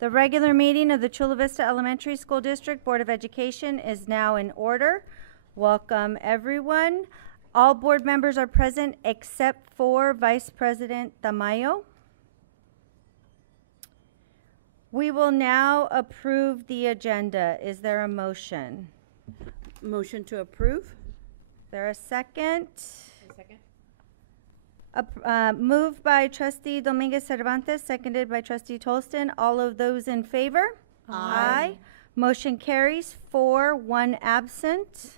The regular meeting of the Chula Vista Elementary School District Board of Education is now in order. Welcome, everyone. All board members are present except for Vice President Tamayo. We will now approve the agenda. Is there a motion? Motion to approve? Is there a second? Second. Moved by Trustee Dominguez Cervantes, seconded by Trustee Tolston. All of those in favor? Aye. Motion carries 4-1 absent.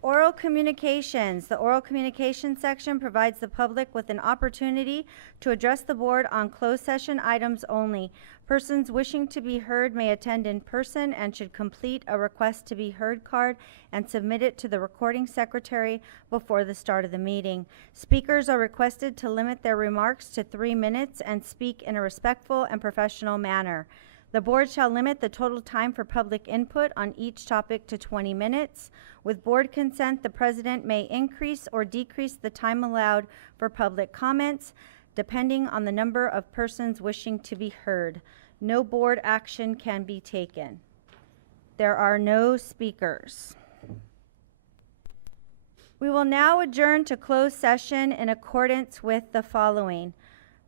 Oral communications. The oral communication section provides the public with an opportunity to address the board on closed session items only. Persons wishing to be heard may attend in person and should complete a request to be heard card and submit it to the recording secretary before the start of the meeting. Speakers are requested to limit their remarks to 3 minutes and speak in a respectful and professional manner. The board shall limit the total time for public input on each topic to 20 minutes. With board consent, the president may increase or decrease the time allowed for public comments, depending on the number of persons wishing to be heard. No board action can be taken. There are no speakers. We will now adjourn to closed session in accordance with the following.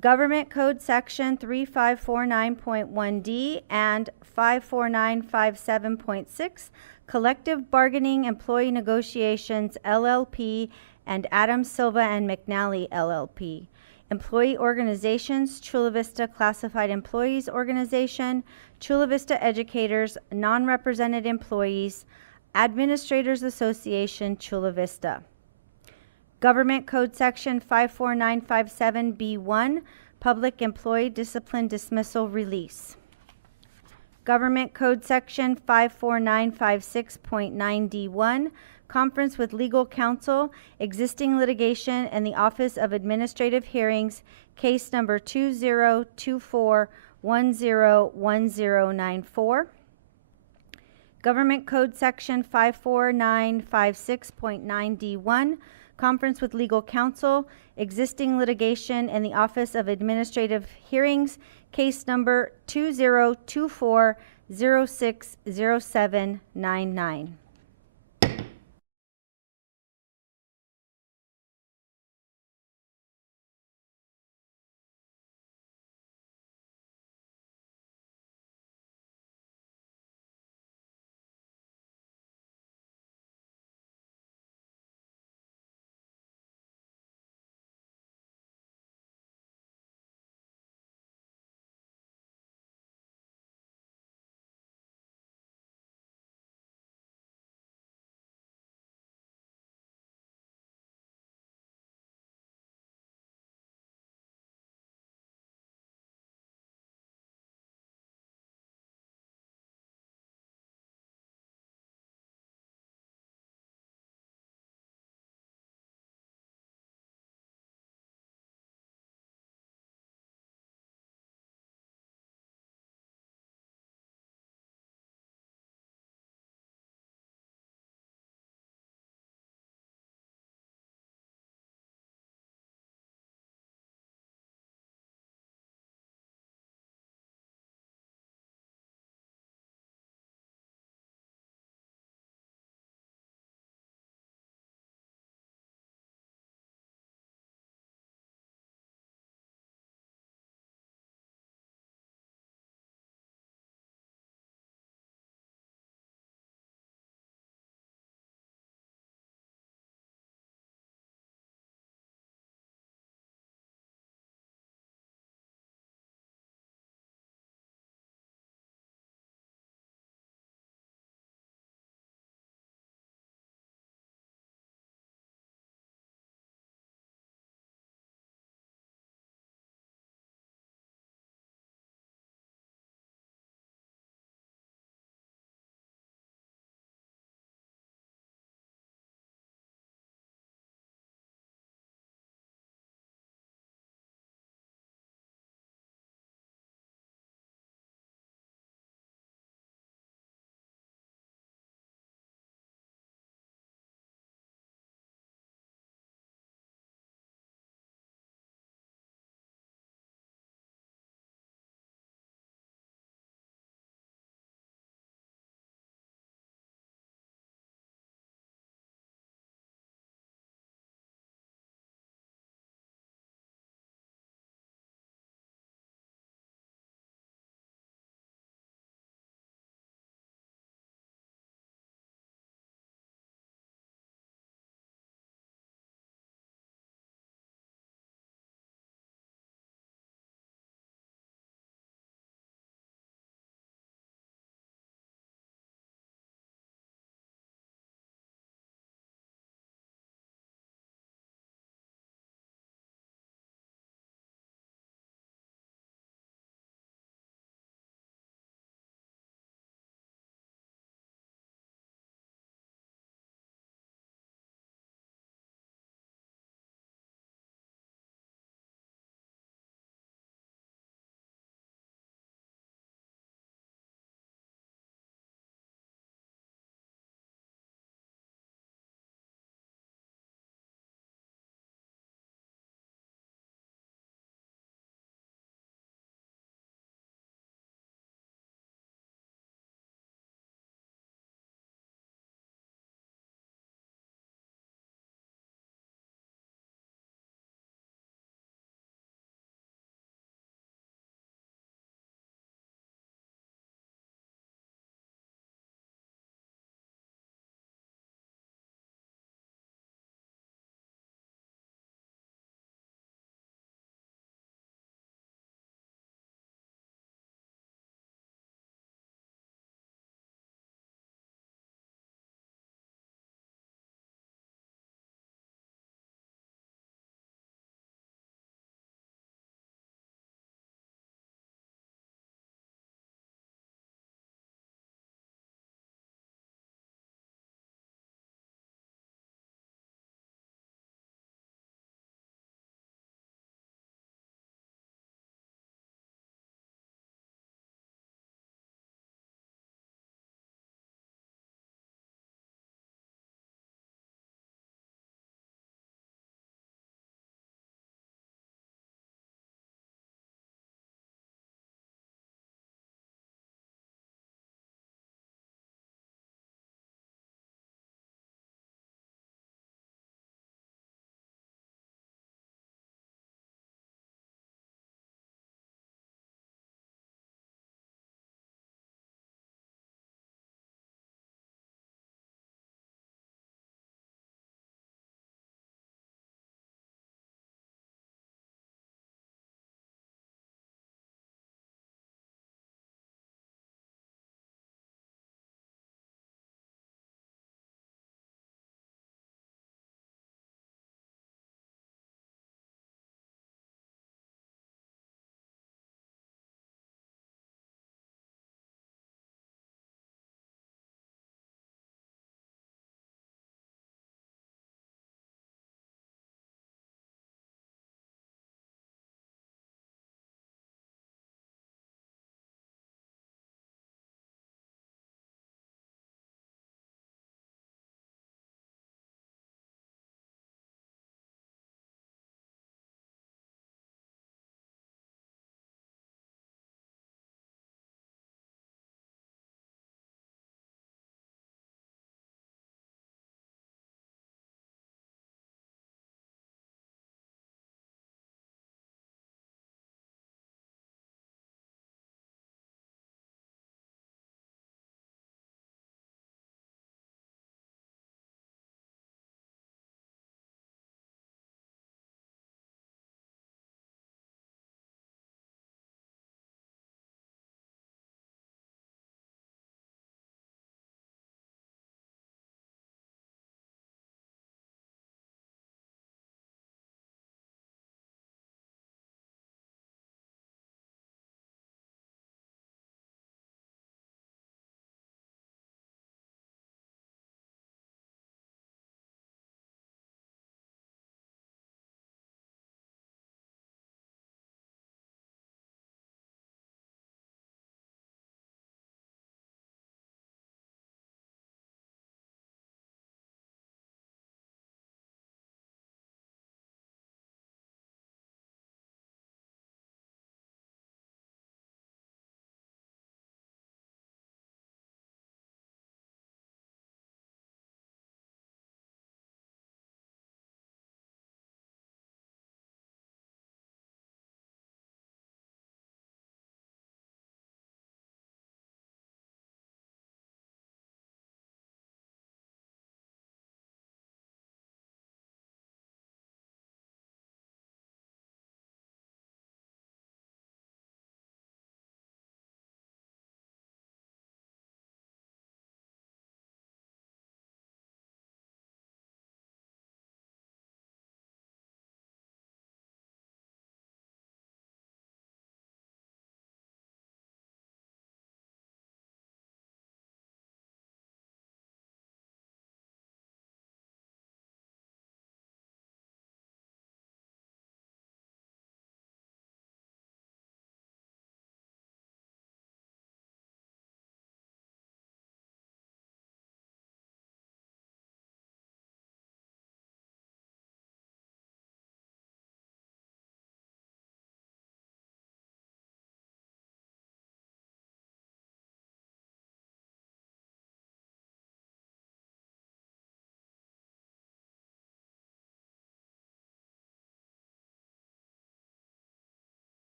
Government Code Section 3549.1D and 54957.6, Collective Bargaining Employee Negotiations, LLP, and Adam Silva and McNally, LLP. Employee organizations, Chula Vista Classified Employees Organization, Chula Vista Educators, Non-Represented Employees, Administrators Association, Chula Vista. Government Code Section 54957B1, Public Employee Discipline Dismissal Release. Government Code Section 54956.9D1, Conference with Legal Counsel, Existing Litigation in the Office of Administrative Hearings, Case Number 2024101094. Government Code Section 54956.9D1, Conference with Legal Counsel, Existing Litigation in the Office of Administrative Hearings, Case Number 2024060799.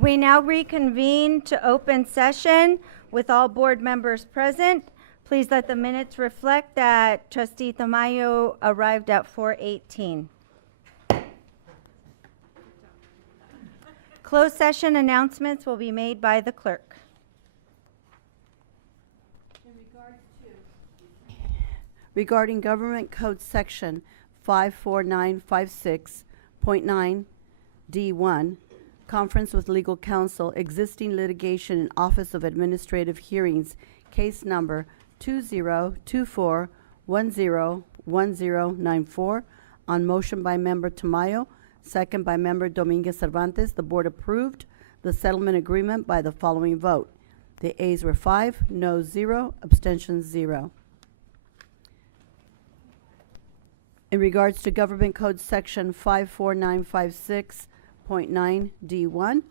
We now reconvene to open session with all board members present. Please let the minutes reflect that Trustee Tamayo arrived at 4:18. Closed session announcements will be made by the clerk. Regarding Government Code Section 54956.9 D1, conference with legal counsel, existing litigation in Office of Administrative Hearings, case number 2024101094, on motion by Member Tamayo, second by Member Dominguez Cervantes. The board approved the settlement agreement by the following vote. The ayes were 5, noes 0, abstentions 0. In regards to Government Code Section 54956.9 D1,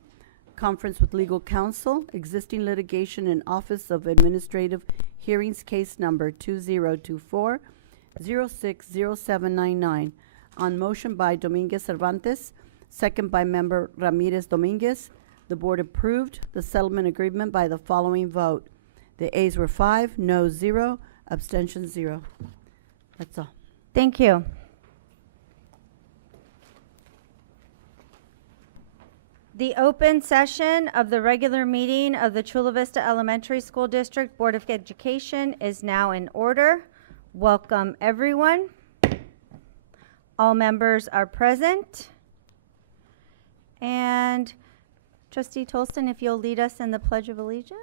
conference with legal counsel, existing litigation in Office of Administrative Hearings, case number 2024-060799, on motion by Dominguez Cervantes, second by Member Ramirez Dominguez. The board approved the settlement agreement by the following vote. The ayes were 5, noes 0, abstentions 0. That's all. Thank you. The open session of the regular meeting of the Chula Vista Elementary School District Board of Education is now in order. Welcome, everyone. All members are present. And Trustee Tolston, if you'll lead us in the Pledge of Allegiance.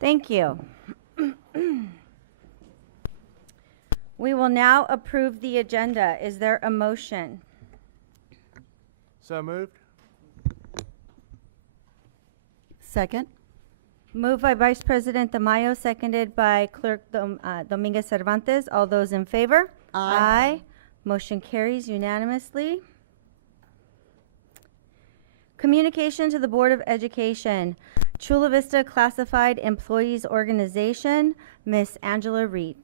Thank you. We will now approve the agenda. Is there a motion? So moved. Second. Moved by Vice President Tamayo, seconded by Clerk Dominguez Cervantes. All those in favor? Aye. Motion carries unanimously. Communication to the Board of Education. Chula Vista Classified Employees Organization, Ms. Angela Reed.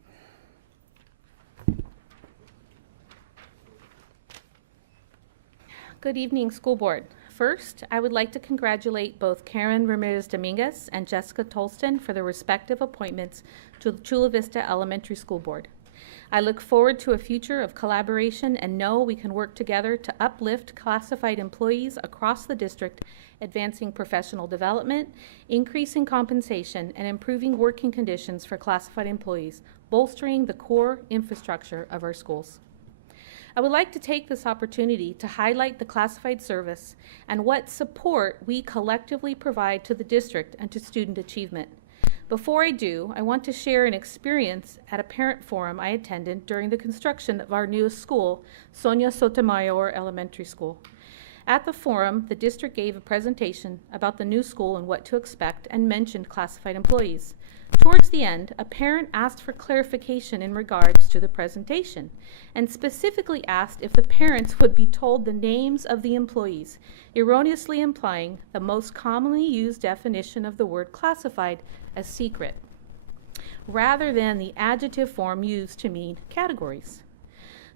Good evening, School Board. First, I would like to congratulate both Karen Ramirez Dominguez and Jessica Tolston for their respective appointments to the Chula Vista Elementary School Board. I look forward to a future of collaboration and know we can work together to uplift classified employees across the district, advancing professional development, increasing compensation, and improving working conditions for classified employees, bolstering the core infrastructure of our schools. I would like to take this opportunity to highlight the classified service and what support we collectively provide to the district and to student achievement. Before I do, I want to share an experience at a parent forum I attended during the construction of our newest school, Sonia Sotomayor Elementary School. At the forum, the district gave a presentation about the new school and what to expect and mentioned classified employees. Towards the end, a parent asked for clarification in regards to the presentation and specifically asked if the parents would be told the names of the employees, erroneously implying the most commonly used definition of the word classified as secret, rather than the adjective form used to mean categories.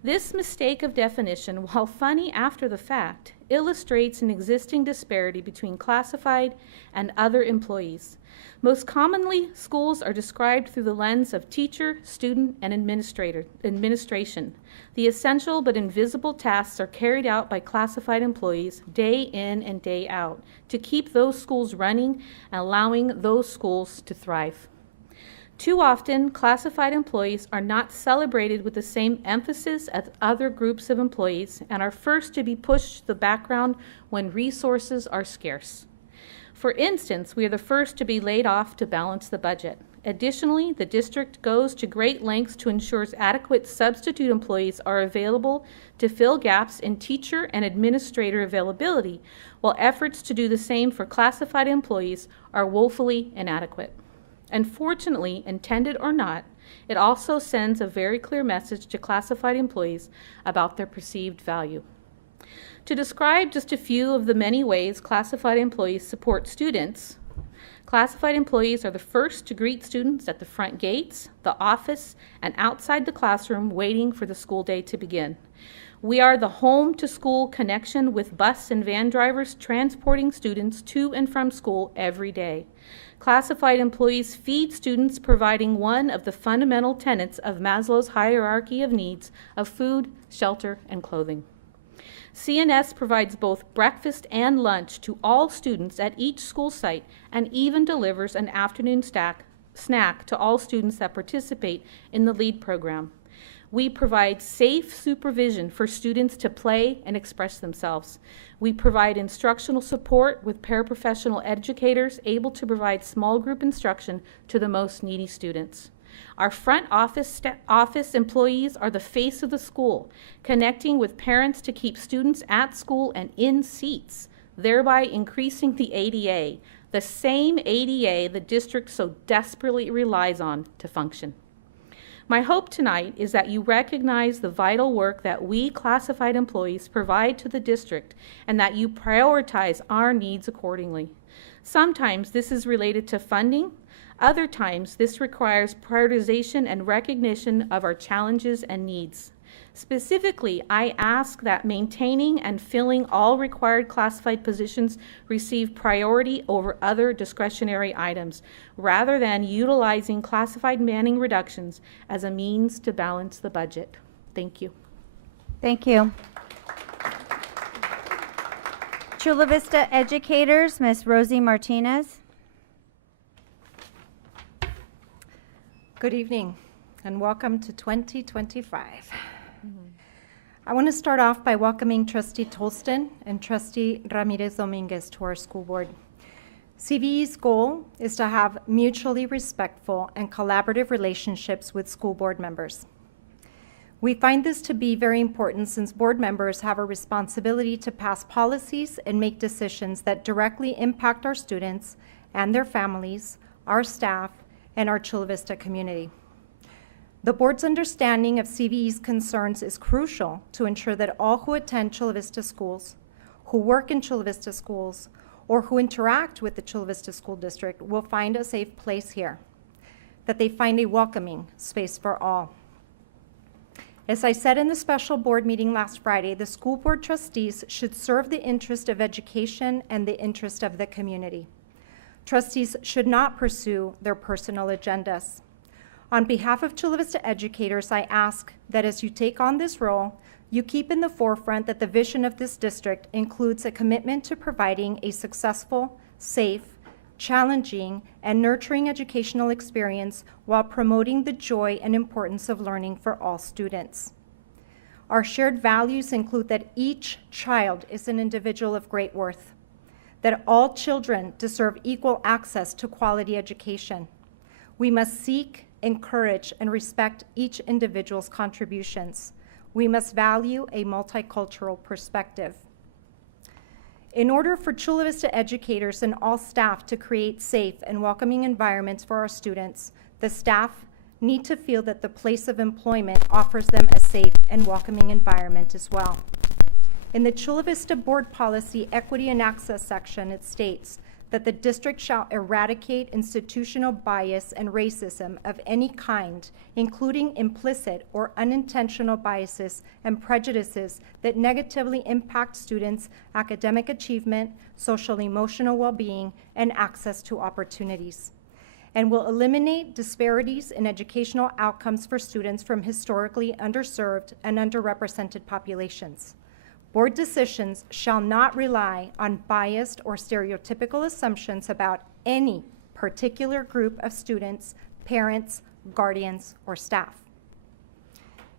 This mistake of definition, while funny after the fact, illustrates an existing disparity between classified and other employees. Most commonly, schools are described through the lens of teacher, student, and administration. The essential but invisible tasks are carried out by classified employees day in and day out to keep those schools running and allowing those schools to thrive. Too often, classified employees are not celebrated with the same emphasis as other groups of employees and are first to be pushed to the background when resources are scarce. For instance, we are the first to be laid off to balance the budget. Additionally, the district goes to great lengths to ensure adequate substitute employees are available to fill gaps in teacher and administrator availability, while efforts to do the same for classified employees are woefully inadequate. Unfortunately, intended or not, It also sends a very clear message to classified employees about their perceived value. To describe just a few of the many ways classified employees support students, classified employees are the first to greet students at the front gates, the office, and outside the classroom waiting for the school day to begin. We are the home-to-school connection with bus and van drivers transporting students to and from school every day. Classified employees feed students, providing one of the fundamental tenets of Maslow's hierarchy of needs of food, shelter, and clothing. CNS provides both breakfast and lunch to all students at each school site and even delivers an afternoon snack to all students that participate in the LEAD program. We provide safe supervision for students to play and express themselves. We provide instructional support with paraprofessional educators able to provide small group instruction to the most needy students. Our front office employees are the face of the school, connecting with parents to keep students at school and in seats, thereby increasing the ADA, the same ADA the district so desperately relies on to function. My hope tonight is that you recognize the vital work that we classified employees provide to the district and that you prioritize our needs accordingly. Sometimes this is related to funding. Other times this requires prioritization and recognition of our challenges and needs. Specifically, I ask that maintaining and filling all required classified positions receive priority over other discretionary items, rather than utilizing classified manning reductions as a means to balance the budget. Thank you. Thank you. Chula Vista educators, Ms. Rosie Martinez. Good evening and welcome to 2025. I want to start off by welcoming Trustee Tolston and Trustee Ramirez Dominguez to our school board. CVE's goal is to have mutually respectful and collaborative relationships with school board members. We find this to be very important since board members have a responsibility to pass policies and make decisions that directly impact our students and their families, our staff, and our Chula Vista community. The board's understanding of CVE's concerns is crucial to ensure that all who attend Chula Vista schools, who work in Chula Vista schools, or who interact with the Chula Vista School District will find a safe place here, that they find a welcoming space for all. As I said in the special board meeting last Friday, the school board trustees should serve the interest of education and the interest of the community. Trustees should not pursue their personal agendas. On behalf of Chula Vista educators, I ask that as you take on this role, you keep in the forefront that the vision of this district includes a commitment to providing a successful, safe, challenging, and nurturing educational experience while promoting the joy and importance of learning for all students. Our shared values include that each child is an individual of great worth, that all children deserve equal access to quality education. We must seek, encourage, and respect each individual's contributions. We must value a multicultural perspective. In order for Chula Vista educators and all staff to create safe and welcoming environments for our students, the staff need to feel that the place of employment offers them a safe and welcoming environment as well. In the Chula Vista Board Policy Equity and Access section, it states that the district shall eradicate institutional bias and racism of any kind, including implicit or unintentional biases and prejudices that negatively impact students' academic achievement, social emotional well-being, and access to opportunities, and will eliminate disparities in educational outcomes for students from historically underserved and underrepresented populations. Board decisions shall not rely on biased or stereotypical assumptions about any particular group of students, parents, guardians, or staff.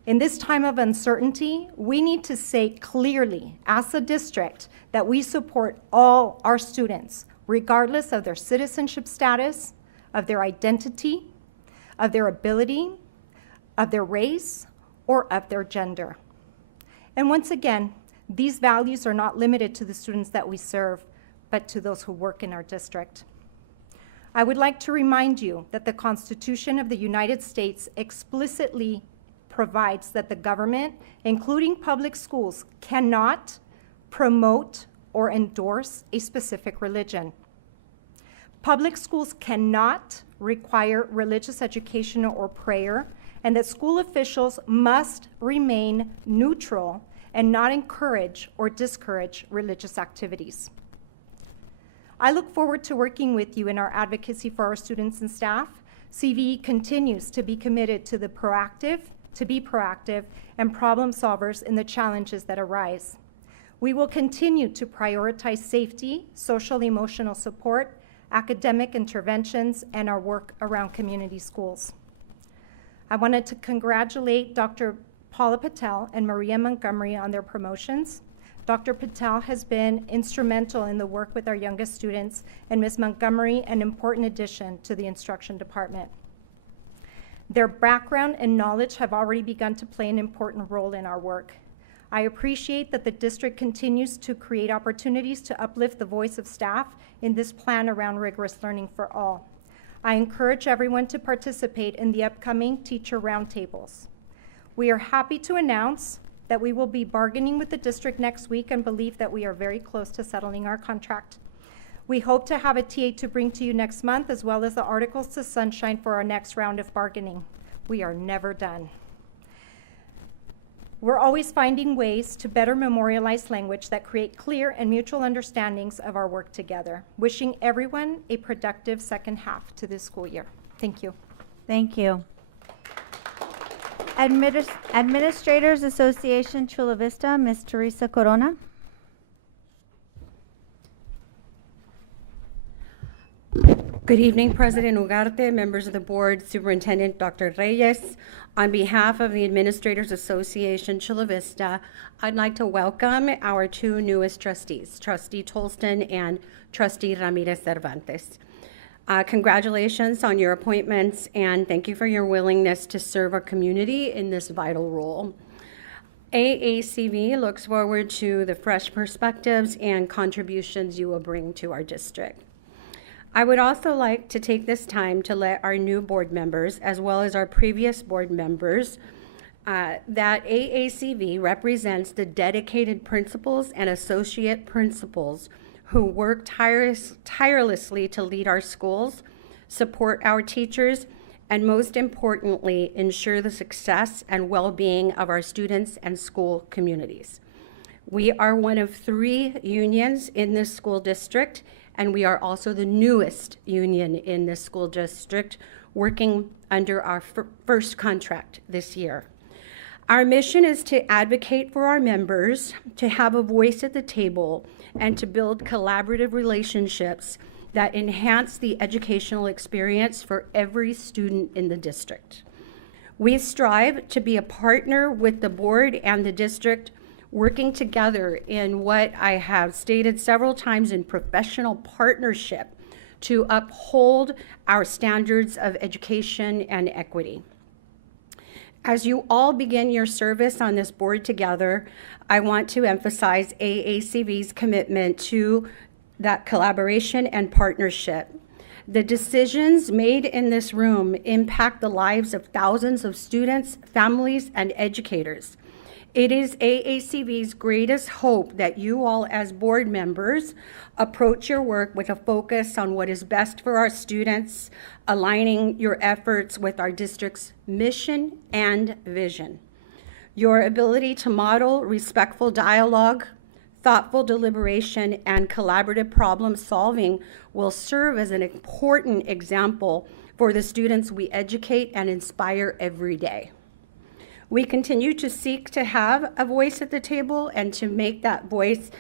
In this time of uncertainty, we need to say clearly, as a district, that we support all our students, regardless of their citizenship status, of their identity, of their ability, of their race, or of their gender. And once again, these values are not limited to the students that we serve, but to those who work in our district. I would like to remind you that the Constitution of the United States explicitly provides that the government, including public schools, cannot promote or endorse a specific religion. Public schools cannot require religious education or prayer, and that school officials must remain neutral and not encourage or discourage religious activities. I look forward to working with you in our advocacy for our students and staff. CVE continues to be committed to be proactive and problem solvers in the challenges that arise. We will continue to prioritize safety, social-emotional support, academic interventions, and our work around community schools. I wanted to congratulate Dr. Paula Patel and Maria Montgomery on their promotions. Dr. Patel has been instrumental in the work with our youngest students, and Ms. Montgomery an important addition to the instruction department. Their background and knowledge have already begun to play an important role in our work. I appreciate that the district continues to create opportunities to uplift the voice of staff in this plan around rigorous learning for all. I encourage everyone to participate in the upcoming teacher roundtables. We are happy to announce that we will be bargaining with the district next week and believe that we are very close to settling our contract. We hope to have a TA to bring to you next month, as well as the articles to sunshine for our next round of bargaining. We are never done. We're always finding ways to better memorialize language that create clear and mutual understandings of our work together. Wishing everyone a productive second half to this school year. Thank you. Thank you. Administrators Association, Chula Vista, Ms. Teresa Corona. Good evening, President Ugarte, members of the board, Superintendent Dr. Reyes. On behalf of the Administrators Association, Chula Vista, I'd like to welcome our two newest trustees, Trustee Tolston and Trustee Ramirez Cervantes. Congratulations on your appointments, and thank you for your willingness to serve our community in this vital role. AACV looks forward to the fresh perspectives and contributions you will bring to our district. I would also like to take this time to let our new board members, as well as our previous board members, that AACV represents the dedicated principals and associate principals who work tirelessly to lead our schools, support our teachers, and most importantly, ensure the success and well-being of our students and school communities. We are one of 3 unions in this school district, and we are also the newest union in this school district, working under our first contract this year. Our mission is to advocate for our members, to have a voice at the table, and to build collaborative relationships that enhance the educational experience for every student in the district. We strive to be a partner with the board and the district, working together in what I have stated several times in professional partnership to uphold our standards of education and equity. As you all begin your service on this board together, I want to emphasize AACV's commitment to that collaboration and partnership. The decisions made in this room impact the lives of thousands of students, families, and educators. It is AACV's greatest hope that you all as board members approach your work with a focus on what is best for our students, aligning your efforts with our district's mission and vision. Your ability to model respectful dialogue, thoughtful deliberation, and collaborative problem solving will serve as an important example for the students we educate and inspire every day. We continue to seek to have a voice at the table and to make that voice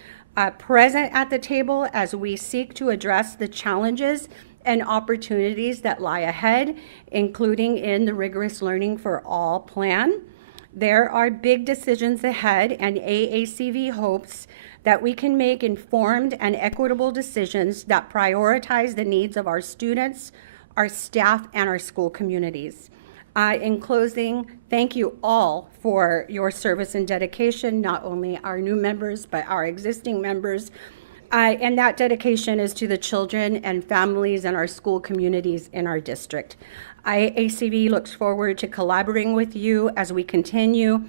present at the table as we seek to address the challenges and opportunities that lie ahead, including in the Rigorous Learning for All plan. There are big decisions ahead, and AACV hopes that we can make informed and equitable decisions that prioritize the needs of our students, our staff, and our school communities. In closing, thank you all for your service and dedication, not only our new members, but our existing members. And that dedication is to the children and families and our school communities in our district. IACV looks forward to collaborating with you as we continue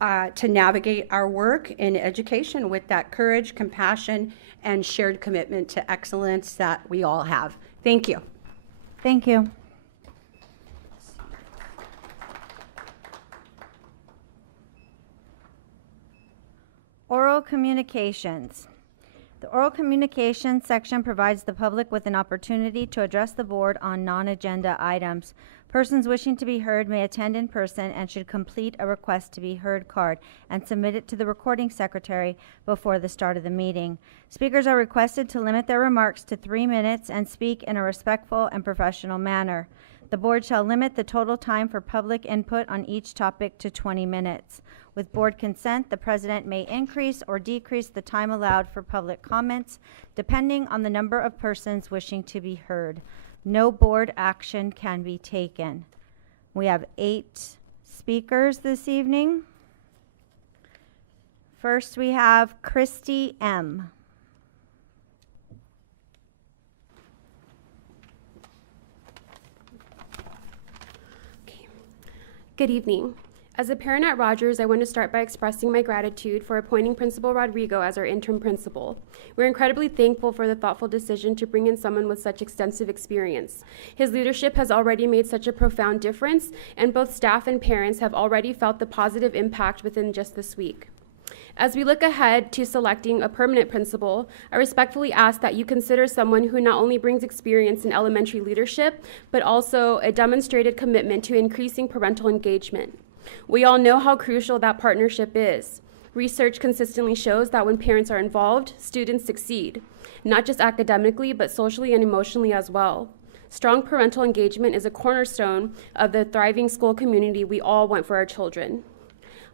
to navigate our work in education with that courage, compassion, and shared commitment to excellence that we all have. Thank you. Thank you. Oral communications. The oral communications section provides the public with an opportunity to address the board on non-agenda items. Persons wishing to be heard may attend in person and should complete a request to be heard card and submit it to the recording secretary before the start of the meeting. Speakers are requested to limit their remarks to 3 minutes and speak in a respectful and professional manner. The board shall limit the total time for public input on each topic to 20 minutes. With board consent, the president may increase or decrease the time allowed for public comments, depending on the number of persons wishing to be heard. No board action can be taken. We have 8 speakers this evening. First, we have Christy M. Good evening. As a parent at Rogers, I want to start by expressing my gratitude for appointing Principal Rodrigo as our interim principal. We're incredibly thankful for the thoughtful decision to bring in someone with such extensive experience. His leadership has already made such a profound difference, and both staff and parents have already felt the positive impact within just this week. As we look ahead to selecting a permanent principal, I respectfully ask that you consider someone who not only brings experience in elementary leadership, but also a demonstrated commitment to increasing parental engagement. We all know how crucial that partnership is. Research consistently shows that when parents are involved, students succeed, not just academically, but socially and emotionally as well. Strong parental engagement is a cornerstone of the thriving school community we all want for our children.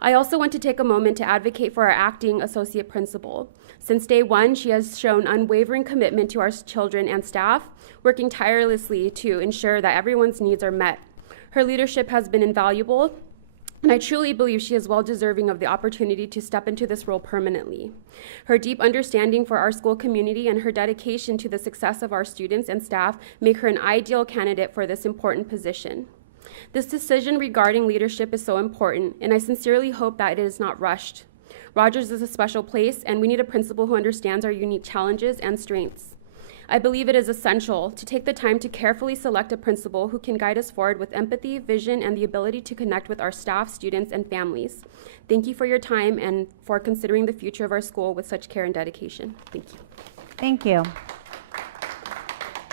I also want to take a moment to advocate for our acting associate principal. Since day one, she has shown unwavering commitment to our children and staff, working tirelessly to ensure that everyone's needs are met. Her leadership has been invaluable, and I truly believe she is well deserving of the opportunity to step into this role permanently. Her deep understanding for our school community and her dedication to the success of our students and staff make her an ideal candidate for this important position. This decision regarding leadership is so important, and I sincerely hope that it is not rushed. Rogers is a special place, and we need a principal who understands our unique challenges and strengths. I believe it is essential to take the time to carefully select a principal who can guide us forward with empathy, vision, and the ability to connect with our staff, students, and families. Thank you for your time and for considering the future of our school with such care and dedication. Thank you. Thank you.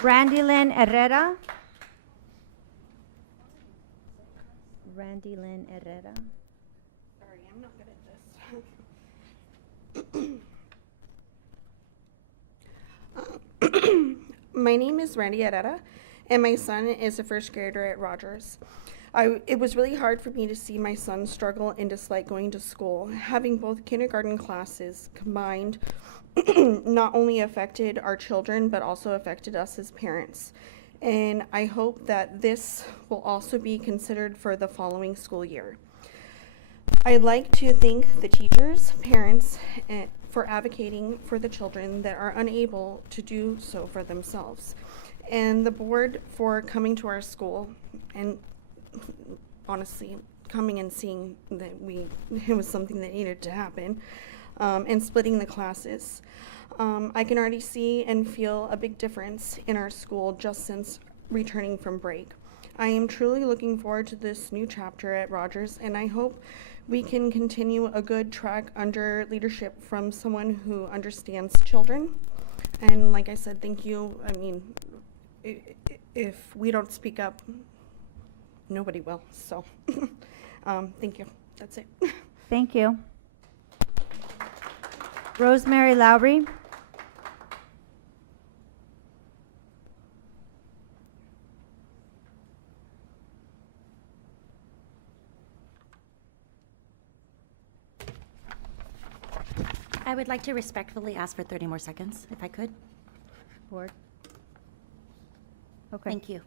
Randy Lynn Herrera. Randy Lynn Herrera. Sorry, I'm not good at this. My name is Randy Herrera, and my son is a first grader at Rogers. It was really hard for me to see my son struggle and dislike going to school. Having both kindergarten classes combined not only affected our children, but also affected us as parents. And I hope that this will also be considered for the following school year. I'd like to thank the teachers, parents, for advocating for the children that are unable to do so for themselves, and the board for coming to our school and honestly coming and seeing that it was something that needed to happen, and splitting the classes. I can already see and feel a big difference in our school just since returning from break. I am truly looking forward to this new chapter at Rogers, and I hope we can continue a good track under leadership from someone who understands children. And like I said, thank you. I mean, if we don't speak up, nobody will. So thank you. That's it. Thank you. Rosemary Lowry. I would like to respectfully ask for 30 more seconds, if I could. Board. Okay. Thank you.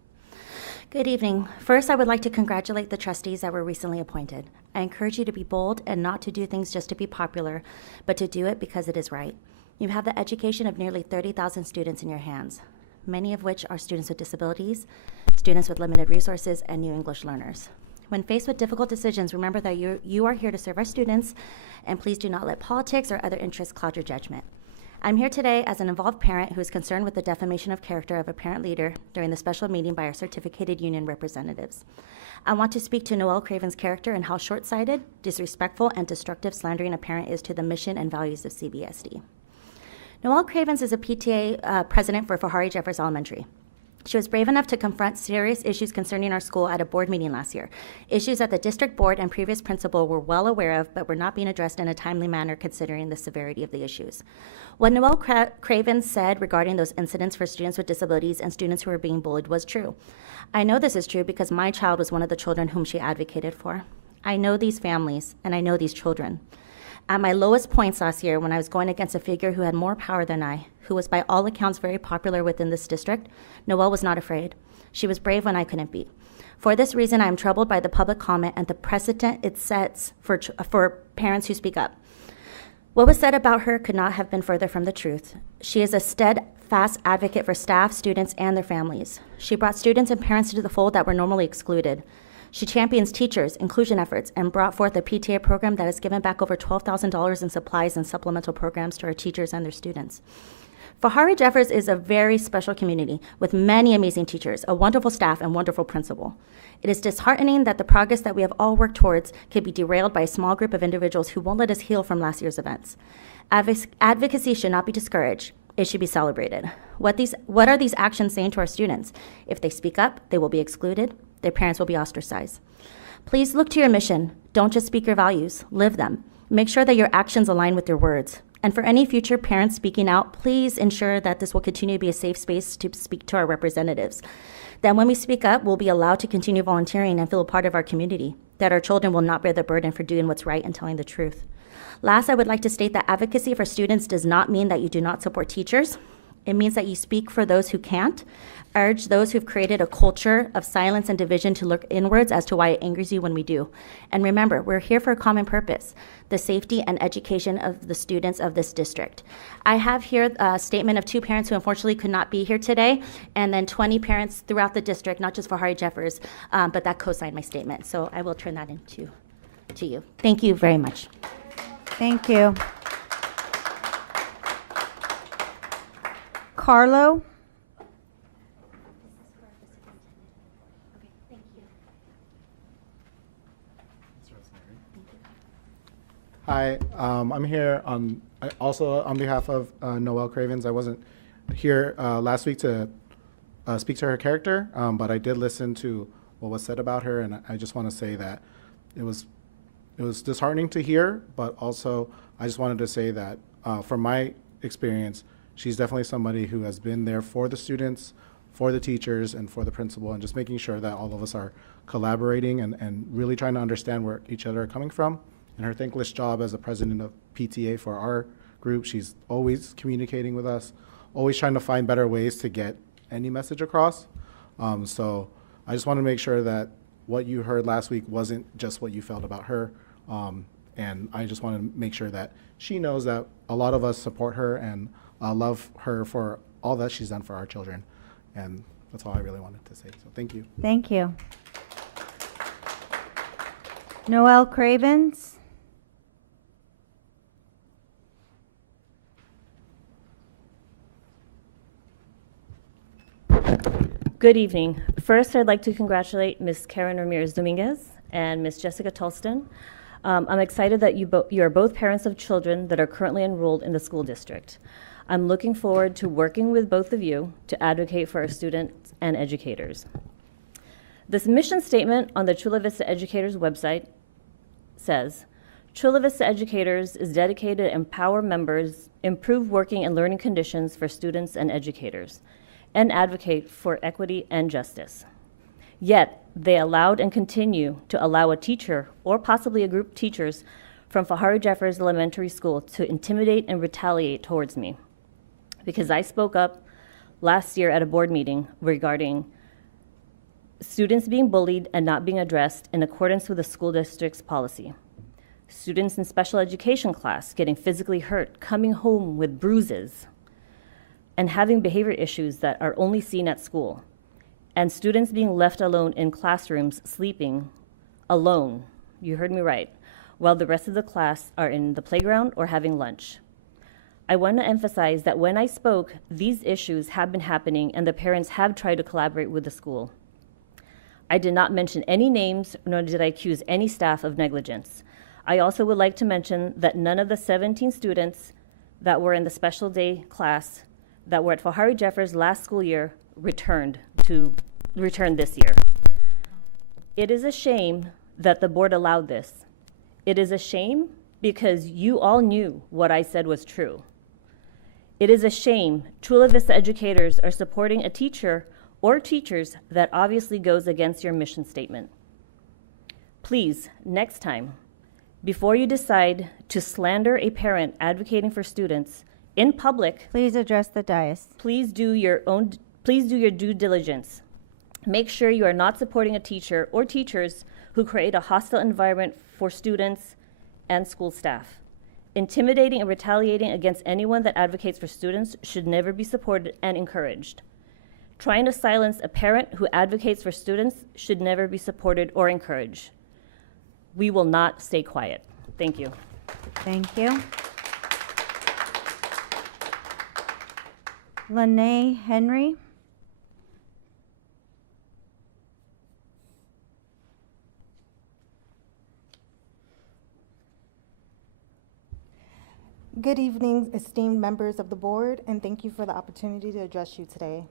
Good evening. First, I would like to congratulate the trustees that were recently appointed. I encourage you to be bold and not to do things just to be popular, but to do it because it is right. You have the education of nearly 30,000 students in your hands, many of which are students with disabilities, students with limited resources, and new English learners. When faced with difficult decisions, remember that you are here to serve our students, and please do not let politics or other interests cloud your judgment. I'm here today as an involved parent who is concerned with the defamation of character of a parent leader during the special meeting by our certificated union representatives. I want to speak to Noelle Craven's character and how short-sighted, disrespectful, and destructive slandering a parent is to the mission and values of CBSD. Noelle Cravens is a PTA president for Fahari Jeffers Elementary. She was brave enough to confront serious issues concerning our school at a board meeting last year, issues that the district board and previous principal were well aware of but were not being addressed in a timely manner considering the severity of the issues. What Noelle Craven said regarding those incidents for students with disabilities and students who were being bullied was true. I know this is true because my child was one of the children whom she advocated for. I know these families and I know these children. At my lowest points last year, when I was going against a figure who had more power than I, who was by all accounts very popular within this district, Noelle was not afraid. She was brave when I couldn't be. For this reason, I am troubled by the public comment and the precedent it sets for parents who speak up. What was said about her could not have been further from the truth. She is a steadfast advocate for staff, students, and their families. She brought students and parents into the fold that were normally excluded. She champions teachers, inclusion efforts, and brought forth a PTA program that has given back over $12,000 in supplies and supplemental programs to our teachers and their students. Fahari Jeffers is a very special community with many amazing teachers, a wonderful staff, and wonderful principal. It is disheartening that the progress that we have all worked towards can be derailed by a small group of individuals who won't let us heal from last year's events. Advocacy should not be discouraged. It should be celebrated. What are these actions saying to our students? If they speak up, they will be excluded. Their parents will be ostracized. Please look to your mission. Don't just speak your values, live them. Make sure that your actions align with your words. And for any future parents speaking out, please ensure that this will continue to be a safe space to speak to our representatives. That when we speak up, we'll be allowed to continue volunteering and feel a part of our community. That our children will not bear the burden for doing what's right and telling the truth. Last, I would like to state that advocacy for students does not mean that you do not support teachers. It means that you speak for those who can't, urge those who've created a culture of silence and division to look inwards as to why it angers you when we do. And remember, we're here for a common purpose, the safety and education of the students of this district. I have here a statement of 2 parents who unfortunately could not be here today, and then 20 parents throughout the district, not just for Fahari Jeffers, but that co-signed my statement. So I will turn that into to you. Thank you very much. Thank you. Carlo? Hi, I'm here also on behalf of Noelle Cravens. I wasn't here last week to speak to her character, but I did listen to what was said about her, and I just want to say that it was disheartening to hear, but also I just wanted to say that from my experience, she's definitely somebody who has been there for the students, for the teachers, and for the principal, and just making sure that all of us are collaborating and really trying to understand where each other are coming from. In her thankless job as the president of PTA for our group, she's always communicating with us, always trying to find better ways to get any message across. So I just want to make sure that what you heard last week wasn't just what you felt about her. And I just want to make sure that she knows that a lot of us support her and love her for all that she's done for our children. And that's all I really wanted to say. So thank you. Thank you. Noelle Cravens? Good evening. First, I'd like to congratulate Ms. Karen Ramirez Dominguez and Ms. Jessica Tolston. I'm excited that you are both parents of children that are currently enrolled in the school district. I'm looking forward to working with both of you to advocate for our students and educators. This mission statement on the Chula Vista Educators website says, Chula Vista Educators is dedicated to empower members, improve working and learning conditions for students and educators, and advocate for equity and justice. Yet, they allowed and continue to allow a teacher, or possibly a group of teachers, from Fahari Jeffers Elementary School to intimidate and retaliate towards me because I spoke up last year at a board meeting regarding students being bullied and not being addressed in accordance with the school district's policy. students in special education class getting physically hurt, coming home with bruises, and having behavior issues that are only seen at school, and students being left alone in classrooms sleeping alone, you heard me right, while the rest of the class are in the playground or having lunch. I want to emphasize that when I spoke, these issues have been happening and the parents have tried to collaborate with the school. I did not mention any names, nor did I accuse any staff of negligence. I also would like to mention that none of the 17 students that were in the special day class that were at Fahari Jeffers last school year returned this year. It is a shame that the board allowed this. It is a shame because you all knew what I said was true. It is a shame Chula Vista educators are supporting a teacher or teachers that obviously goes against your mission statement. Please, next time, before you decide to slander a parent advocating for students in public, Please address the dais. please do your due diligence. Make sure you are not supporting a teacher or teachers who create a hostile environment for students and school staff. Intimidating and retaliating against anyone that advocates for students should never be supported and encouraged. Trying to silence a parent who advocates for students should never be supported or encouraged. We will not stay quiet. Thank you. Thank you. Lene Henry. Good evening, esteemed members of the board, and thank you for the opportunity to address you today.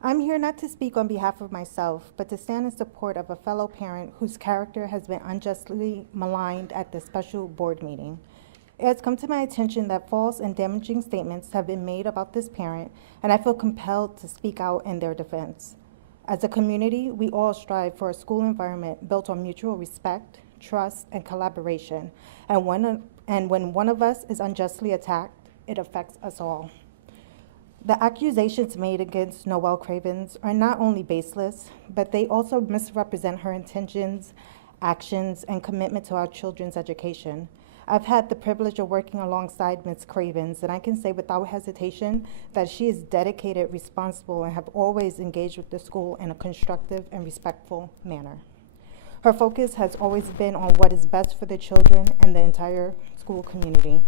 I'm here not to speak on behalf of myself, but to stand in support of a fellow parent whose character has been unjustly maligned at the special board meeting. It has come to my attention that false and damaging statements have been made about this parent, and I feel compelled to speak out in their defense. As a community, we all strive for a school environment built on mutual respect, trust, and collaboration, and when one of us is unjustly attacked, it affects us all. The accusations made against Noelle Cravens are not only baseless, but they also misrepresent her intentions, actions, and commitment to our children's education. I've had the privilege of working alongside Ms. Cravens, and I can say without hesitation that she is dedicated, responsible, and have always engaged with the school in a constructive and respectful manner. Her focus has always been on what is best for the children and the entire school community.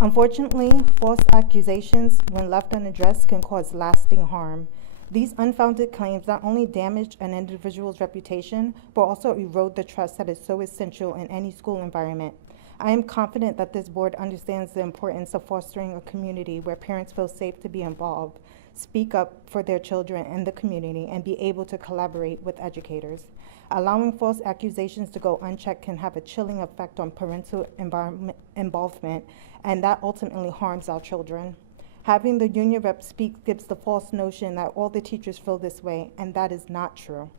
Unfortunately, false accusations, when left unaddressed, can cause lasting harm. These unfounded claims not only damage an individual's reputation, but also erode the trust that is so essential in any school environment. I am confident that this board understands the importance of fostering a community where parents feel safe to be involved, speak up for their children and the community, and be able to collaborate with educators. Allowing false accusations to go unchecked can have a chilling effect on parental involvement, and that ultimately harms our children. Having the union rep speak gives the false notion that all the teachers feel this way, and that is not true.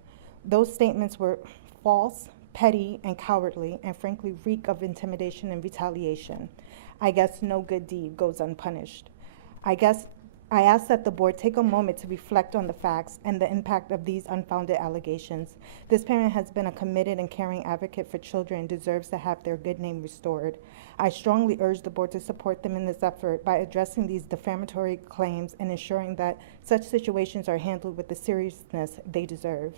Those statements were false, petty, and cowardly, and frankly reek of intimidation and retaliation. I guess no good deed goes unpunished. I ask that the board take a moment to reflect on the facts and the impact of these unfounded allegations. This parent has been a committed and caring advocate for children and deserves to have their good name restored. I strongly urge the board to support them in this effort by addressing these defamatory claims and ensuring that such situations are handled with the seriousness they deserve.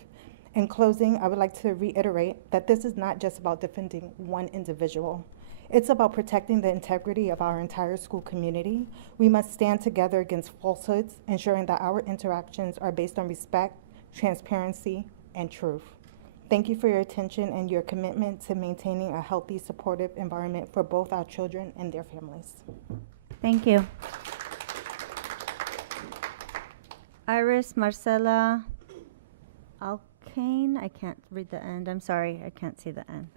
In closing, I would like to reiterate that this is not just about defending one individual. It's about protecting the integrity of our entire school community. We must stand together against falsehoods, ensuring that our interactions are based on respect, transparency, and truth. Thank you for your attention and your commitment to maintaining a healthy, supportive environment for both our children and their families. Thank you. Iris Marcela Alcane. I can't read the end. I'm sorry, I can't see the end.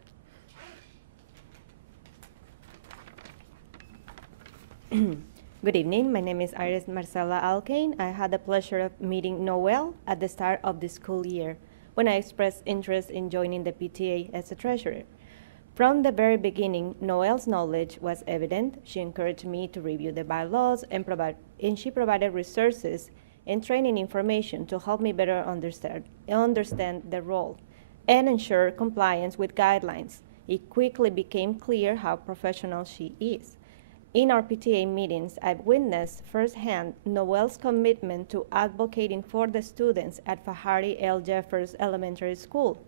Good evening. My name is Iris Marcela Alcane. I had the pleasure of meeting Noelle at the start of the school year when I expressed interest in joining the PTA as a treasurer. From the very beginning, Noelle's knowledge was evident. She encouraged me to review the bylaws and she provided resources and training information to help me better understand the role and ensure compliance with guidelines, It quickly became clear how professional she is. In our PTA meetings, I've witnessed firsthand Noelle's commitment to advocating for the students at Fahari L. Jeffers Elementary School.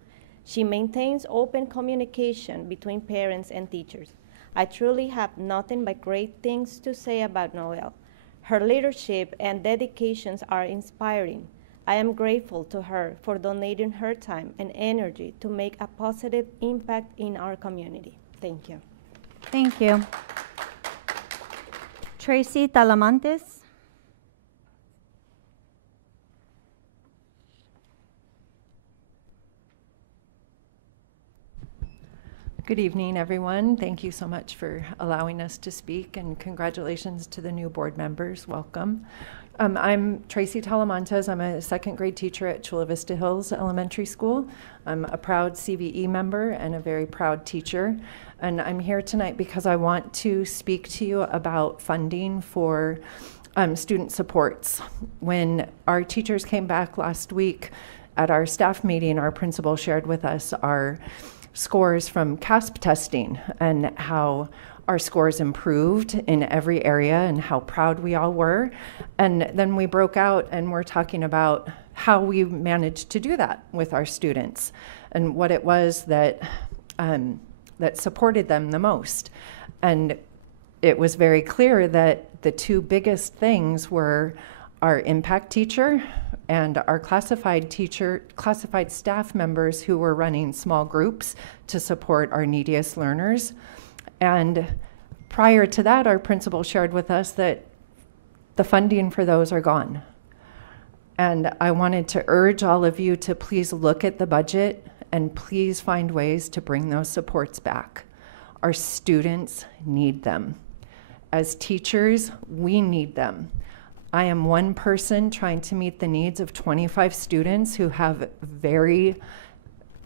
She maintains open communication between parents and teachers. I truly have nothing but great things to say about Noelle. Her leadership and dedications are inspiring. I am grateful to her for donating her time and energy to make a positive impact in our community. Thank you. Thank you. Tracy Talamantes. Good evening, everyone. Thank you so much for allowing us to speak, and congratulations to the new board members. Welcome. I'm Tracy Talamantes. I'm a second grade teacher at Chula Vista Hills Elementary School. I'm a proud CVE member and a very proud teacher. And I'm here tonight because I want to speak to you about funding for student supports. When our teachers came back last week at our staff meeting, our principal shared with us our scores from CASP testing and how our scores improved in every area and how proud we all were. And then we broke out and we're talking about how we managed to do that with our students and what it was that that supported them the most. And it was very clear that the two biggest things were our impact teacher and our classified staff members who were running small groups to support our neediest learners. And prior to that, our principal shared with us that the funding for those are gone. And I wanted to urge all of you to please look at the budget and please find ways to bring those supports back. Our students need them. As teachers, we need them. I am one person trying to meet the needs of 25 students who have very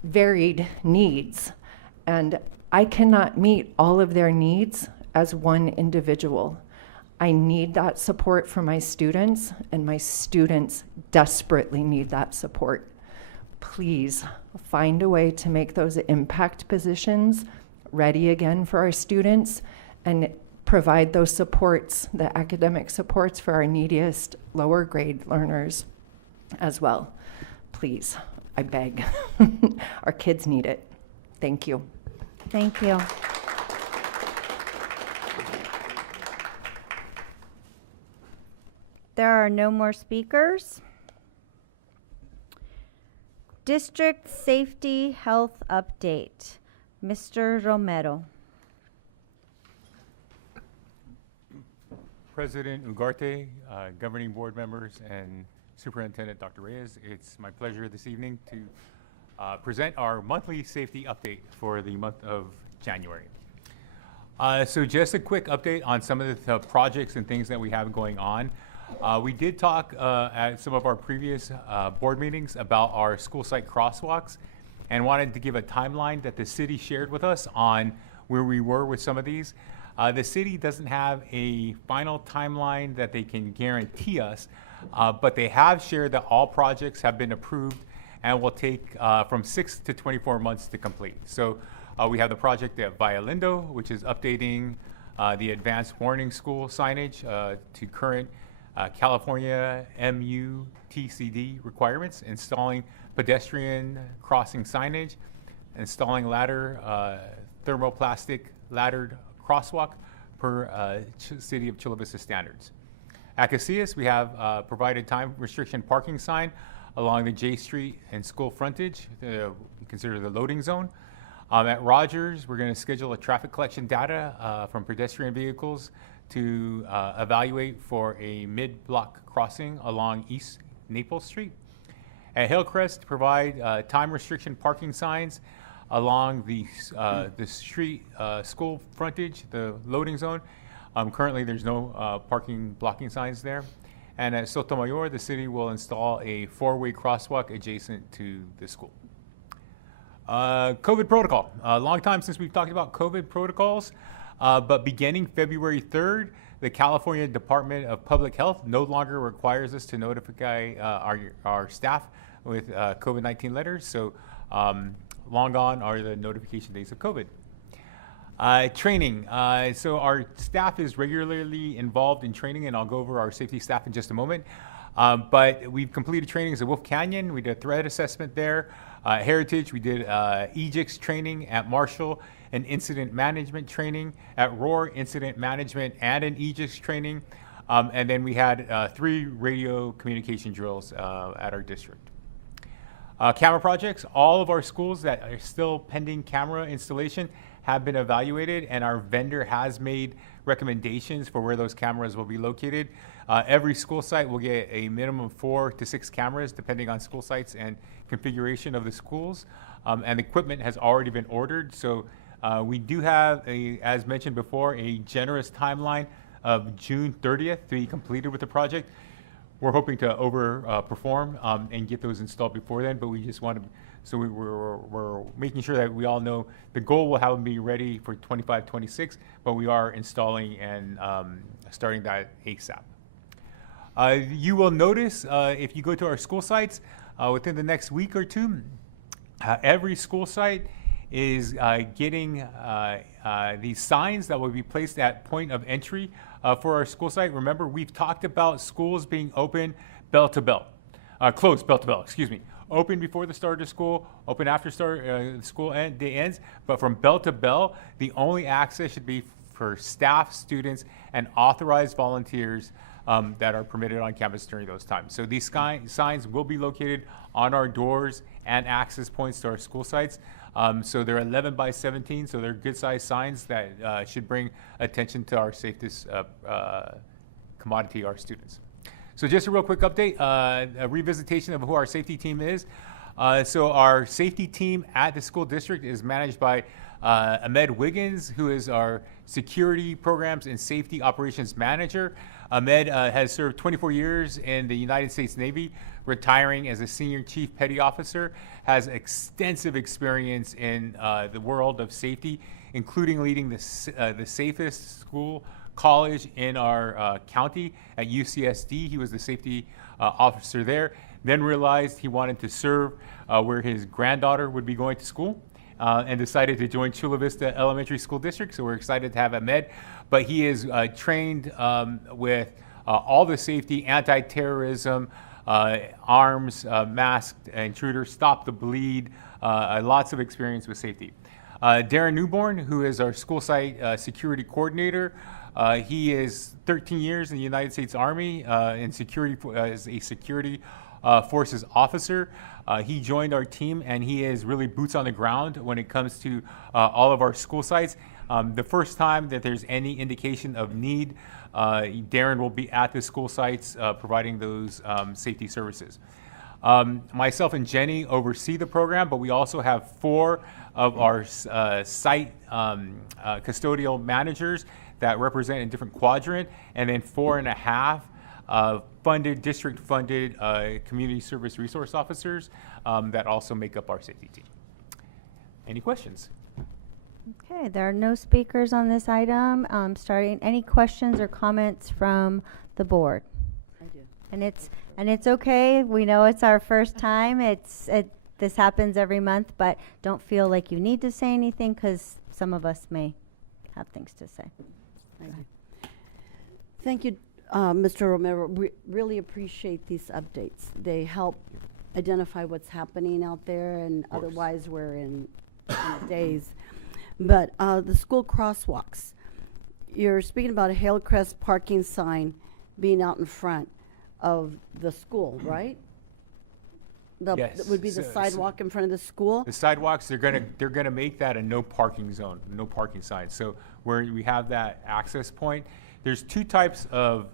varied needs. And I cannot meet all of their needs as one individual. I need that support for my students, and my students desperately need that support. Please find a way to make those impact positions ready again for our students and provide those supports, the academic supports for our neediest lower grade learners as well. Please, I beg. Our kids need it. Thank you. Thank you. There are no more speakers. District Safety Health Update. Mr. Romero. President Ugarte, governing board members, and Superintendent Dr. Reyes, it's my pleasure this evening to present our monthly safety update for the month of January. So just a quick update on some of the projects and things that we have going on. We did talk at some of our previous board meetings about our school site crosswalks and wanted to give a timeline that the city shared with us on where we were with some of these. The city doesn't have a final timeline that they can guarantee us, but they have shared that all projects have been approved and will take from 6 to 24 months to complete. So we have the project at Vallalindo, which is updating the advanced warning school signage to current California MUTCD requirements, installing pedestrian crossing signage, installing thermoplastic laddered crosswalk per City of Chula Vista standards. At Casillas, we have provided time restriction parking sign along the J Street and school frontage, considered the loading zone. At Rogers, we're going to schedule a traffic collection data from pedestrian vehicles to evaluate for a mid-block crossing along East Naples Street. At Hillcrest, provide time restriction parking signs along the street school frontage, the loading zone. Currently, there's no parking blocking signs there. And at Sotomayor, the city will install a 4-way crosswalk adjacent to the school. COVID protocol. A long time since we've talked about COVID protocols, but beginning February 3rd, the California Department of Public Health no longer requires us to notify our staff with COVID-19 letters. So long gone are the notification days of COVID. Training. So our staff is regularly involved in training, and I'll go over our safety staff in just a moment. But we've completed trainings at Wolf Canyon. We did a threat assessment there. Heritage, we did EJIX training at Marshall, an incident management training at Roar, incident management and an EJIX training. And then we had 3 radio communication drills at our district. Camera projects, all of our schools that are still pending camera installation have been evaluated, and our vendor has made recommendations for where those cameras will be located. Every school site will get a minimum of 4 to 6 cameras, depending on school sites and configuration of the schools. And equipment has already been ordered. So we do have, as mentioned before, a generous timeline of June 30th to be completed with the project. We're hoping to overperform and get those installed before then, but we just want to, so we're making sure that we all know the goal will have them be ready for 25-26, but we are installing and starting that ASAP. You will notice if you go to our school sites within the next week or two, every school site is getting these signs that will be placed at point of entry for our school site. Remember, we've talked about schools being open bell to bell, closed bell to bell, excuse me. Open before the start of school, open after school day ends, but from bell to bell, the only access should be for staff, students, and authorized volunteers that are permitted on campus during those times. So these signs will be located on our doors and access points to our school sites. So they're 11 by 17, so they're good-sized signs that should bring attention to our safest commodity, our students. So just a real quick update, a revisitation of who our safety team is. So our safety team at the school district is managed by Ahmed Wiggins, who is our security programs and safety operations manager. Ahmed has served 24 years in the United States Navy, retiring as a senior chief petty officer, has extensive experience in the world of safety, including leading the safest school college in our county at UCSD. He was the safety officer there, then realized he wanted to serve where his granddaughter would be going to school, and decided to join Chula Vista Elementary School District. So we're excited to have Ahmed. But he is trained with all the safety, anti-terrorism, arms, masked intruder, stop the bleed, lots of experience with safety. Darren Newborn, who is our school site security coordinator. He is 13 years in the United States Army in security as a security forces officer. He joined our team, and he is really boots on the ground when it comes to all of our school sites. The first time that there's any indication of need, Darren will be at the school sites providing those safety services. Myself and Jenny oversee the program, but we also have 4 of our site custodial managers that represent a different quadrant, and then 4.5 funded, district-funded community service resource officers that also make up our safety team. Any questions? Okay, there are no speakers on this item. Starting, any questions or comments from the board? I do. And it's okay. We know it's our first time. This happens every month, but don't feel like you need to say anything because some of us may have things to say. Thank you, Mr. Romero. We really appreciate these updates. They help identify what's happening out there, and otherwise we're in a daze. But the school crosswalks, you're speaking about a Hailcrest parking sign being out in front of the school, right? Yes. That would be the sidewalk in front of the school? The sidewalks, they're gonna make that a no parking zone, no parking sign. So where we have that access point, there's 2 types of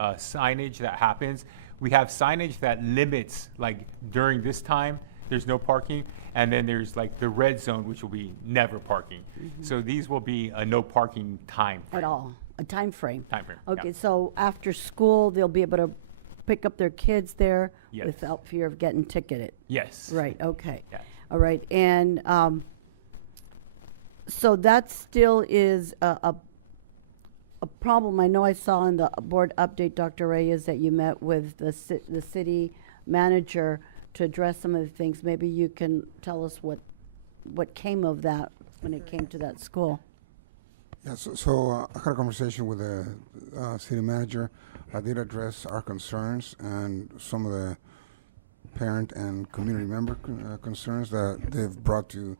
signage that happens. We have signage that limits, like during this time, there's no parking, and then there's like the red zone, which will be never parking. Mm-hmm. So these will be a no parking time frame. At all, a time frame? Time frame, Okay, yeah. so after school, they'll be able to pick up their kids there Yes. without fear of getting ticketed? Yes. Right, okay. Yeah. All right, and so that still is a problem. I know I saw in the board update, Dr. Reyes, that you met with the city manager to address some of the things. Maybe you can tell us what came of that when it came to that school. Yeah, so I had a conversation with the city manager. I did address our concerns and some of the parent and community member concerns that they've brought to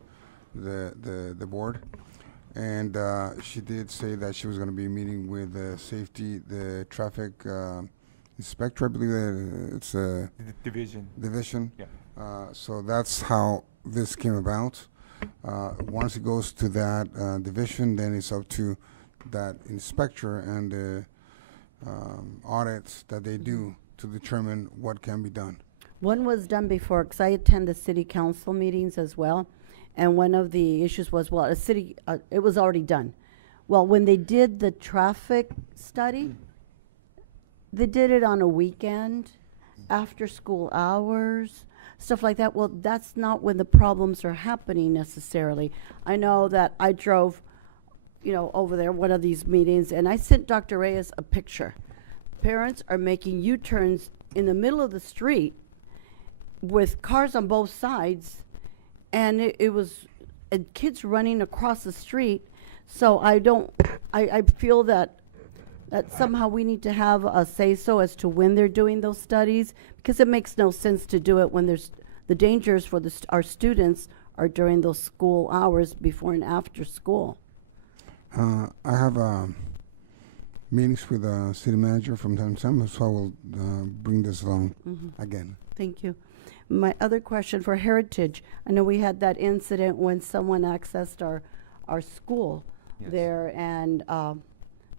the board. And she did say that she was going to be meeting with the traffic inspector, I believe it's a division. Yeah. So that's how this came about. Once it goes to that division, then it's up to that inspector and the audits that they do to determine what can be done. One was done before, because I attend the city council meetings as well, and one of the issues was, well, it was already done. Well, when they did the traffic study, they did it on a weekend, after school hours, stuff like that. Well, that's not when the problems are happening necessarily. I know that I drove, over there, one of these meetings, and I sent Dr. Reyes a picture. Parents are making U-turns in the middle of the street with cars on both sides, and it was kids running across the street. So I feel that somehow we need to have a say-so as to when they're doing those studies, because it makes no sense to do it when there's the dangers for our students are during those school hours before and after school. I have meetings with the city manager from time to time, so I will bring this along again. Thank you. My other question for Heritage, I know we had that incident when someone accessed our school there, and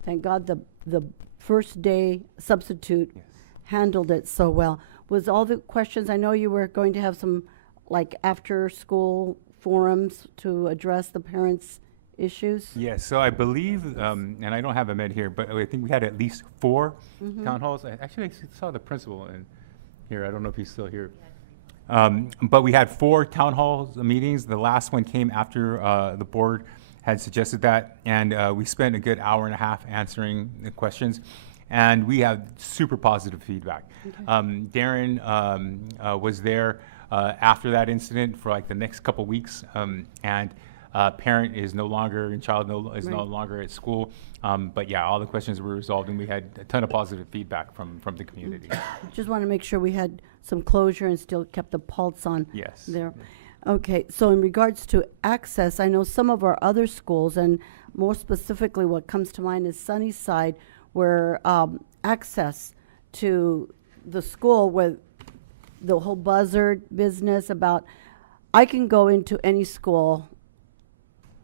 thank God the first day substitute handled it so well. Was all the questions, I know you were going to have some like after school forums to address the parents' issues? Yes, so I believe, and I don't have Ahmed here, but I think we had at least 4 town halls. Actually, I saw the principal in here. I don't know if he's still here. But we had 4 town hall meetings. The last one came after the board had suggested that, and we spent a good hour and a half answering the questions, and we had super positive feedback. Okay. Darren was there after that incident for like the next couple weeks, and parent is no longer, and child is no longer at school. But yeah, all the questions were resolved, and we had a ton of positive feedback from the community. Just want to make sure we had some closure and still kept the pulse on there. Okay, so in regards to access, I know some of our other schools, and more specifically what comes to mind is Sunnyside, where access to the school with the whole buzzard business about, I can go into any school,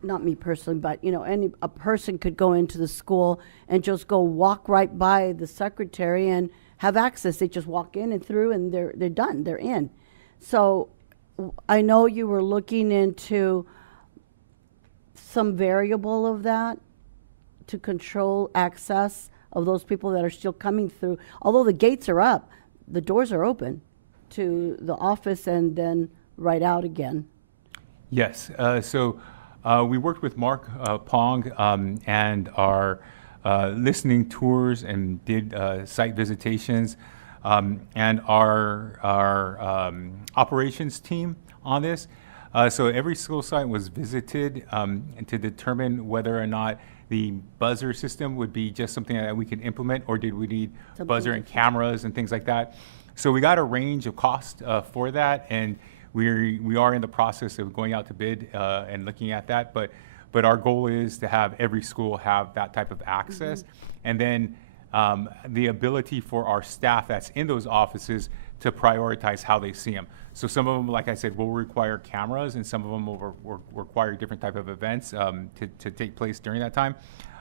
not me personally, but a person could go into the school and just go walk right by the secretary and have access. They just walk in and through, and they're done. They're in. So I know you were looking into some variable of that to control access of those people that are still coming through. Although the gates are up, the doors are open to the office and then right out again. Yes. So we worked with Mark Pong and our listening tours and did site visitations, and our operations team on this. So every school site was visited to determine whether or not the buzzer system would be just something that we could implement, or did we need buzzer and cameras and things like that. So we got a range of cost for that, and we are in the process of going out to bid and looking at that. But our goal is to have every school have that type of access, and then the ability for our staff that's in those offices to prioritize how they see them. So some of them, like I said, will require cameras, and some of them will require different type of events to take place during that time.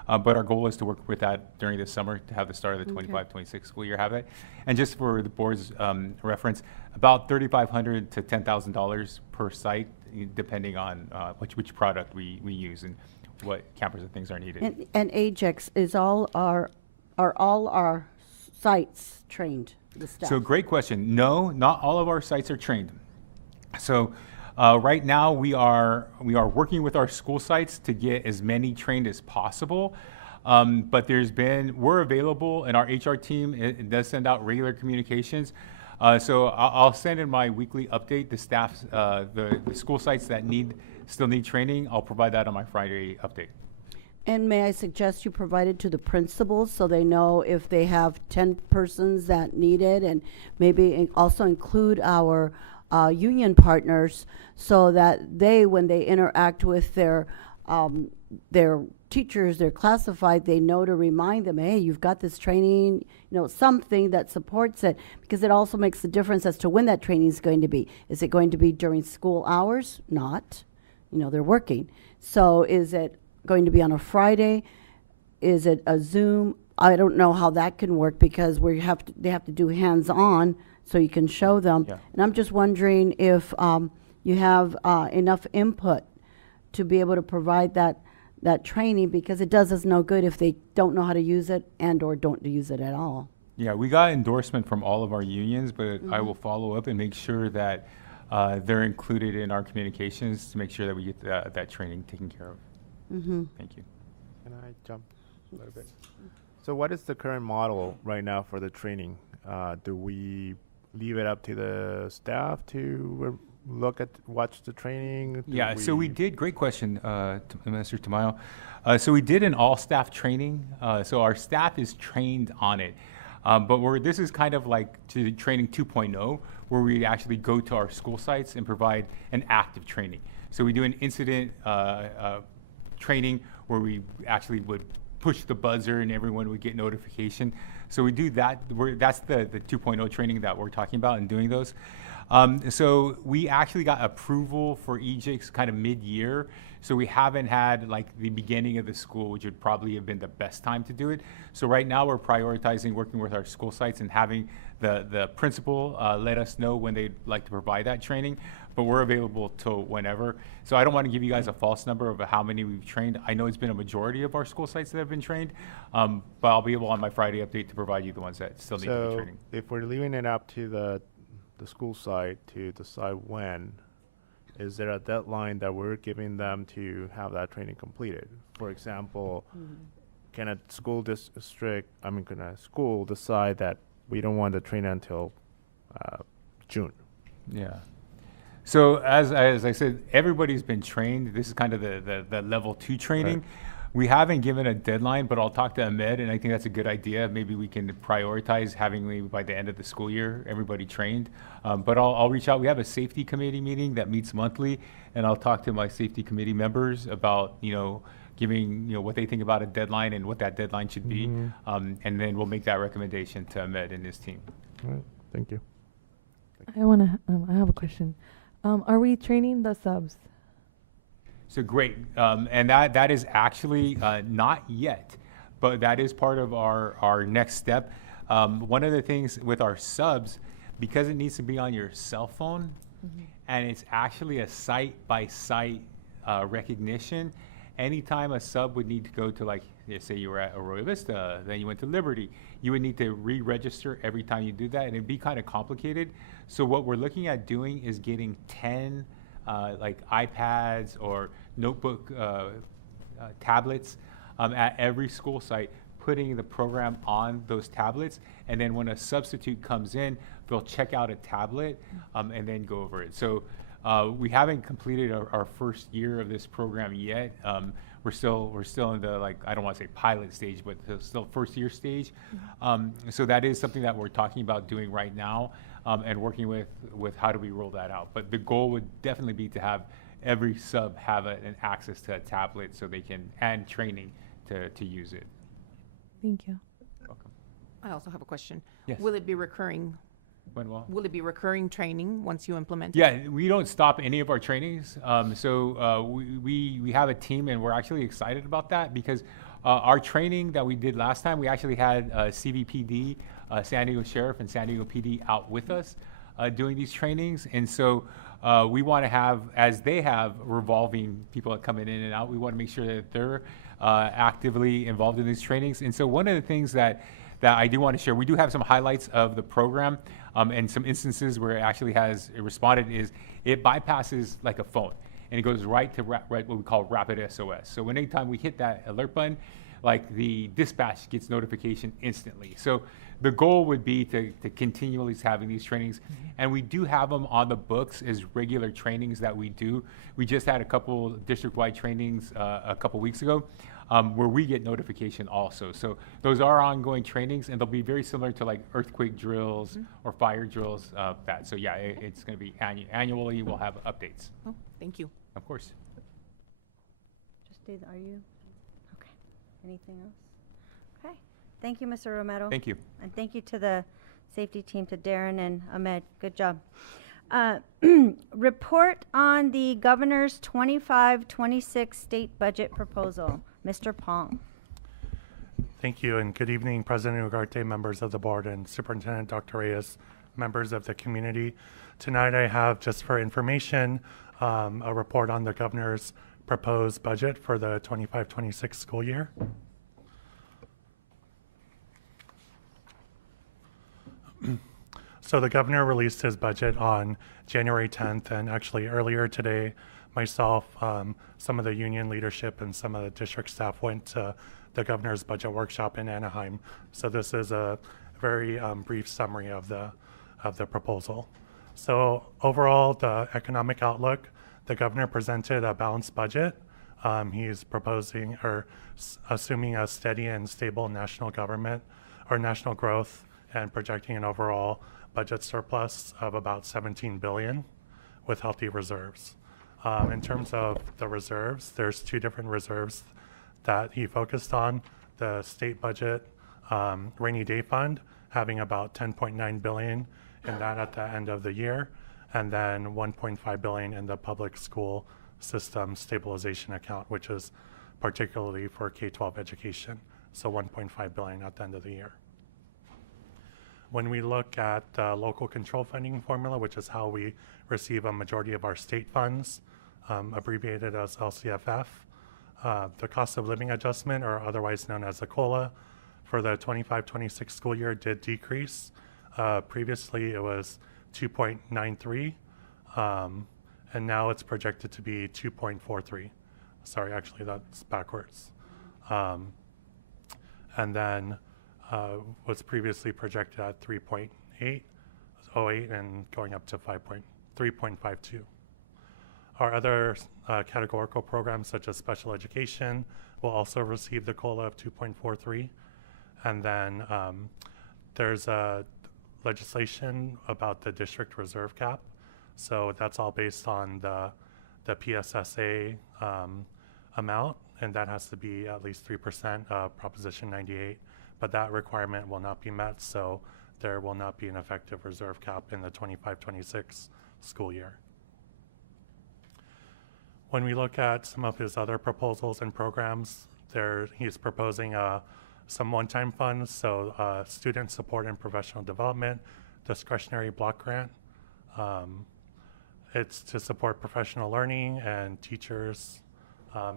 But our goal is to work with that during the summer to have the start of the 25-26 school year have it. And just for the board's reference, about $3,500 to $10,000 per site, depending on which product we use and what campers and things are needed. And Ajax, are all our sites trained, the staff? So great question. No, not all of our sites are trained. So right now we are working with our school sites to get as many trained as possible. But we're available, and our HR team it does send out regular communications. So I'll send in my weekly update, the staffs, the school sites that still need training. I'll provide that on my Friday update. And may I suggest you provide it to the principals so they know if they have 10 persons that need it, and maybe also include our union partners so that they, when they interact with their teachers, they're classified, they know to remind them, hey, you've got this training, something that supports it, because it also makes a difference as to when that training is going to be. Is it going to be during school hours? Not. They're working. So is it going to be on a Friday? Is it a Zoom? I don't know how that can work because they have to do hands-on so you can show them. Yeah. And I'm just wondering if you have enough input to be able to provide that training, because it does us no good if they don't know how to use it and or don't use it at all. Yeah, we got endorsement from all of our unions, but I will follow up and make sure that they're included in our communications to make sure that we get that training taken care of. Thank you. Can I jump a little bit? So what is the current model right now for the training? Do we leave it up to the staff to watch the training? So we did, great question, Mr. Tamayo. So we did an all-staff training. So our staff is trained on it. But this is kind of like to training 2.0, where we actually go to our school sites and provide an active training. So we do an incident training where we actually would push the buzzer and everyone would get notification. So we do that. That's the 2.0 training that we're talking about and doing those. So we actually got approval for EJICS kind of mid-year. So we haven't had like the beginning of the school, which would probably have been the best time to do it. So right now we're prioritizing working with our school sites and having the principal let us know when they'd like to provide that training, but we're available till whenever. So I don't want to give you guys a false number of how many we've trained. I know it's been a majority of our school sites that have been trained, but I'll be able on my Friday update to provide you the ones that still need to be training. If we're leaving it up to the school site to decide when, is there a deadline that we're giving them to have that training completed? For example, can a school decide that we don't want the training until June? Yeah. So as I said, everybody's been trained. This is kind of the level 2 training. Right. We haven't given a deadline, but I'll talk to Ahmed, and I think that's a good idea. Maybe we can prioritize having maybe by the end of the school year, everybody trained. But I'll reach out. We have a safety committee meeting that meets monthly, and I'll talk to my safety committee members about, giving, what they think about a deadline and what that deadline should be. And then we'll make that recommendation to Ahmed and his team. All right, thank you. I have a question. Are we training the subs? So great, and that is actually not yet, but that is part of our next step. One of the things with our subs, because it needs to be on your cell phone, and it's actually a site-by-site recognition. Anytime a sub would need to go to, like, say you were at Arroyo Vista, then you went to Liberty, you would need to re-register every time you do that, and it'd be kind of complicated. So what we're looking at doing is getting 10 like iPads or notebook tablets at every school site, putting the program on those tablets, and then when a substitute comes in, they'll check out a tablet and then go over it. So we haven't completed our first year of this program yet. We're still in the, like, I don't want to say pilot stage, but still first year stage. So that is something that we're talking about doing right now, and working with how do we roll that out. But the goal would definitely be to have every sub have an access to a tablet so they can, and training to use it. Thank you. Welcome. I also have a question. Yes. Will it be recurring? Will it be recurring training once you implement it? Yeah, we don't stop any of our trainings. We have a team, and we're actually excited about that because our training that we did last time, we actually had CVPD, San Diego Sheriff, and San Diego PD out with us doing these trainings. And so we want to have, as they have revolving people that come in and out, we want to make sure that they're actively involved in these trainings. And so one of the things that I do want to share, we do have some highlights of the program, and some instances where it actually has responded is it bypasses like a phone, and it goes right to what we call rapid SOS. So anytime we hit that alert button, like the dispatch gets notification instantly. So the goal would be to continually having these trainings. And we do have them on the books as regular trainings that we do. We just had a couple district-wide trainings a couple weeks ago where we get notification also. So those are ongoing trainings, and they'll be very similar to like earthquake drills or fire drills. So yeah, it's going to be annually. We'll have updates. Oh, thank you. Of course. Trustee, are you? Okay. Anything else? Okay. Thank you, Mr. Romero. Thank you. And thank you to the safety team, to Darren and Ahmed. Good job. Report on the governor's 25-26 state budget proposal. Mr. Pong. Thank you, and good evening, President Ugarte, members of the board, and Superintendent Dr. Reyes, members of the community. Tonight I have, just for information, a report on the governor's proposed budget for the 25-26 school year. So the governor released his budget on January 10th, and actually earlier today, myself, some of the union leadership and some of the district staff went to the governor's budget workshop in Anaheim. So this is a very brief summary of the proposal. So overall, the economic outlook, the governor presented a balanced budget. He's proposing or assuming a steady and stable national government or national growth and projecting an overall budget surplus of about $17 billion with healthy reserves. In terms of the reserves, there's two different reserves that he focused on. The state budget rainy day fund having about $10.9 billion in that at the end of the year, and then $1.5 billion in the public school system stabilization account, which is particularly for K-12 education. So $1.5 billion at the end of the year. When we look at the local control funding formula, which is how we receive a majority of our state funds, abbreviated as LCFF, the cost of living adjustment, or otherwise known as the COLA, for the 25-26 school year did decrease. Previously it was 2.93, and now it's projected to be 2.43. Sorry, actually that's backwards. And then was previously projected at 3.808 and going up to 3.52. Our other categorical programs, such as special education, will also receive the COLA of 2.43. And then there's a legislation about the district reserve cap. So that's all based on the PSSA amount, and that has to be at least 3% of Proposition 98. But that requirement will not be met, so there will not be an effective reserve cap in the 25-26 school year. When we look at some of his other proposals and programs, he's proposing some one-time funds, so student support and professional development, discretionary block grant. It's to support professional learning and teachers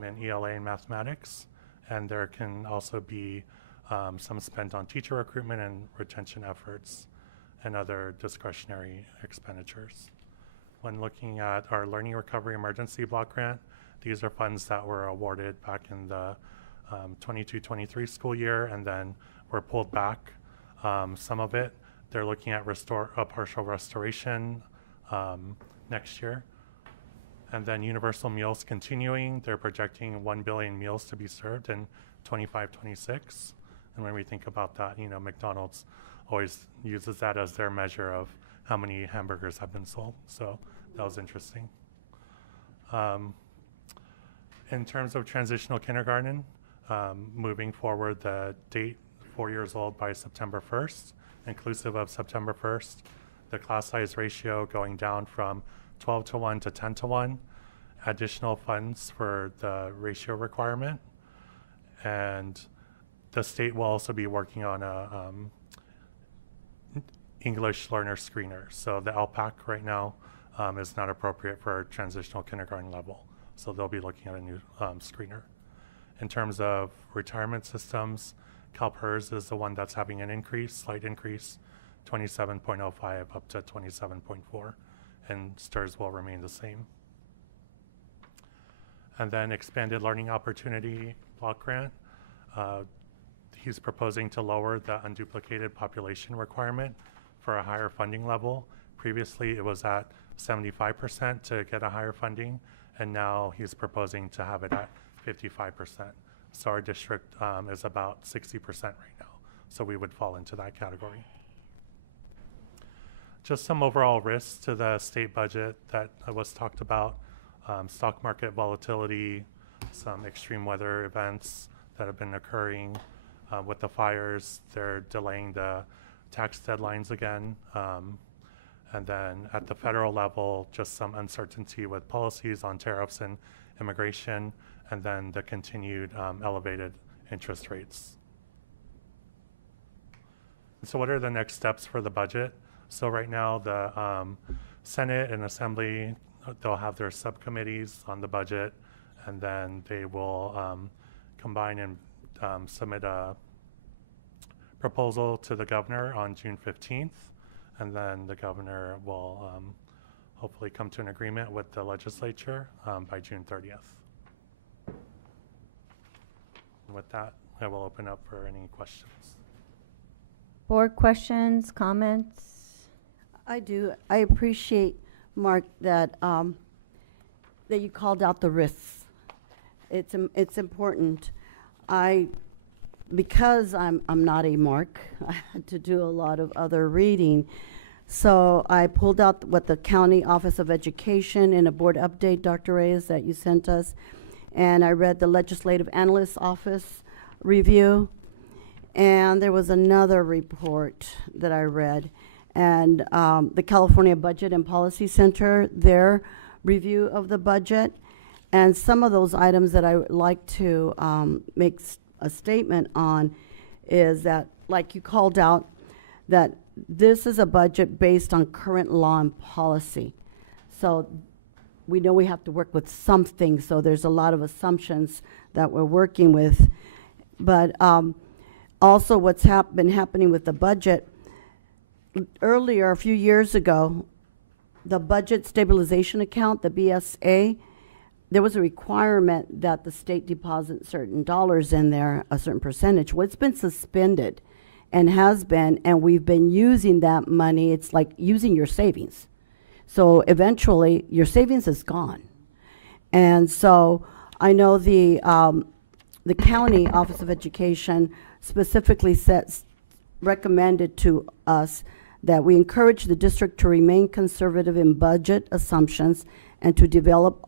in ELA and mathematics, and there can also be some spent on teacher recruitment and retention efforts and other discretionary expenditures. When looking at our Learning Recovery Emergency Block Grant, these are funds that were awarded back in the 22-23 school year and then were pulled back. Some of it, they're looking at a partial restoration next year. And then universal meals continuing, they're projecting 1 billion meals to be served in 25-26. And when we think about that, you know, McDonald's always uses that as their measure of how many hamburgers have been sold. So that was interesting. In terms of transitional kindergarten, moving forward, the date 4 years old by September 1st, inclusive of September 1st, the class size ratio going down from 12:1 to 10:1, additional funds for the ratio requirement, and the state will also be working on a English learner screener. So the LPAC right now is not appropriate for transitional kindergarten level. So they'll be looking at a new screener. In terms of retirement systems, CalPERS is the one that's having an increase, slight increase, 27.05 up to 27.4, and STIRS will remain the same. And then expanded learning opportunity block grant. He's proposing to lower the unduplicated population requirement for a higher funding level. Previously, it was at 75% to get a higher funding, and now he's proposing to have it at 55%. So our district is about 60% right now. So we would fall into that category. Just some overall risks to the state budget that was talked about. Stock market volatility, some extreme weather events that have been occurring. With the fires, they're delaying the tax deadlines again. And then at the federal level, just some uncertainty with policies on tariffs and immigration, and then the continued elevated interest rates. And so what are the next steps for the budget? So right now, the Senate and Assembly, they'll have their subcommittees on the budget, and then they will combine and submit a proposal to the governor on June 15th, and then the governor will hopefully come to an agreement with the legislature by June 30th. And with that, I will open up for any questions. Board questions, comments? I do. I appreciate, Mark, that that you called out the risks. It's important. Because I'm not a Mark, I had to do a lot of other reading. So I pulled out what the County Office of Education in a board update, Dr. Reyes, that you sent us. And I read the Legislative Analyst Office review. And there was another report that I read. And the California Budget and Policy Center, their review of the budget. And some of those items that I would like to make a statement on is that, like you called out, that this is a budget based on current law and policy. So we know we have to work with something, so there's a lot of assumptions that we're working with. But also what's been happening with the budget, earlier, a few years ago, the Budget Stabilization Account, the BSA, there was a requirement that the state deposit certain dollars in there, a certain percentage. Well, it's been suspended and has been, and we've been using that money. It's like using your savings. So eventually, your savings is gone. And so I know the County Office of Education specifically recommended to us that we encourage the district to remain conservative in budget assumptions and to develop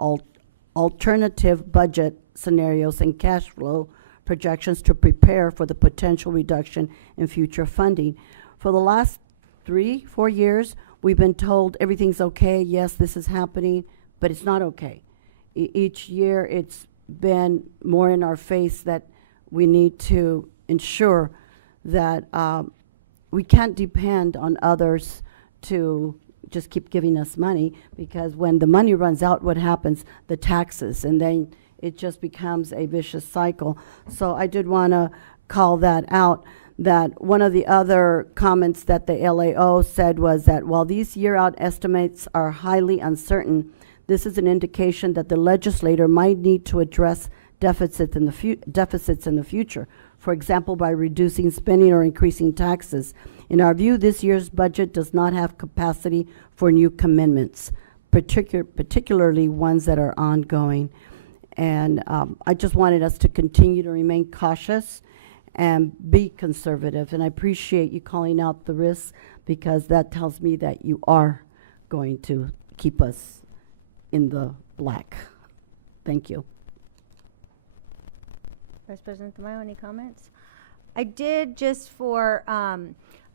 alternative budget scenarios and cash flow projections to prepare for the potential reduction in future funding. For the last 3-4 years, we've been told everything's okay, yes, this is happening, but it's not okay. Each year it's been more in our face that we need to ensure that we can't depend on others to just keep giving us money, because when the money runs out, what happens? The taxes, and then it just becomes a vicious cycle. So I did want to call that out, that one of the other comments that the LAO said was that while these year-out estimates are highly uncertain, this is an indication that the legislator might need to address deficits in the future. For example, by reducing spending or increasing taxes. In our view, this year's budget does not have capacity for new commitments, particularly ones that are ongoing. And I just wanted us to continue to remain cautious and be conservative. And I appreciate you calling out the risks, because that tells me that you are going to keep us in the black. Thank you. Vice President Tamayo, any comments? I did just for,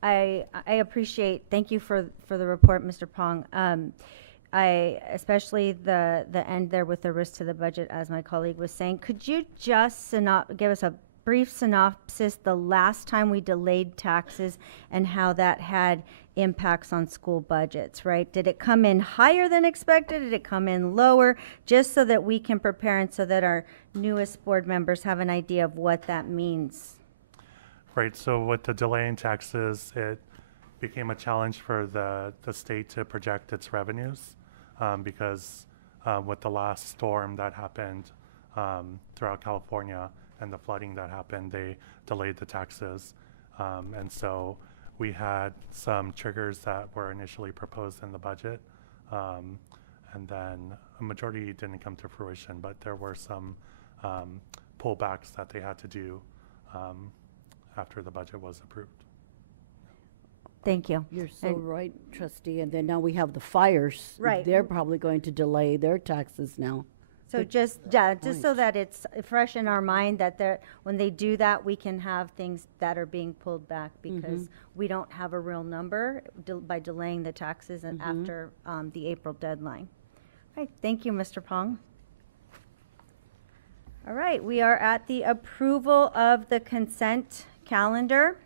I appreciate, thank you for the report, Mr. Pong. I, especially the end there with the risk to the budget, as my colleague was saying. Could you just give us a brief synopsis the last time we delayed taxes and how that had impacts on school budgets, right? Did it come in higher than expected? Did it come in lower? Just so that we can prepare and so that our newest board members have an idea of what that means. Right, so with the delay in taxes, it became a challenge for the state to project its revenues because with the last storm that happened throughout California, and the flooding that happened, they delayed the taxes. And so we had some triggers that were initially proposed in the budget. And then a majority didn't come to fruition, but there were some pullbacks that they had to do after the budget was approved. Thank you. You're so And- right, trustee. And then now we have the fires. Right. They're probably going to delay their taxes now. So Good just so that it's fresh in our mind that when they do that, we can have things that are being pulled back because we don't have a real number by delaying the taxes and after the April deadline. All right, thank you, Mr. Pong. All right, we are at the approval of the consent calendar.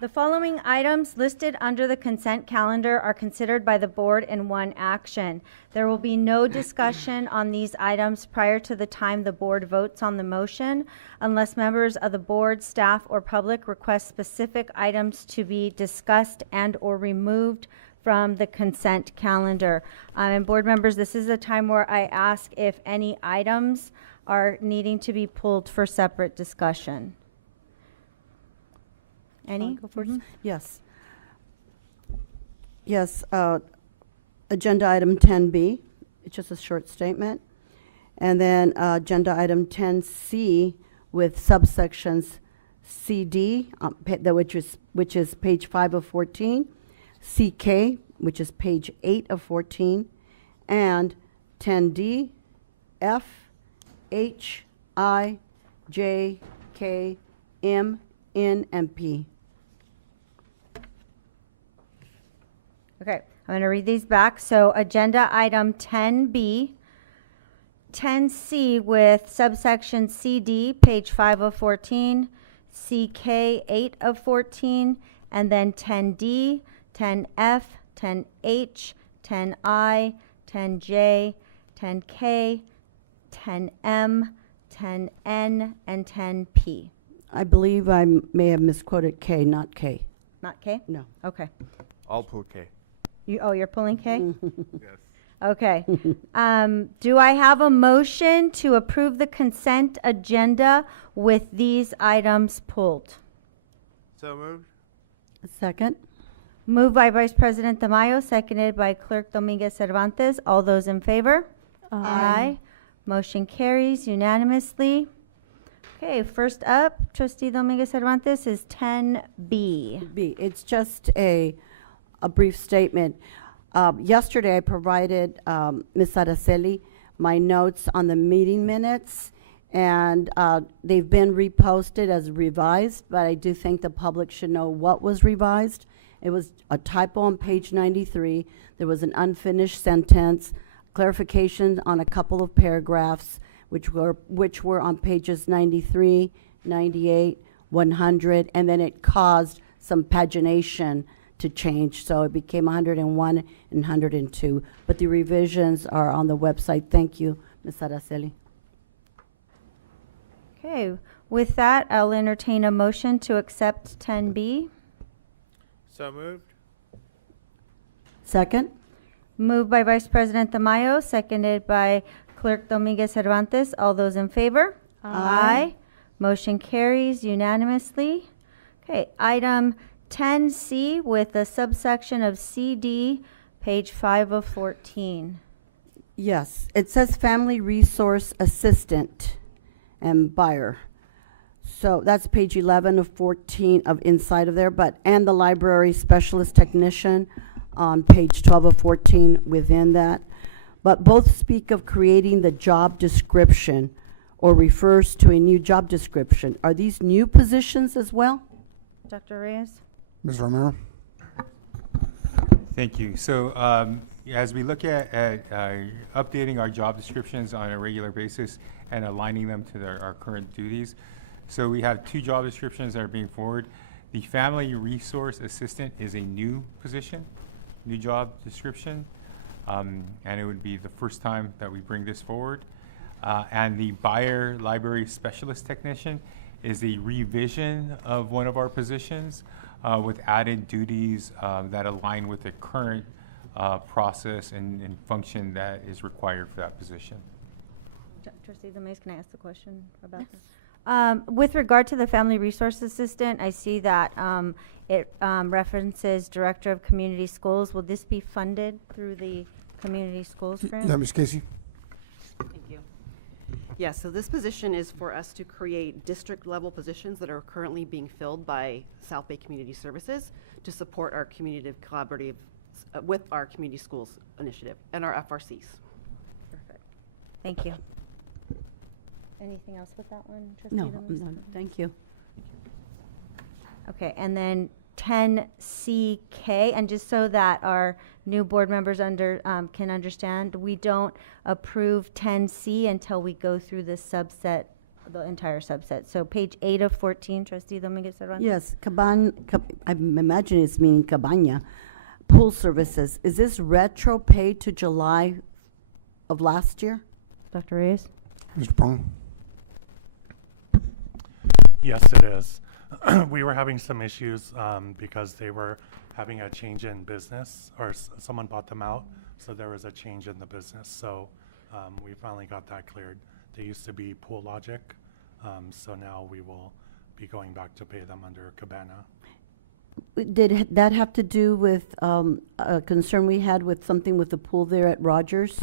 The following items listed under the consent calendar are considered by the board in one action. There will be no discussion on these items prior to the time the board votes on the motion unless members of the board, staff, or public request specific items to be discussed and or removed from the consent calendar. And board members, this is a time where I ask if any items are needing to be pulled for separate discussion. Any? Go first? Yes. Yes, agenda item 10B, it's just a short statement. And then agenda item 10C with subsections CD, which is page 5 of 14, CK, which is page 8 of 14, and 10D, F, H, I, J, K, M, N, and P. Okay, I'm going to read these back. So agenda item 10B, 10C with subsection CD, page 5 of 14, CK 8 of 14, and then 10D, 10F, 10H, 10I, 10J, 10K, 10M, 10N, and 10P. I believe I may have misquoted K, not K. Not K? No. Okay. I'll pull K. You're pulling K? Yes. Okay. Do I have a motion to approve the consent agenda with these items pulled? So moved. Second? Moved by Vice President Tamayo, seconded by Clerk Dominguez Cervantes. All those in favor? Aye. Motion carries unanimously. Okay, first up, Trustee Dominguez Cervantes is 10B. B, it's just a brief statement. Yesterday, I provided Ms. Araceli my notes on the meeting minutes, and they've been reposted as revised, but I do think the public should know what was revised. It was a typo on page 93. There was an unfinished sentence, clarification on a couple of paragraphs, which were on pages 93, 98, 100, and then it caused some pagination to change, so it became 101 and 102. But the revisions are on the website. Thank you, Ms. Araceli. Okay, with that, I'll entertain a motion to accept 10B. So moved. Second? Moved by Vice President Tamayo, seconded by Clerk Dominguez Cervantes. All those in favor? Aye. Motion carries unanimously. Okay, item 10C with a subsection of CD, page 5 of 14. Yes, it says Family Resource Assistant and Buyer. So that's page 11 of 14 of inside of there, and the Library Specialist Technician on page 12 of 14 within that. But both speak of creating the job description or refers to a new job description. Are these new positions as well? Dr. Reyes? Ms. Romero? Thank you. So as we look at updating our job descriptions on a regular basis and aligning them to our current duties, so we have two job descriptions that are being forward. The Family Resource Assistant is a new position, new job description, and it would be the first time that we bring this forward. And the Buyer Library Specialist Technician is a revision of one of our positions with added duties that align with the current process and function that is required for that position. Trustee Dominguez, can I ask the question about this? With regard to the Family Resource Assistant, I see that it references Director of Community Schools. Will this be funded through the Community Schools grant? Yeah, Ms. Casey? Thank you. Yeah, so this position is for us to create district-level positions that are currently being filled by South Bay Community Services to support our community collaborative with our community schools initiative and our FRCs. Perfect. Thank you. Anything else with that one, Trustee No, Dominguez? no, thank you. Okay, and then 10CK, and just so that our new board members can understand, we don't approve 10C until we go through the subset, the entire subset. So page 8 of 14, Trustee Dominguez Cervantes? Yes, I imagine it's meaning cabana. Pool services, is this retro paid to July of last year? Dr. Reyes? Mr. Pong? Yes, it is. We were having some issues because they were having a change in business, or someone bought them out, so there was a change in the business. So we finally got that cleared. They used to be Pool Logic, so now we will be going back to pay them under Cabana. Did that have to do with a concern we had with something with the pool there at Rogers?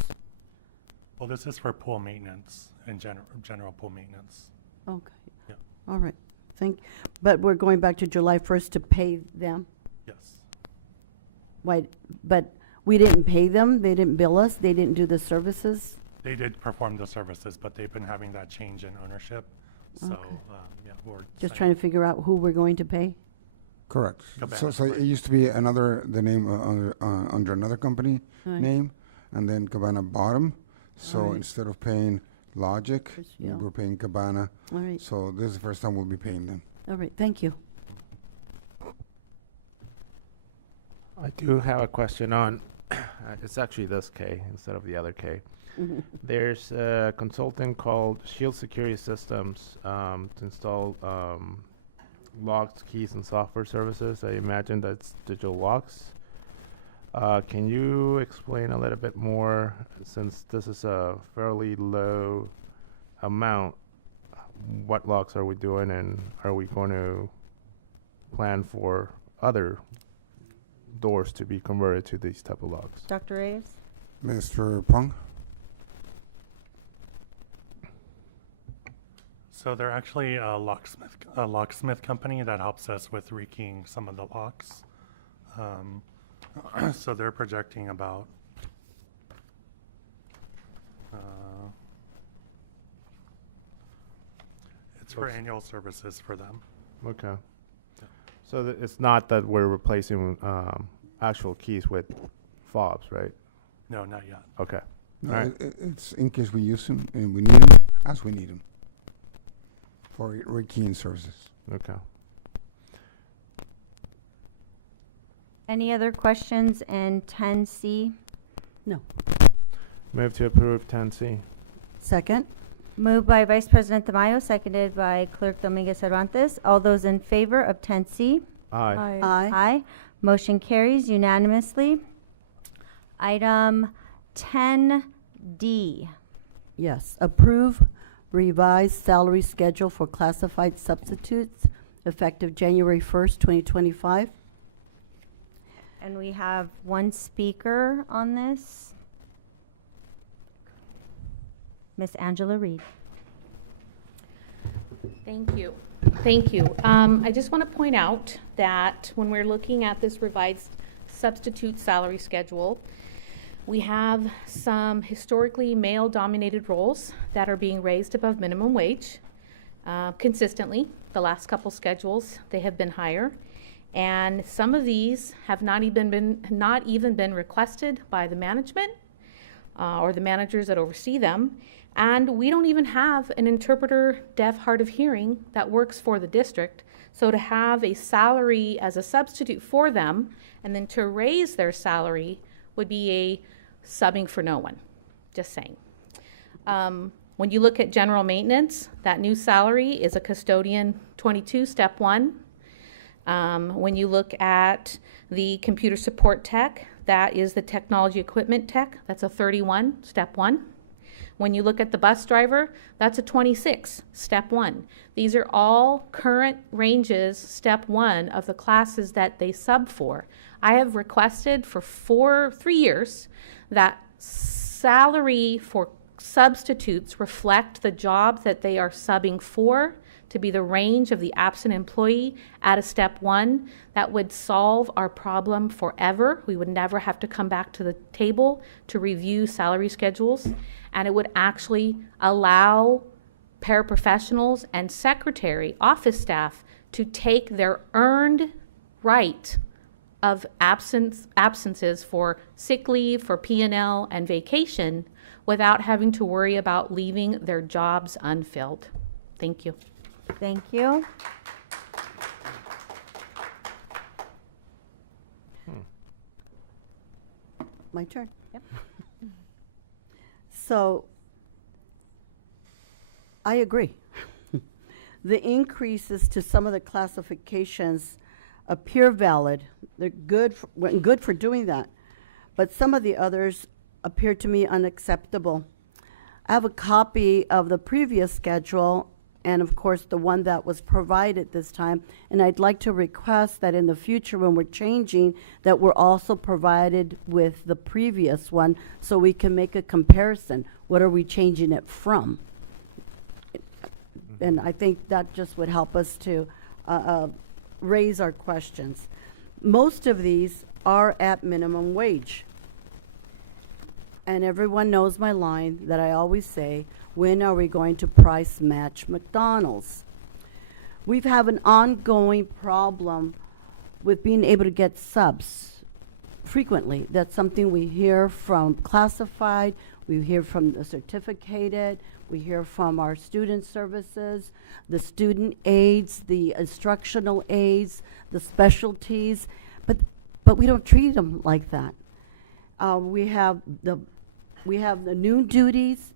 Well, this is for pool maintenance and general pool maintenance. Okay. Yeah. All right. But we're going back to July 1st to pay them? Yes. Why? But we didn't pay them? They didn't bill us? They didn't do the services? They did perform the services, but they've been having that change in ownership. So, Okay. yeah, we're Just trying to figure out who we're going to pay? Correct. Cabana, So it used to be the name under another company Right. name, and then Cabana bought 'em. So Alright. instead of paying Logic, Yeah. we're paying Cabana. All right. So this is the first time we'll be paying them. All right. Thank you. I do have a question on, it's actually this K instead of the other K. There's a consultant called Shield Security Systems to install locks, keys, and software services. I imagine that's digital locks. Can you explain a little bit more, since this is a fairly low amount, what locks are we doing, and are we going to plan for other doors to be converted to these type of locks? Dr. Reyes? Mr. Pong? So they're actually a locksmith company that helps us with rekeying some of the locks. So they're projecting about it's for annual services for them. Okay. So it's not that we're replacing actual keys with fobs, right? No, not yet. Okay. No, All right. it's in case we use them and we need them as we need them for rekeying services. Okay. Any other questions in 10C? No. Move to approve 10C. Second? Moved by Vice President Tamayo, seconded by Clerk Dominguez Cervantes. All those in favor of 10C? Aye. Aye. Aye. Motion carries unanimously. Item 10D. Yes. Approve revised salary schedule for classified substitutes effective January 1st, 2025. And we have one speaker on this. Miss Angela Reed. Thank you. Thank you. I just want to point out that when we're looking at this revised substitute salary schedule, we have some historically male-dominated roles that are being raised above minimum wage consistently. The last couple schedules, they have been higher. And some of these have not even been requested by the management or the managers that oversee them. And we don't even have an interpreter deaf hard of hearing that works for the district. So to have a salary as a substitute for them and then to raise their salary would be a subbing for no one, just saying. When you look at general maintenance, that new salary is a custodian 22, step 1. When you look at the computer support tech, that is the technology equipment tech. That's a 31, step 1. When you look at the bus driver, that's a 26, step 1. These are all current ranges, step 1 of the classes that they sub for. I have requested for 3 years that salary for substitutes reflect the job that they are subbing for to be the range of the absent employee at a step 1. That would solve our problem forever. We would never have to come back to the table to review salary schedules, and it would actually allow paraprofessionals and secretary, office staff, to take their earned right of absences for sick leave, for P&L, and vacation without having to worry about leaving their jobs unfilled. Thank you. Thank you. My turn. Yep. So, I agree. The increases to some of the classifications appear valid. They're good for doing that. But some of the others appear to me unacceptable. I have a copy of the previous schedule and of course the one that was provided this time, and I'd like to request that in the future when we're changing that we're also provided with the previous one so we can make a comparison. What are we changing it from? And I think that just would help us to raise our questions. Most of these are at minimum wage. And everyone knows my line that I always say, when are we going to price match McDonald's? We've have an ongoing problem with being able to get subs frequently. That's something we hear from classified, we hear from the certificated, we hear from our student services, the student aides, the instructional aides, the specialties, but we don't treat them like that. We have the noon duties.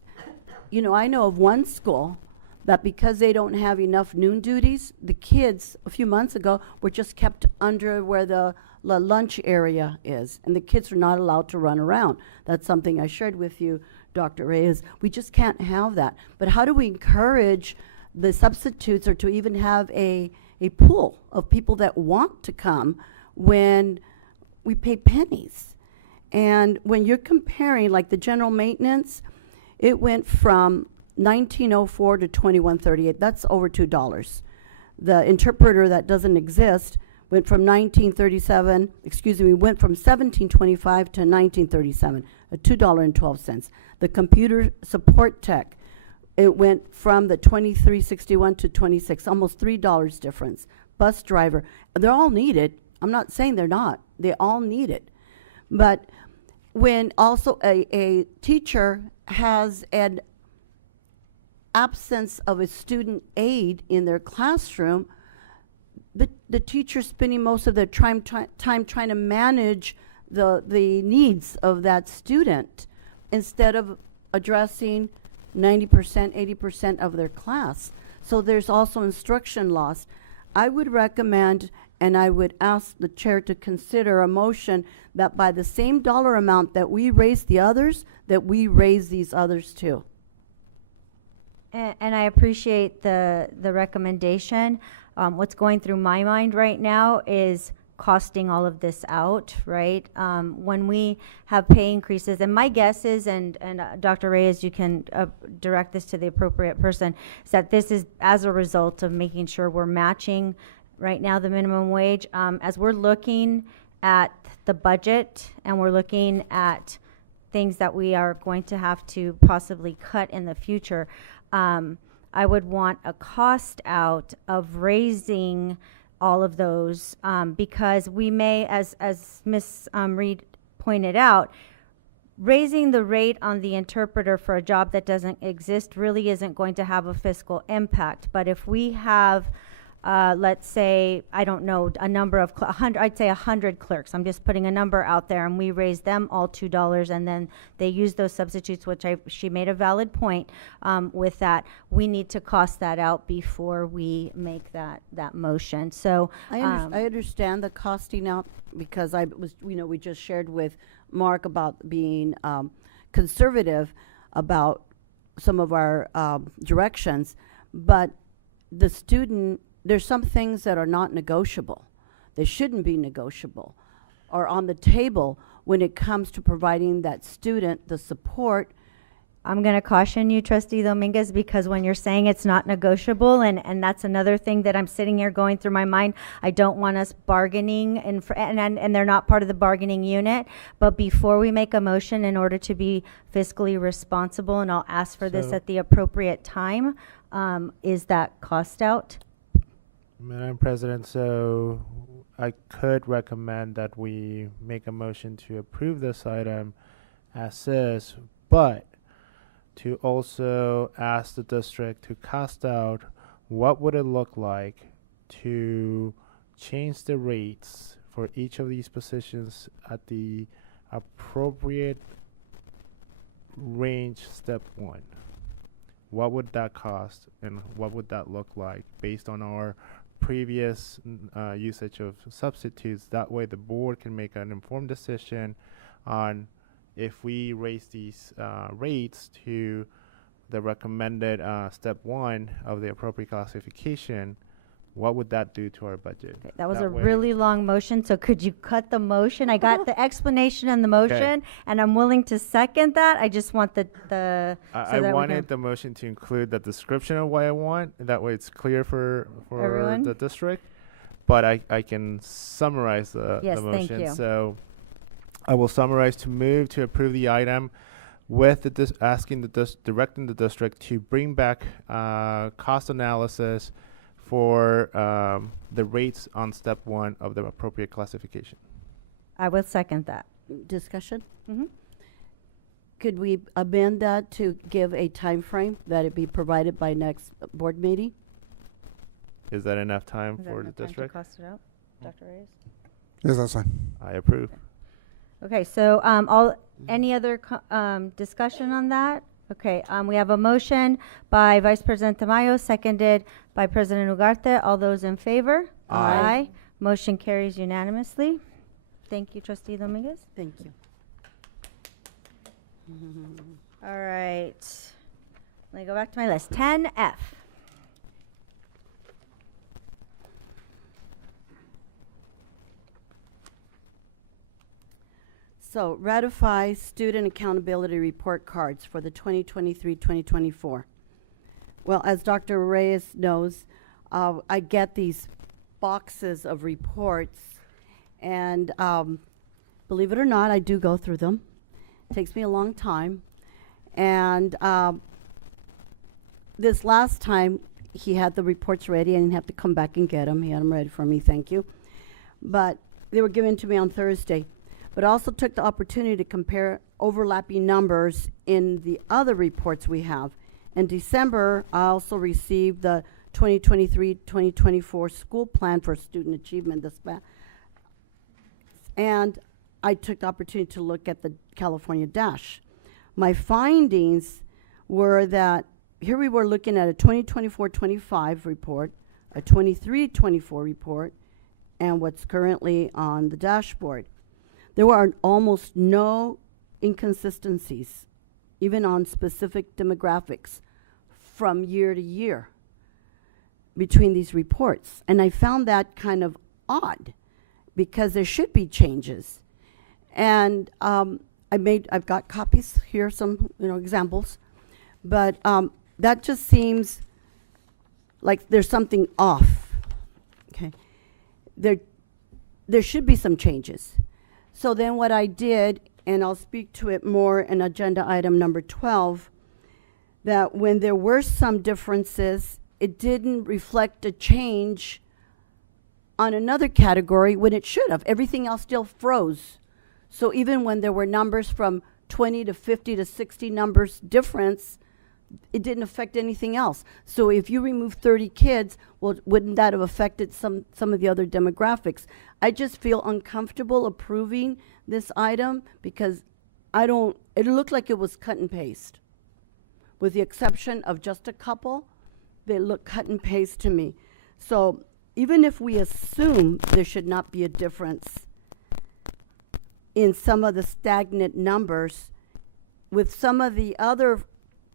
You know, I know of one school that because they don't have enough noon duties, the kids a few months ago were just kept under where the lunch area is, and the kids are not allowed to run around. That's something I shared with you, Dr. Reyes. We just can't have that. But how do we encourage the substitutes or to even have a pool of people that want to come when we pay pennies? And when you're comparing, like the general maintenance, it went from $19.04 to $21.38. That's over $2. The interpreter that doesn't exist went from went from $17.25 to $19.37, $2.12. The computer support tech, it went from the $23.61 to $26, almost $3 difference. Bus driver, they're all needed. I'm not saying they're not. They all need it. But when also a teacher has an absence of a student aide in their classroom, the teacher's spending most of their time trying to manage the needs of that student instead of addressing 90%, 80% of their class. So there's also instruction loss. I would recommend, and I would ask the chair to consider a motion that by the same dollar amount that we raise the others, that we raise these others too. And I appreciate the recommendation. What's going through my mind right now is costing all of this out, right? When we have pay increases, and my guess is, and Dr. Reyes, you can direct this to the appropriate person, is that this is as a result of making sure we're matching right now the minimum wage. As we're looking at the budget and we're looking at things that we are going to have to possibly cut in the future, I would want a cost out of raising all of those, because we may, as Ms. Reed pointed out, raising the rate on the interpreter for a job that doesn't exist really isn't going to have a fiscal impact. But if we have, let's say, I don't know, a number of, I'd say 100 clerks, I'm just putting a number out there, and we raise them all $2, and then they use those substitutes, which she made a valid point with that. We need to cost that out before we make that motion. So I understand the costing out, because we just shared with Mark about being conservative about some of our directions, but the student, there's some things that are not negotiable. They shouldn't be negotiable or on the table when it comes to providing that student the support. I'm going to caution you, Trustee Dominguez, because when you're saying it's not negotiable, and that's another thing that I'm sitting here going through my mind, I don't want us bargaining, and they're not part of the bargaining unit. But before we make a motion, in order to be fiscally responsible, and I'll ask for this So- at the appropriate time, is that cost out? Madam President, so I could recommend that we make a motion to approve this item as is, but to also ask the district to cost out what would it look like to change the rates for each of these positions at the appropriate range step 1. What would that cost and what would that look like based on our previous usage of substitutes? That way the board can make an informed decision on if we raise these rates to the recommended step 1 of the appropriate classification, what would that do to our budget? That was That a way- really long motion, so could you cut the motion? I got the explanation and the motion, and I'm willing to second that. I just want the I wanted the motion to include the description of what I want, and that way it's clear for Everyone? the district. But I can summarize the Yes, motion. thank you. So I will summarize to move to approve the item with the directing the district to bring back cost analysis for the rates on step 1 of the appropriate classification. I will second that. Discussion? Mm-hmm. Could we amend that to give a time frame that it be provided by next board meeting? Is that enough time Is that for the enough time to district? cost it out, Dr. Reyes? Yes, that's fine. I approve. Okay, so any other discussion on that? Okay, we have a motion by Vice President Tamayo, seconded by President Ugarte. All those in favor? Aye. Motion carries unanimously. Thank you, Trustee Dominguez. Thank you. All right. Let me go back to my list. 10F. So ratify student accountability report cards for the 2023-2024. Well, as Dr. Reyes knows, I get these boxes of reports, and believe it or not, I do go through them. It takes me a long time. And this last time, he had the reports ready. I didn't have to come back and get them. He had them ready for me, thank you. But they were given to me on Thursday. But I also took the opportunity to compare overlapping numbers in the other reports we have. In December, I also received the 2023-2024 school plan for student achievement. And I took the opportunity to look at the California Dash. My findings were that here we were looking at a 2024-25 report, a 23-24 report, and what's currently on the dashboard. There were almost no inconsistencies, even on specific demographics from year to year between these reports. And I found that kind of odd because there should be changes. And I've got copies here, some examples, but that just seems like there's something off. Okay, there should be some changes. So then what I did, and I'll speak to it more in agenda item number 12, that when there were some differences, it didn't reflect a change on another category when it should have. Everything else still froze. So even when there were numbers from 20 to 50 to 60 numbers difference, it didn't affect anything else. So if you remove 30 kids, well, wouldn't that have affected some of the other demographics? I just feel uncomfortable approving this item because it looked like it was cut and paste. With the exception of just a couple, they look cut and paste to me. So even if we assume there should not be a difference in some of the stagnant numbers, with some of the other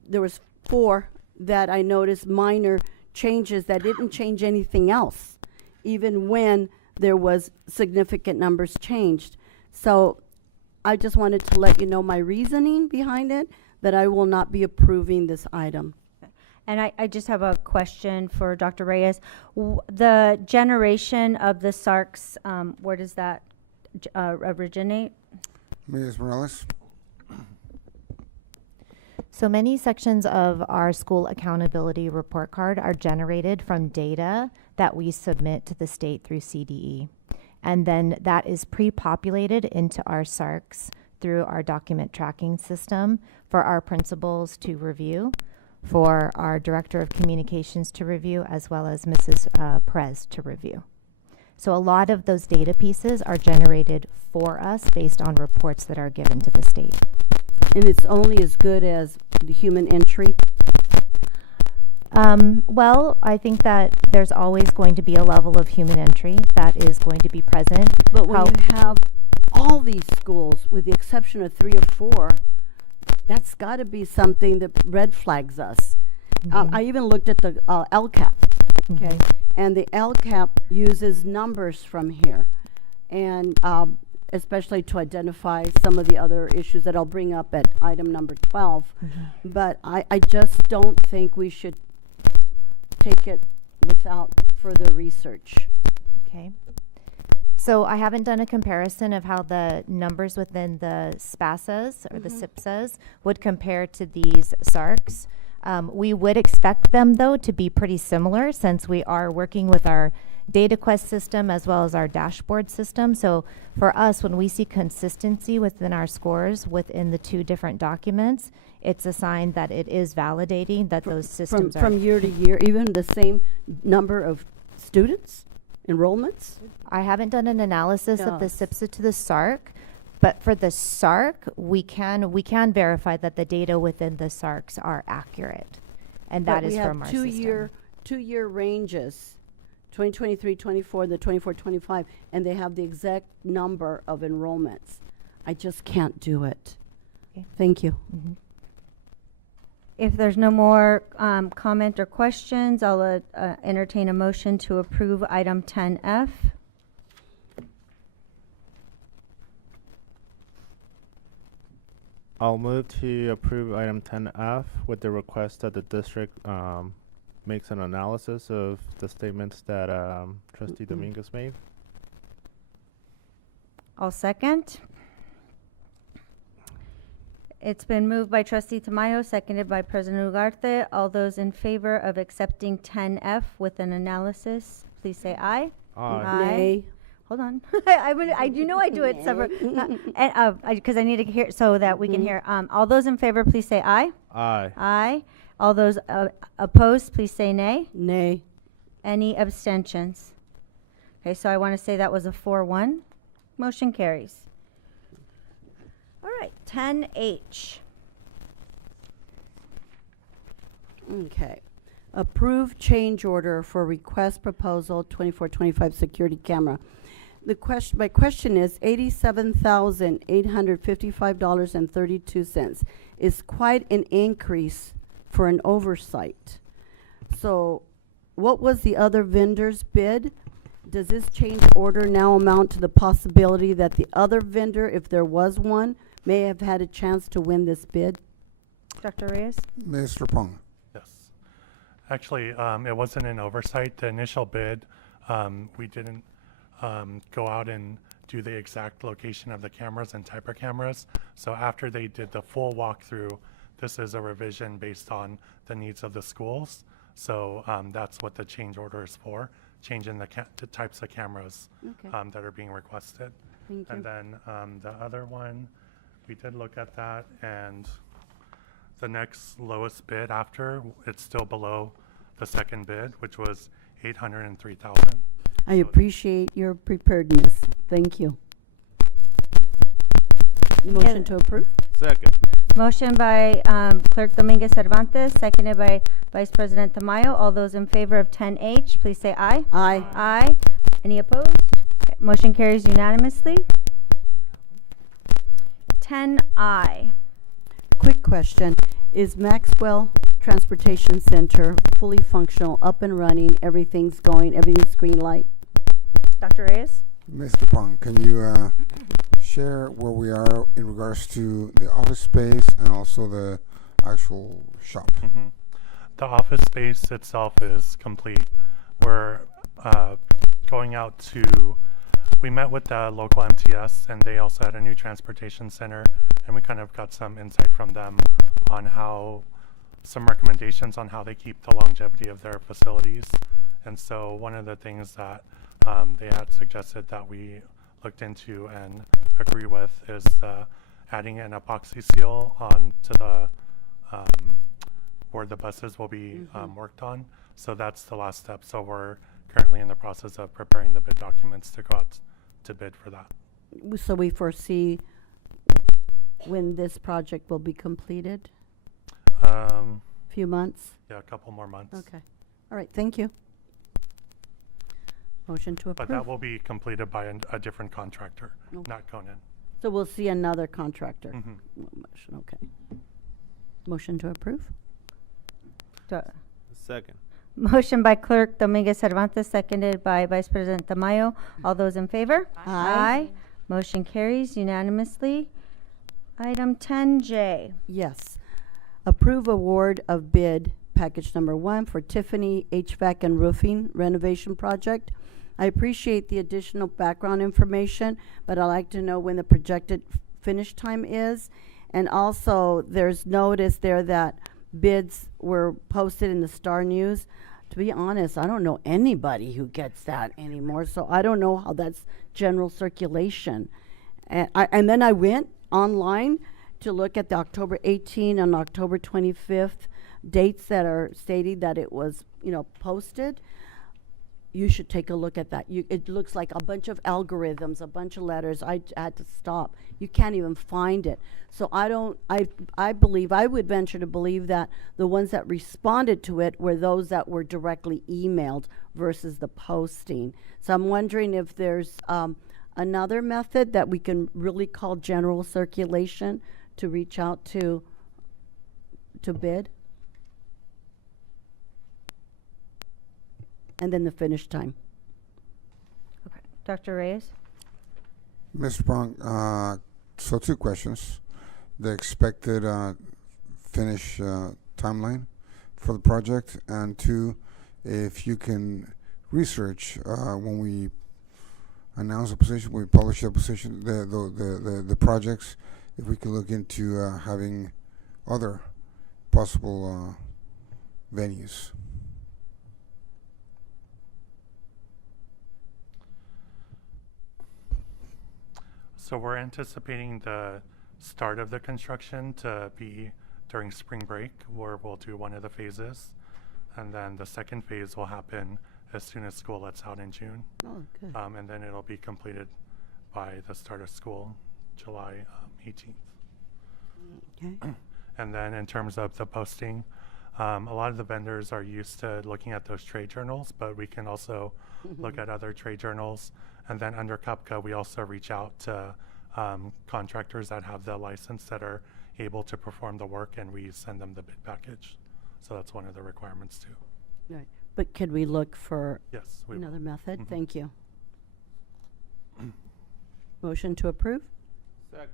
there was 4 that I noticed minor changes that didn't change anything else, even when there was significant numbers changed. So I just wanted to let you know my reasoning behind it, that I will not be approving this item. And I just have a question for Dr. Reyes. The generation of the SARCs, where does that originate? Ms. Morales? So many sections of our school accountability report card are generated from data that we submit to the state through CDE. And then that is pre-populated into our SARCs through our document tracking system for our principals to review, for our director of communications to review, as well as Mrs. Perez to review. So a lot of those data pieces are generated for us based on reports that are given to the state. And it's only as good as the human entry? Well, I think that there's always going to be a level of human entry that is going to be present. But when you have all these schools, with the exception of 3 or 4, that's got to be something that red flags us. I even looked at the LCAP, okay? And the LCAP uses numbers from here. And especially to identify some of the other issues that I'll bring up at item number 12. But I just don't think we should take it without further research. Okay. So I haven't done a comparison of how the numbers within the SPASAs or the SIPSAs would compare to these SARCs. We would expect them, though, to be pretty similar since we are working with our DataQuest system as well as our dashboard system. So for us, when we see consistency within our scores within the 2 different documents, it's a sign that it is validating that those systems are... From year to year, even the same number of students, enrollments? I haven't done an analysis of the SIPSA to the SARC, but for the SARC, we can verify that the data within the SARCs are accurate. And that is from our system. 2-year ranges, 2023, 24, the 24, 25, and they have the exact number of enrollments. I just can't do it. Okay. Thank you. If there's no more comment or questions, I'll entertain a motion to approve item 10F. I'll move to approve item 10F with the request that the district makes an analysis of the statements that Trustee Dominguez made. I'll second. It's been moved by Trustee Tamayo, seconded by President Ugarte. All those in favor of accepting 10F with an analysis, please say aye. Aye. Nay. Hold on. I do know I do it several, because I need to hear so that we can hear. All those in favor, please say aye. Aye. Aye. All those opposed, please say nay. Nay. Any abstentions? Okay, so I want to say that was a 4-1. Motion carries. All right, 10H. Okay. Approve change order for request proposal 2425 security camera. My question is $87,855.32 is quite an increase for an oversight. So what was the other vendor's bid? Does this change order now amount to the possibility that the other vendor, if there was one, may have had a chance to win this bid? Dr. Reyes? Mr. Pong. Yes. Actually, it wasn't an oversight. The initial bid, we didn't go out and do the exact location of the cameras and type of cameras. So after they did the full walkthrough, this is a revision based on the needs of the schools. So that's what the change order is for, changing the types of cameras that are being requested. Thank you. And then the other one, we did look at that, and the next lowest bid after, it's still below the second bid, which was $803,000. I appreciate your preparedness. Thank you. Motion to approve? Second. Motion by Clerk Dominguez Cervantes, seconded by Vice President Tamayo. All those in favor of 10H, please say aye. Aye. Aye. Any opposed? Okay, motion carries unanimously. 10I. Quick question. Is Maxwell Transportation Center fully functional, up and running, everything's going, everything's green light? Dr. Reyes? Mr. Pong, can you share where we are in regards to the office space and also the actual shop? The office space itself is complete. We're going out to, we met with the local MTS, and they also had a new transportation center, and we kind of got some insight from them on how, some recommendations on how they keep the longevity of their facilities. And so one of the things that they had suggested that we looked into and agree with is adding an epoxy seal on to the where the buses will be worked on. So that's the last step. So we're currently in the process of preparing the bid documents to go out to bid for that. So we foresee when this project will be completed? Few months? Yeah, a couple more months. Okay. All right, thank you. Motion to approve. But that will be completed by a different contractor, Okay. not Conan. So we'll see another contractor. Mhm. Motion, okay. Motion to approve? Second. Motion by Clerk Dominguez Cervantes, seconded by Vice President Tamayo. All those in favor? Aye. Motion carries unanimously. Item 10J. Yes. Approve award of bid package number 1 for Tiffany HVAC and Roofing renovation project. I appreciate the additional background information, but I'd like to know when the projected finish time is. And also, there's notice there that bids were posted in the Star News. To be honest, I don't know anybody who gets that anymore, so I don't know how that's general circulation. And then I went online to look at the October 18 and October 25th dates that are stating that it was, posted. You should take a look at that. It looks like a bunch of algorithms, a bunch of letters. I had to stop. You can't even find it. So I would venture to believe that the ones that responded to it were those that were directly emailed versus the posting. So I'm wondering if there's another method that we can really call general circulation to reach out to bid. And then the finish time. Okay. Dr. Reyes? Mr. Pong, so 2 questions. The expected finish timeline for the project, and 2, if you can research when we announce a position, when we publish a position, the projects, if we can look into having other possible venues. So we're anticipating the start of the construction to be during spring break, where we'll do one of the phases. And then the second phase will happen as soon as school lets out in June. Oh, good. And then it'll be completed by the start of school, July 18th. Okay. And then in terms of the posting, a lot of the vendors are used to looking at those trade journals, but we can also look at other trade journals. And then under CUPCA, we also reach out to contractors that have the license that are able to perform the work, and we send them the bid package. So that's one of the requirements too. Right. But could we look for Yes, we another will. method? Mhm. Thank you. Motion to approve? Second.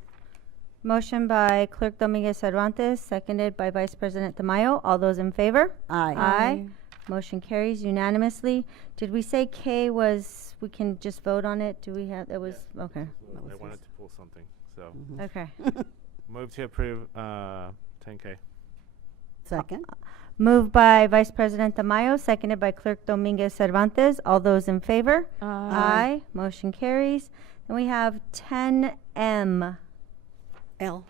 Motion by Clerk Dominguez Cervantes, seconded by Vice President Tamayo. All those in favor? Aye. Aye. Motion carries unanimously. Did we say K was, we can just vote on it? Do we have, it was, okay. I wanted to pull something, so. Okay. Move to approve 10K. Second? Moved by Vice President Tamayo, seconded by Clerk Dominguez Cervantes. All those in favor? Aye. Motion carries. Then we have 10M. L.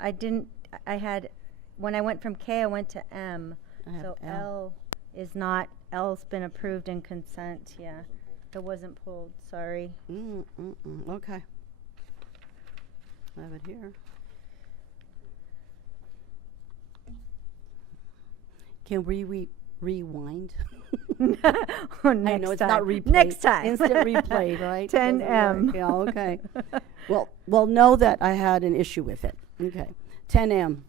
I had, when I went from K, I went to M. I have So L. L is not, L's been approved in consent, yeah. It wasn't pulled, sorry. Okay. I have it here. Can we rewind? Oh, I next know it's time. not replay. Next time. Instant replay, right? Doesn't 10M. work. Yeah, okay. Well, know that I had an issue with it. Okay. 10M.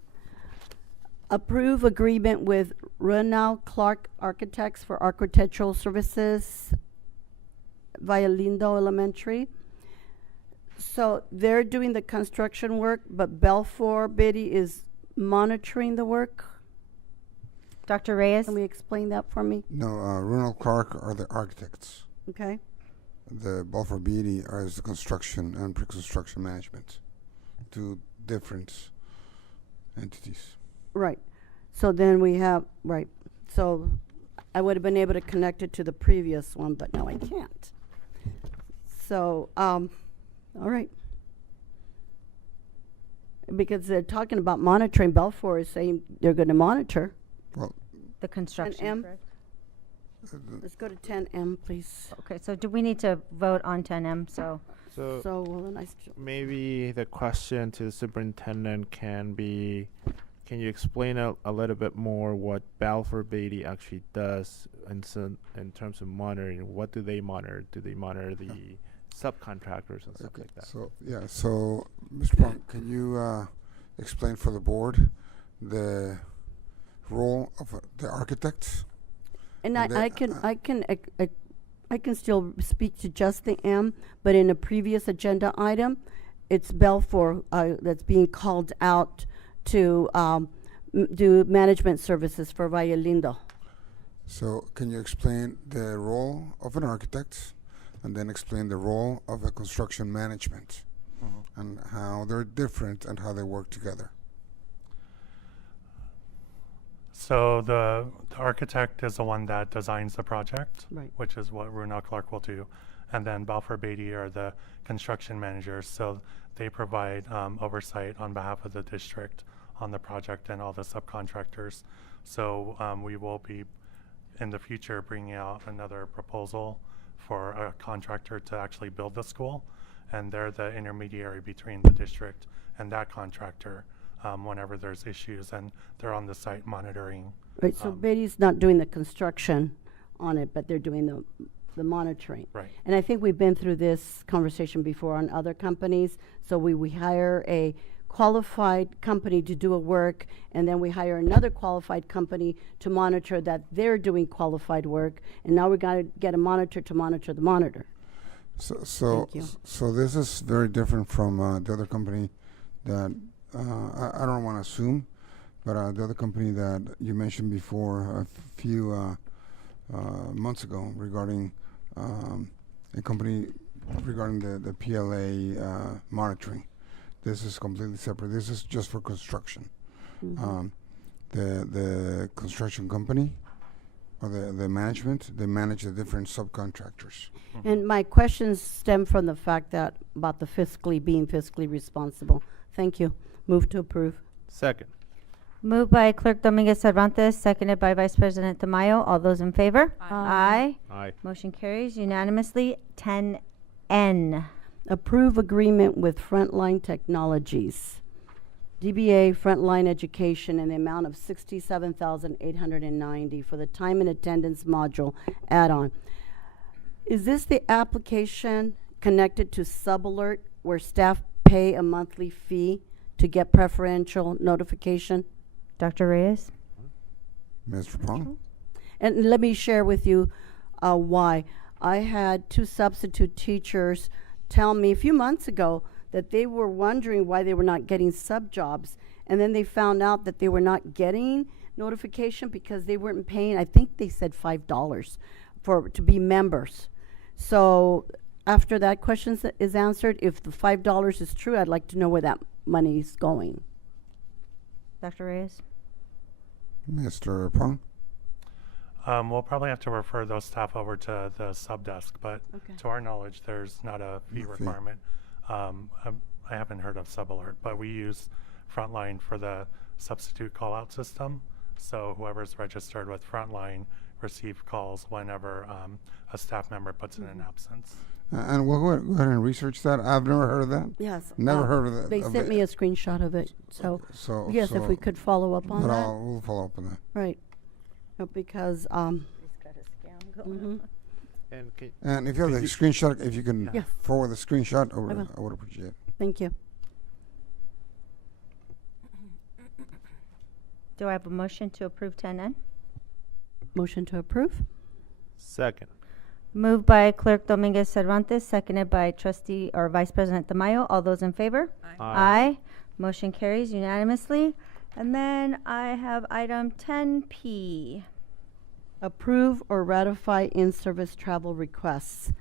Approve agreement with Renal Clark Architects for architectural services via Lindo Elementary. So they're doing the construction work, but Belfour Biddy is monitoring the work. Dr. Reyes? Can we explain that for me? No, Ronald Clark are the architects. Okay. The Balfour Beatty is the construction and pre-construction management. Two different entities. Right. So then we have, right. So I would have been able to connect it to the previous one, but now I can't. So, all right. Because they're talking about monitoring. Belfour is saying they're going to monitor. Well, The construction, 10M. correct? Let's go to 10M, please. Okay, so do we need to vote on 10M, So well, then maybe the question to the superintendent can be, can you explain a little bit more what Balfour Beatty actually does in terms of monitoring? What do they monitor? Do they monitor the subcontractors and stuff like that? So Mr. Pong, can you explain for the board the role of the architects? And I can still speak to just the M, but in a previous agenda item, it's Belfour that's being called out to do management services for Valle Lindo. So can you explain the role of an architect and then explain the role of a construction management and how they're different and how they work together? So the architect is the one that designs the project, Right. which is what Runa Clark will do. And then Balfour Beatty are the construction managers. So they provide oversight on behalf of the district on the project and all the subcontractors. So we will be, in the future, bringing out another proposal for a contractor to actually build the school. And they're the intermediary between the district and that contractor whenever there's issues, and they're on the site monitoring. Right, so Beatty's not doing the construction on it, but they're doing the monitoring. Right. And I think we've been through this conversation before on other companies. So we hire a qualified company to do a work, and then we hire another qualified company to monitor that they're doing qualified work, and now we got to get a monitor to monitor the monitor. So this is very different from the other company that I don't want to assume, but the other company that you mentioned before a few months ago regarding a company regarding the PLA monitoring. This is completely separate. This is just for construction. The construction company or the management, they manage the different subcontractors. And my questions stem from the fact that about the being fiscally responsible. Thank you. Move to approve. Second. Moved by Clerk Dominguez Cervantes, seconded by Vice President Tamayo. All those in favor? Aye. Aye. Motion carries unanimously. 10N. Approve agreement with Frontline Technologies, DBA Frontline Education, in the amount of $67,890 for the time and attendance module add-on. Is this the application connected to SubAlert where staff pay a monthly fee to get preferential notification? Dr. Reyes? Mr. Pong? And let me share with you why. I had 2 substitute teachers tell me a few months ago that they were wondering why they were not getting sub jobs, and then they found out that they were not getting notification because they weren't paying, I think they said $5 to be members. So after that question is answered, if the $5 is true, I'd like to know where that money is going. Dr. Reyes? Mr. Pong? We'll probably have to refer those staff over to the sub desk, but to our knowledge, there's not a fee requirement. I haven't heard of SubAlert, but we use Frontline for the substitute call-out system. So whoever's registered with Frontline receive calls whenever a staff member puts in an absence. And we'll go ahead and research that. I've never heard of that. Yes. Never heard of that. They sent me a screenshot of it. So yes, if we could follow up on that. We'll follow up on that. Right. Because He's got a scam going on. And if you have the screenshot, if you can forward the screenshot, I would appreciate it. Thank you. Do I have a motion to approve 10N? Motion to approve? Second. Moved by Clerk Dominguez Cervantes, seconded by Trustee or Vice President Tamayo. All those in favor? Aye. Motion carries unanimously. And then I have item 10P. Approve or ratify in-service travel requests.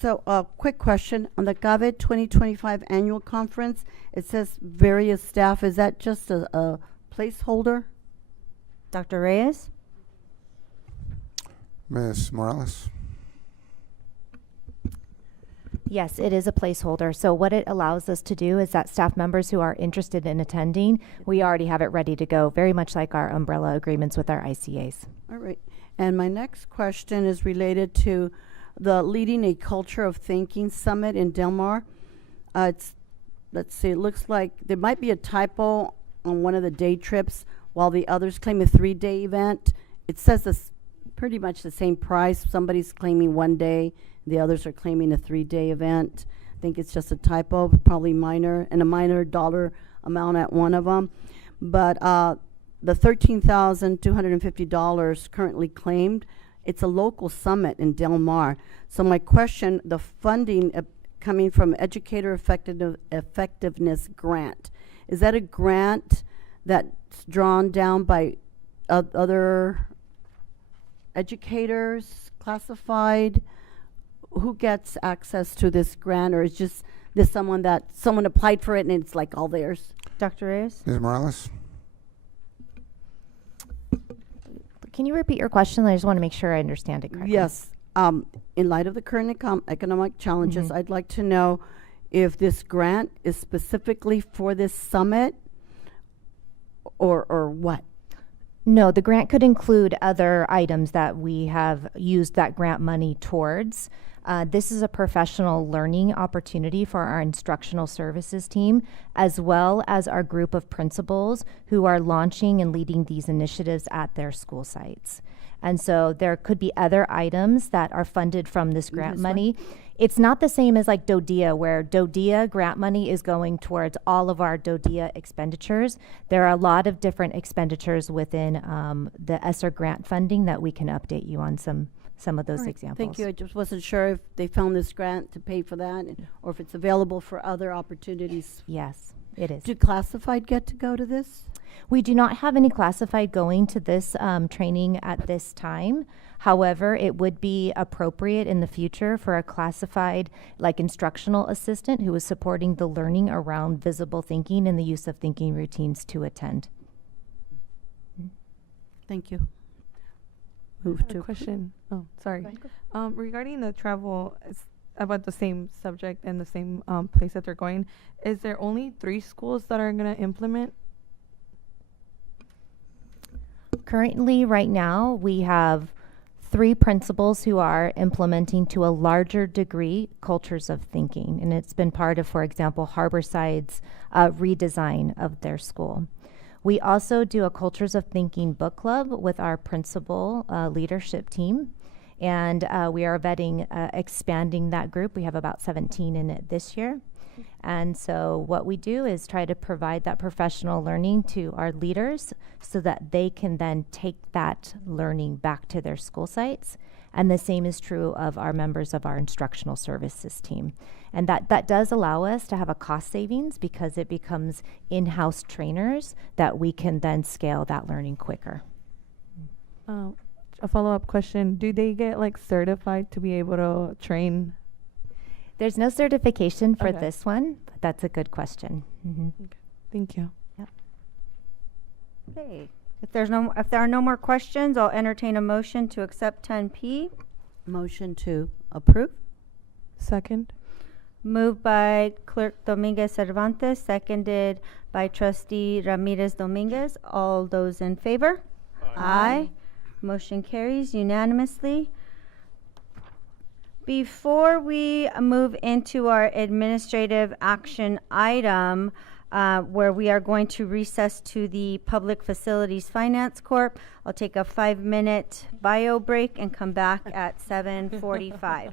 So, quick question. On the GAVE 2025 annual conference, it says various staff. Is that just a placeholder? Dr. Reyes? Ms. Morales? Yes, it is a placeholder. So what it allows us to do is that staff members who are interested in attending, we already have it ready to go, very much like our umbrella agreements with our ICAs. All right. And my next question is related to the Leading a Culture of Thinking Summit in Del Mar. Let's see, it looks like there might be a typo on one of the day trips while the others claim a 3-day event. It says this pretty much the same price. Somebody's claiming 1 day, the others are claiming a 3-day event. I think it's just a typo, probably minor, and a minor dollar amount at one of them. But the $13,250 currently claimed, it's a local summit in Del Mar. So my question, the funding coming from Educator Effectiveness Grant, is that a grant that's drawn down by other educators, classified? Who gets access to this grant, or is just this someone applied for it and it's like all theirs? Dr. Reyes? Ms. Morales? Can you repeat your question? I just want to make sure I understand it correctly. Yes. In light of the current economic challenges, I'd like to know if this grant is specifically for this summit or what? No, the grant could include other items that we have used that grant money towards. This is a professional learning opportunity for our instructional services team, as well as our group of principals who are launching and leading these initiatives at their school sites. And so there could be other items that are funded from this grant money. It's not the same as like DODEA, where DODEA grant money is going towards all of our DODEA expenditures. There are a lot of different expenditures within the ESSER grant funding that we can update you on some of those examples. Thank you. I just wasn't sure if they found this grant to pay for that or if it's available for other opportunities. Yes, it is. Do classified get to go to this? We do not have any classified going to this training at this time. However, it would be appropriate in the future for a classified, like instructional assistant who is supporting the learning around visible thinking and the use of thinking routines to attend. Thank you. Move to question. Oh, sorry. Regarding the travel, it's about the same subject and the same place that they're going. Is there only 3 schools that are going to implement? Currently, right now, we have 3 principals who are implementing to a larger degree cultures of thinking. And it's been part of, for example, Harborside's redesign of their school. We also do a Cultures of Thinking book club with our principal leadership team. And we are vetting expanding that group. We have about 17 in it this year. And so what we do is try to provide that professional learning to our leaders so that they can then take that learning back to their school sites. And the same is true of our members of our instructional services team. And that does allow us to have a cost savings because it becomes in-house trainers that we can then scale that learning quicker. A follow-up question. Do they get like certified to be able to train? There's no certification for this one, but that's a good question. Okay. Thank you. Yep. Okay. If there are no more questions, I'll entertain a motion to accept 10P. Motion to approve. Second. Moved by Clerk Dominguez Cervantes, seconded by Trustee Ramirez Dominguez. All those in favor? Aye. Motion carries unanimously. Before we move into our administrative action item, where we are going to recess to the Public Facilities Finance Corp., I'll take a 5-minute bio break and come back at 7:45.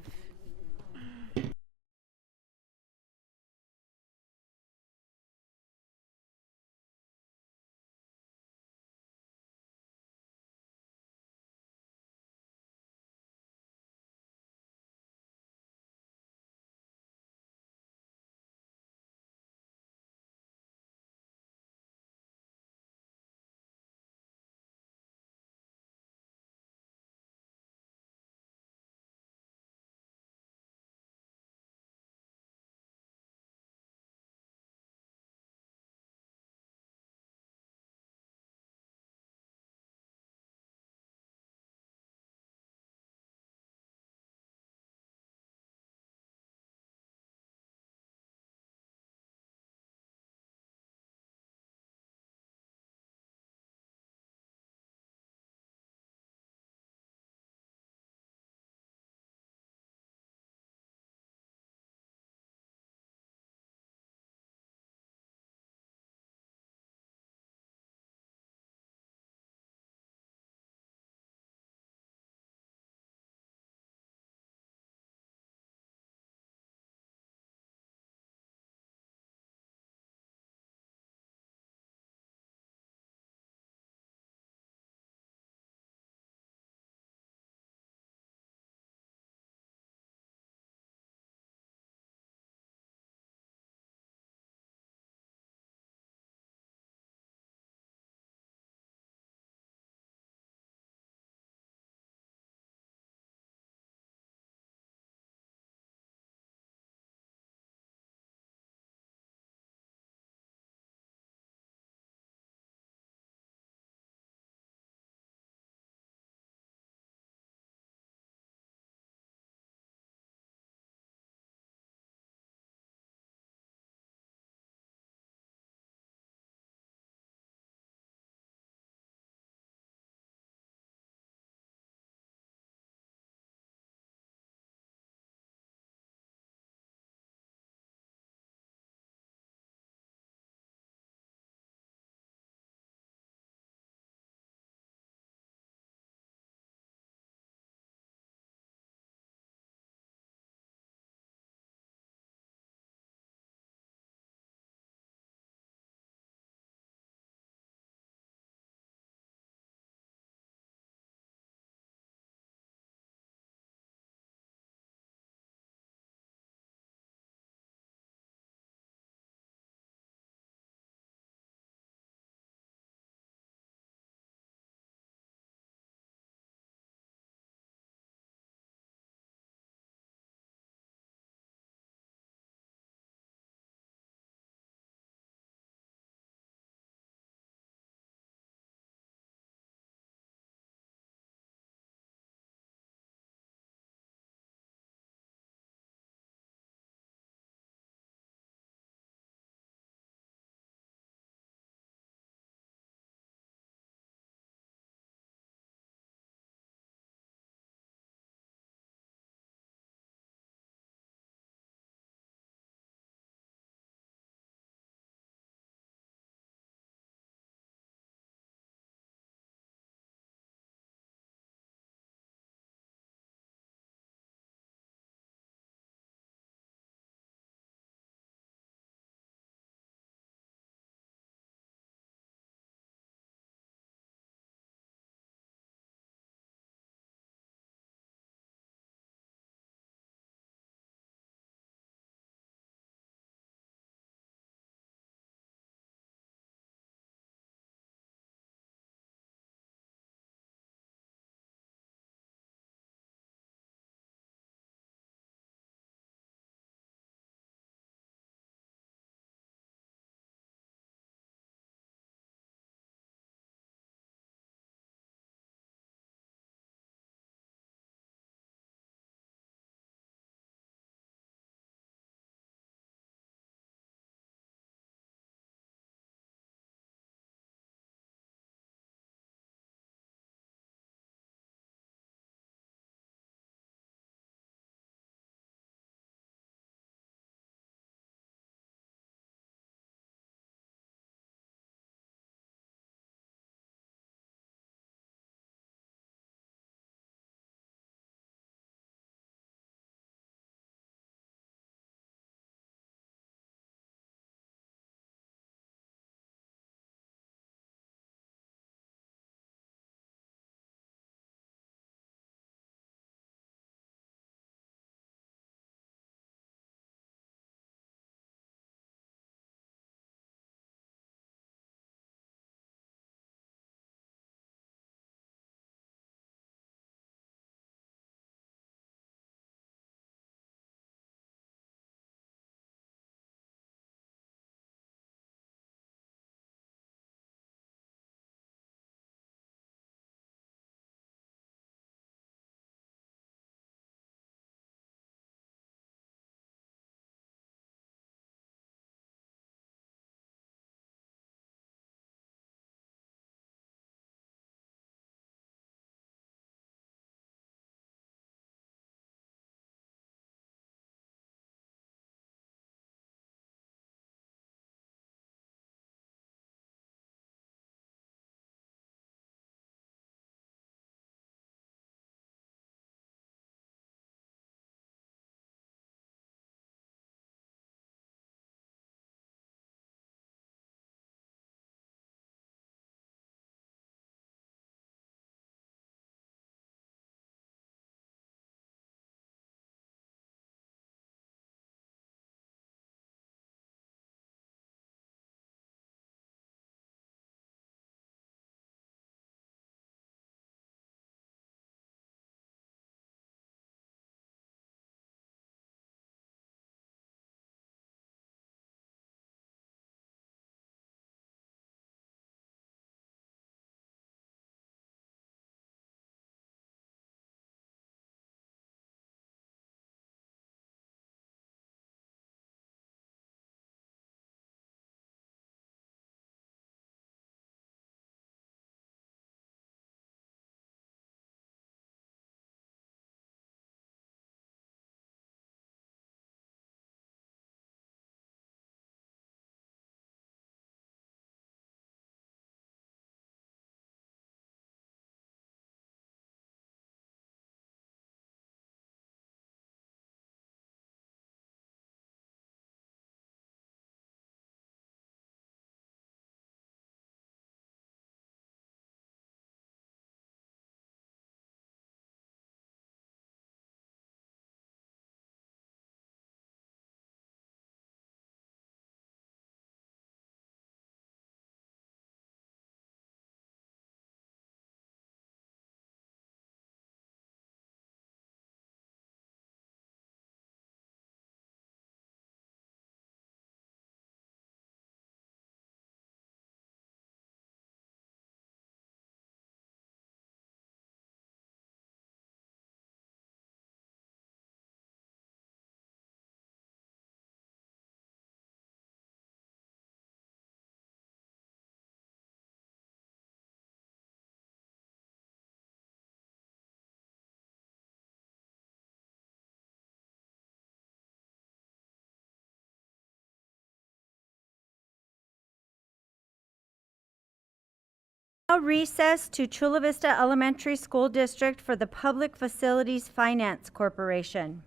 Now recess to Chula Vista Elementary School District for the Public Facilities Finance Corporation.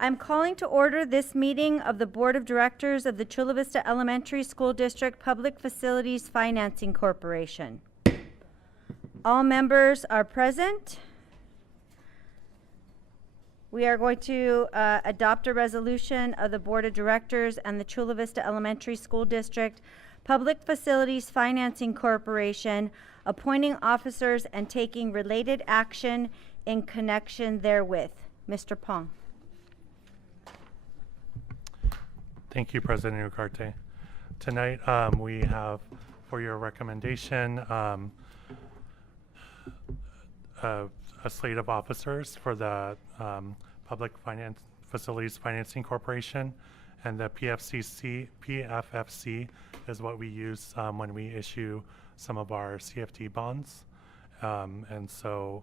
I'm calling to order this meeting of the Board of Directors of the Chula Vista Elementary School District Public Facilities Financing Corporation. All members are present. We are going to adopt a resolution of the Board of Directors and the Chula Vista Elementary School District Public Facilities Financing Corporation, appointing officers and taking related action in connection therewith. Mr. Pong. Thank you, President Ugarte. Tonight, we have for your recommendation a slate of officers for the Public Facilities Financing Corporation, and the PFFC is what we use when we issue some of our CFD bonds. And so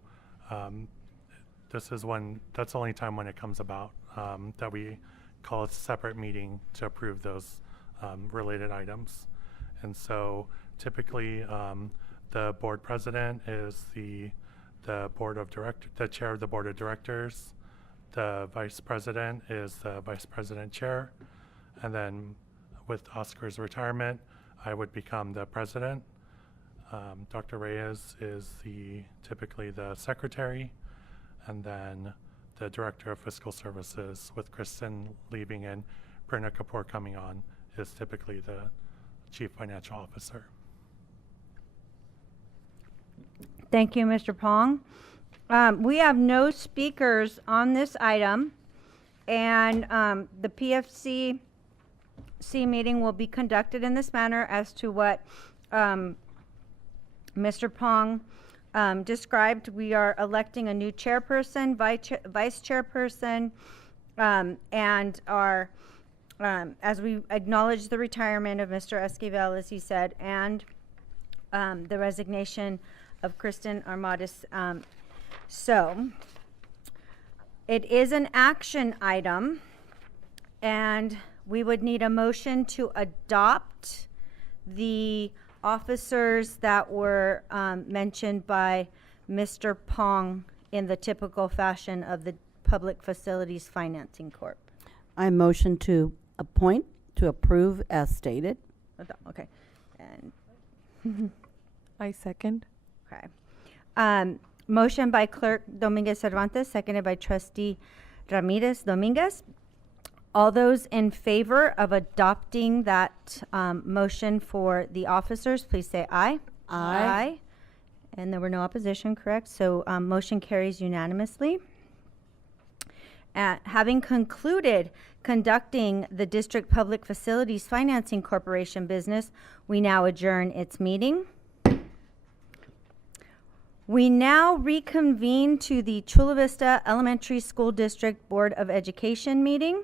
that's the only time when it comes about that we call a separate meeting to approve those related items. And so typically the board president is the chair of the board of directors. The vice president is the vice president chair. And then with Oscar's retirement, I would become the president. Dr. Reyes is typically the secretary. And then the director of fiscal services, with Kristen leaving and Prerna Kapoor coming on, is typically the chief financial officer. Thank you, Mr. Pong. We have no speakers on this item, and the PFC meeting will be conducted in this manner as to what Mr. Pong described. We are electing a new chairperson, vice chairperson, and are, as we acknowledge the retirement of Mr. Esquivel, as he said, and the resignation of Kristen Armadas. So it is an action item, and we would need a motion to adopt the officers that were mentioned by Mr. Pong in the typical fashion of the Public Facilities Financing Corp. I motion to approve as stated. Okay. And I second. okay. Motion by Clerk Dominguez Cervantes, seconded by Trustee Ramirez Dominguez. All those in favor of adopting that motion for the officers, please say aye. Aye. And there were no opposition, correct? So motion carries unanimously. Having concluded conducting the District Public Facilities Financing Corporation business, we now adjourn its meeting. We now reconvene to the Chula Vista Elementary School District Board of Education meeting.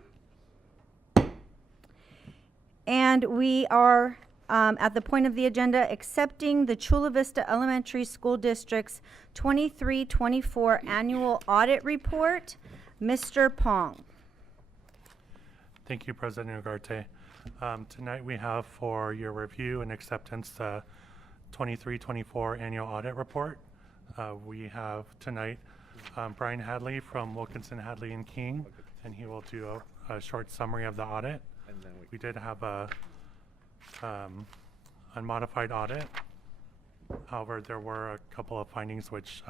And we are at the point of the agenda accepting the Chula Vista Elementary School District's 23-24 annual audit report. Mr. Pong. Thank you, President Ugarte. Tonight we have for your review and acceptance the 23-24 annual audit report. We have tonight Brian Hadley from Wilkinson, Hadley & King, and he will do a short summary of the audit. And then we did have a unmodified audit. However, there were a couple of findings which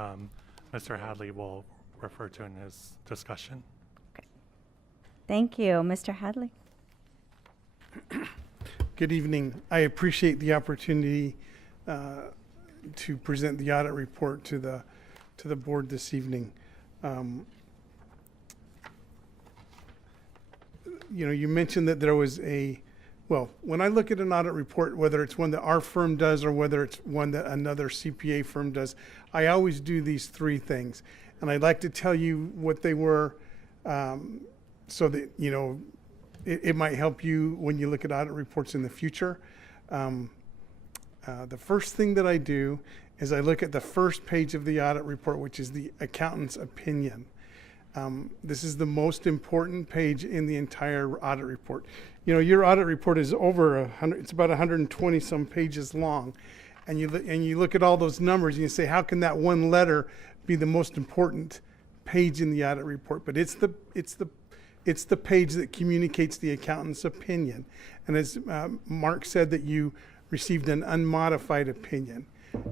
Mr. Hadley will refer to in his discussion. Okay. Thank you. Mr. Hadley. Good evening. I appreciate the opportunity to present the audit report to the board this evening. You mentioned that there was when I look at an audit report, whether it's one that our firm does or whether it's one that another CPA firm does, I always do these three things. And I'd like to tell you what they were so that, it might help you when you look at audit reports in the future. The first thing that I do is I look at the first page of the audit report, which is the accountant's opinion. This is the most important page in the entire audit report. Your audit report is over it's about 120 some pages long. and you look at all those numbers and you say, how can that one letter be the most important page in the audit report? But it's the page that communicates the accountant's opinion. And as Mark said, that you received an unmodified opinion.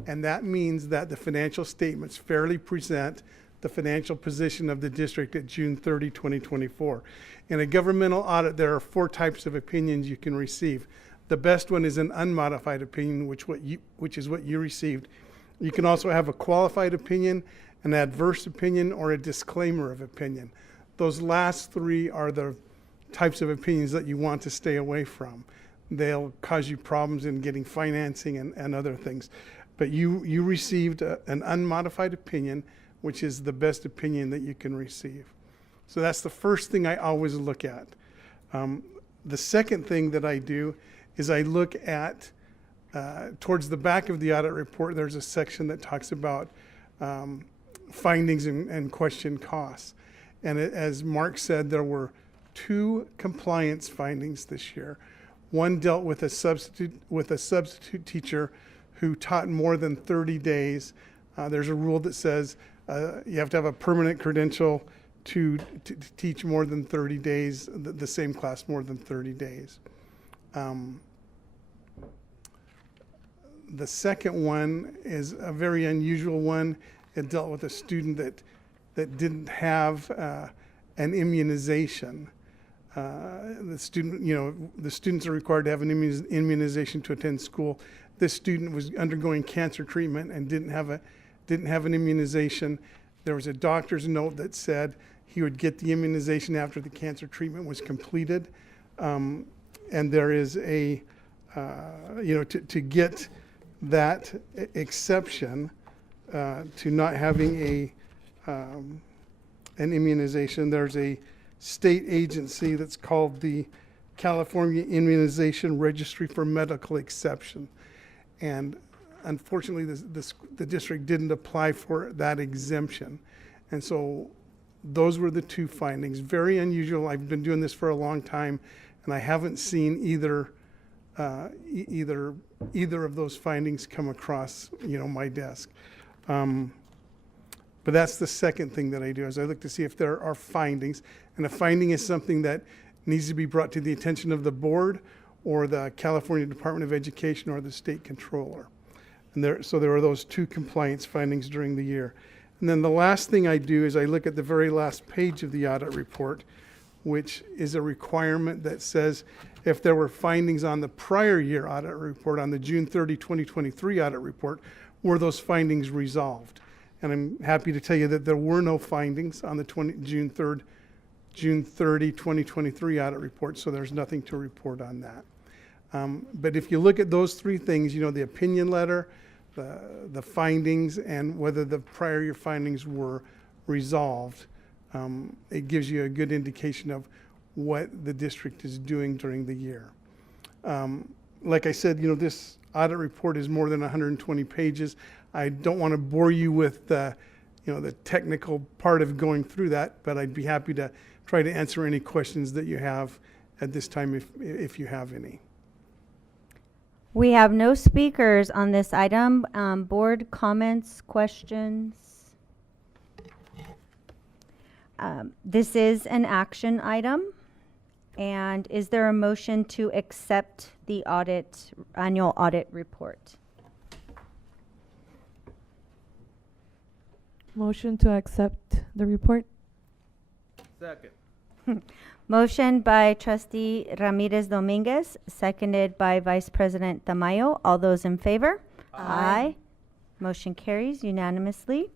And that means that the financial statements fairly present the financial position of the district at June 30, 2024. In a governmental audit, there are 4 types of opinions you can receive. The best one is an unmodified opinion, which is what you received. You can also have a qualified opinion, an adverse opinion, or a disclaimer of opinion. Those last 3 are the types of opinions that you want to stay away from. They'll cause you problems in getting financing and other things. But you received an unmodified opinion, which is the best opinion that you can receive. So that's the first thing I always look at. The second thing that I do is I look at, towards the back of the audit report, there's a section that talks about findings and question costs. And as Mark said, there were 2 compliance findings this year. One dealt with a substitute teacher who taught more than 30 days. There's a rule that says you have to have a permanent credential to teach more than 30 days, the same class more than 30 days. The second one is a very unusual one. It dealt with a student that didn't have an immunization. The students are required to have an immunization to attend school. This student was undergoing cancer treatment and didn't have an immunization. There was a doctor's note that said he would get the immunization after the cancer treatment was completed. And there is a, to get that exception to not having an immunization, there's a state agency that's called the California Immunization Registry for Medical Exception. And unfortunately, the district didn't apply for that exemption. And so those were the 2 findings. Very unusual. I've been doing this for a long time, and I haven't seen either of those findings come across, my desk. But that's the second thing that I do, is I look to see if there are findings. And a finding is something that needs to be brought to the attention of the board or the California Department of Education or the state controller. And so there are those 2 compliance findings during the year. And then the last thing I do is I look at the very last page of the audit report, which is a requirement that says if there were findings on the prior year audit report, on the June 30, 2023 audit report, were those findings resolved? And I'm happy to tell you that there were no findings on the June 30, 2023 audit report, so there's nothing to report on that. But if you look at those 3 things, the opinion letter, the findings, and whether the prior year findings were resolved, it gives you a good indication of what the district is doing during the year. Like I said, this audit report is more than 120 pages. I don't want to bore you with the technical part of going through that, but I'd be happy to try to answer any questions that you have at this time if you have any. We have no speakers on this item. Board comments, questions? This is an action item. And is there a motion to accept the annual audit report? Motion to accept the report. Second. Motion by Trustee Ramirez Dominguez, seconded by Vice President Tamayo. All those in favor? Aye. Motion carries unanimously.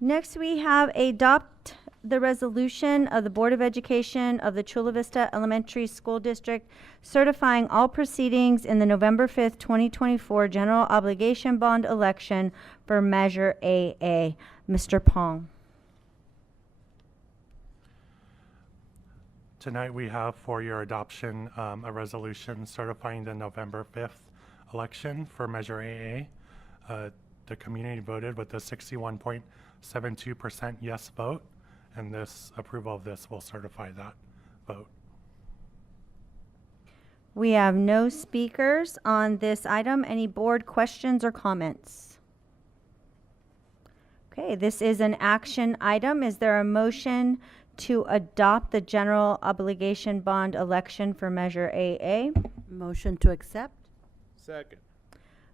Next, we have adopt the resolution of the Board of Education of the Chula Vista Elementary School District certifying all proceedings in the November 5th, 2024 general obligation bond election for Measure AA. Mr. Pong. Tonight we have for your adoption a resolution certifying the November 5th election for Measure AA. The community voted with a 61.72% yes vote, and this approval of this will certify that vote. We have no speakers on this item. Any board questions or comments? Okay, this is an action item. Is there a motion to adopt the general obligation bond election for Measure AA? Motion to accept? Second.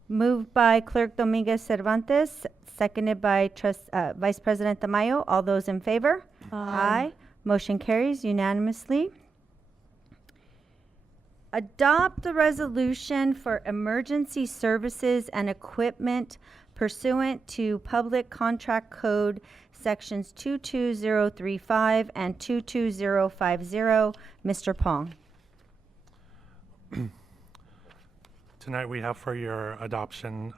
Moved by Clerk Dominguez Cervantes, seconded by Vice President Tamayo. All those in favor? Aye. Motion carries unanimously. Adopt the resolution for emergency services and equipment pursuant to Public Contract Code Sections 22035 and 22050. Mr. Pong. Tonight we have for your adoption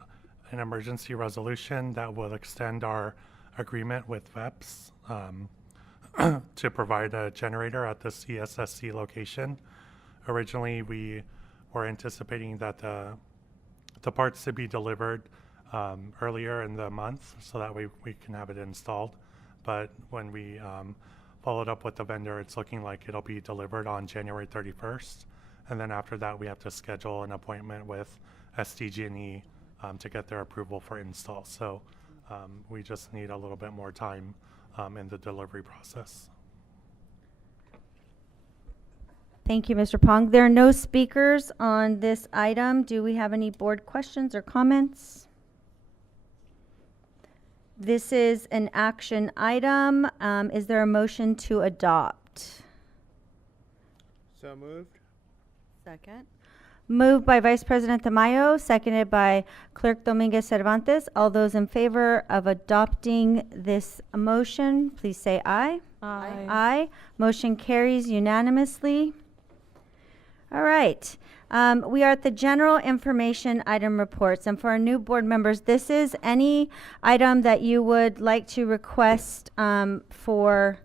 an emergency resolution that will extend our agreement with VEPS to provide a generator at the CSSC location. Originally, we were anticipating that the parts to be delivered earlier in the month so that we can have it installed. But when we followed up with the vendor, it's looking like it'll be delivered on January 31st. And then after that, we have to schedule an appointment with SDG&E to get their approval for install. So we just need a little bit more time in the delivery process. Thank you, Mr. Pong. There are no speakers on this item. Do we have any board questions or comments? This is an action item. Is there a motion to adopt? So moved. Second. Moved by Vice President Tamayo, seconded by Clerk Dominguez Cervantes. All those in favor of adopting this motion, please say aye. Aye. Aye. Motion carries unanimously. All right. We are at the general information item reports. And for our new board members, this is any item that you would like to request for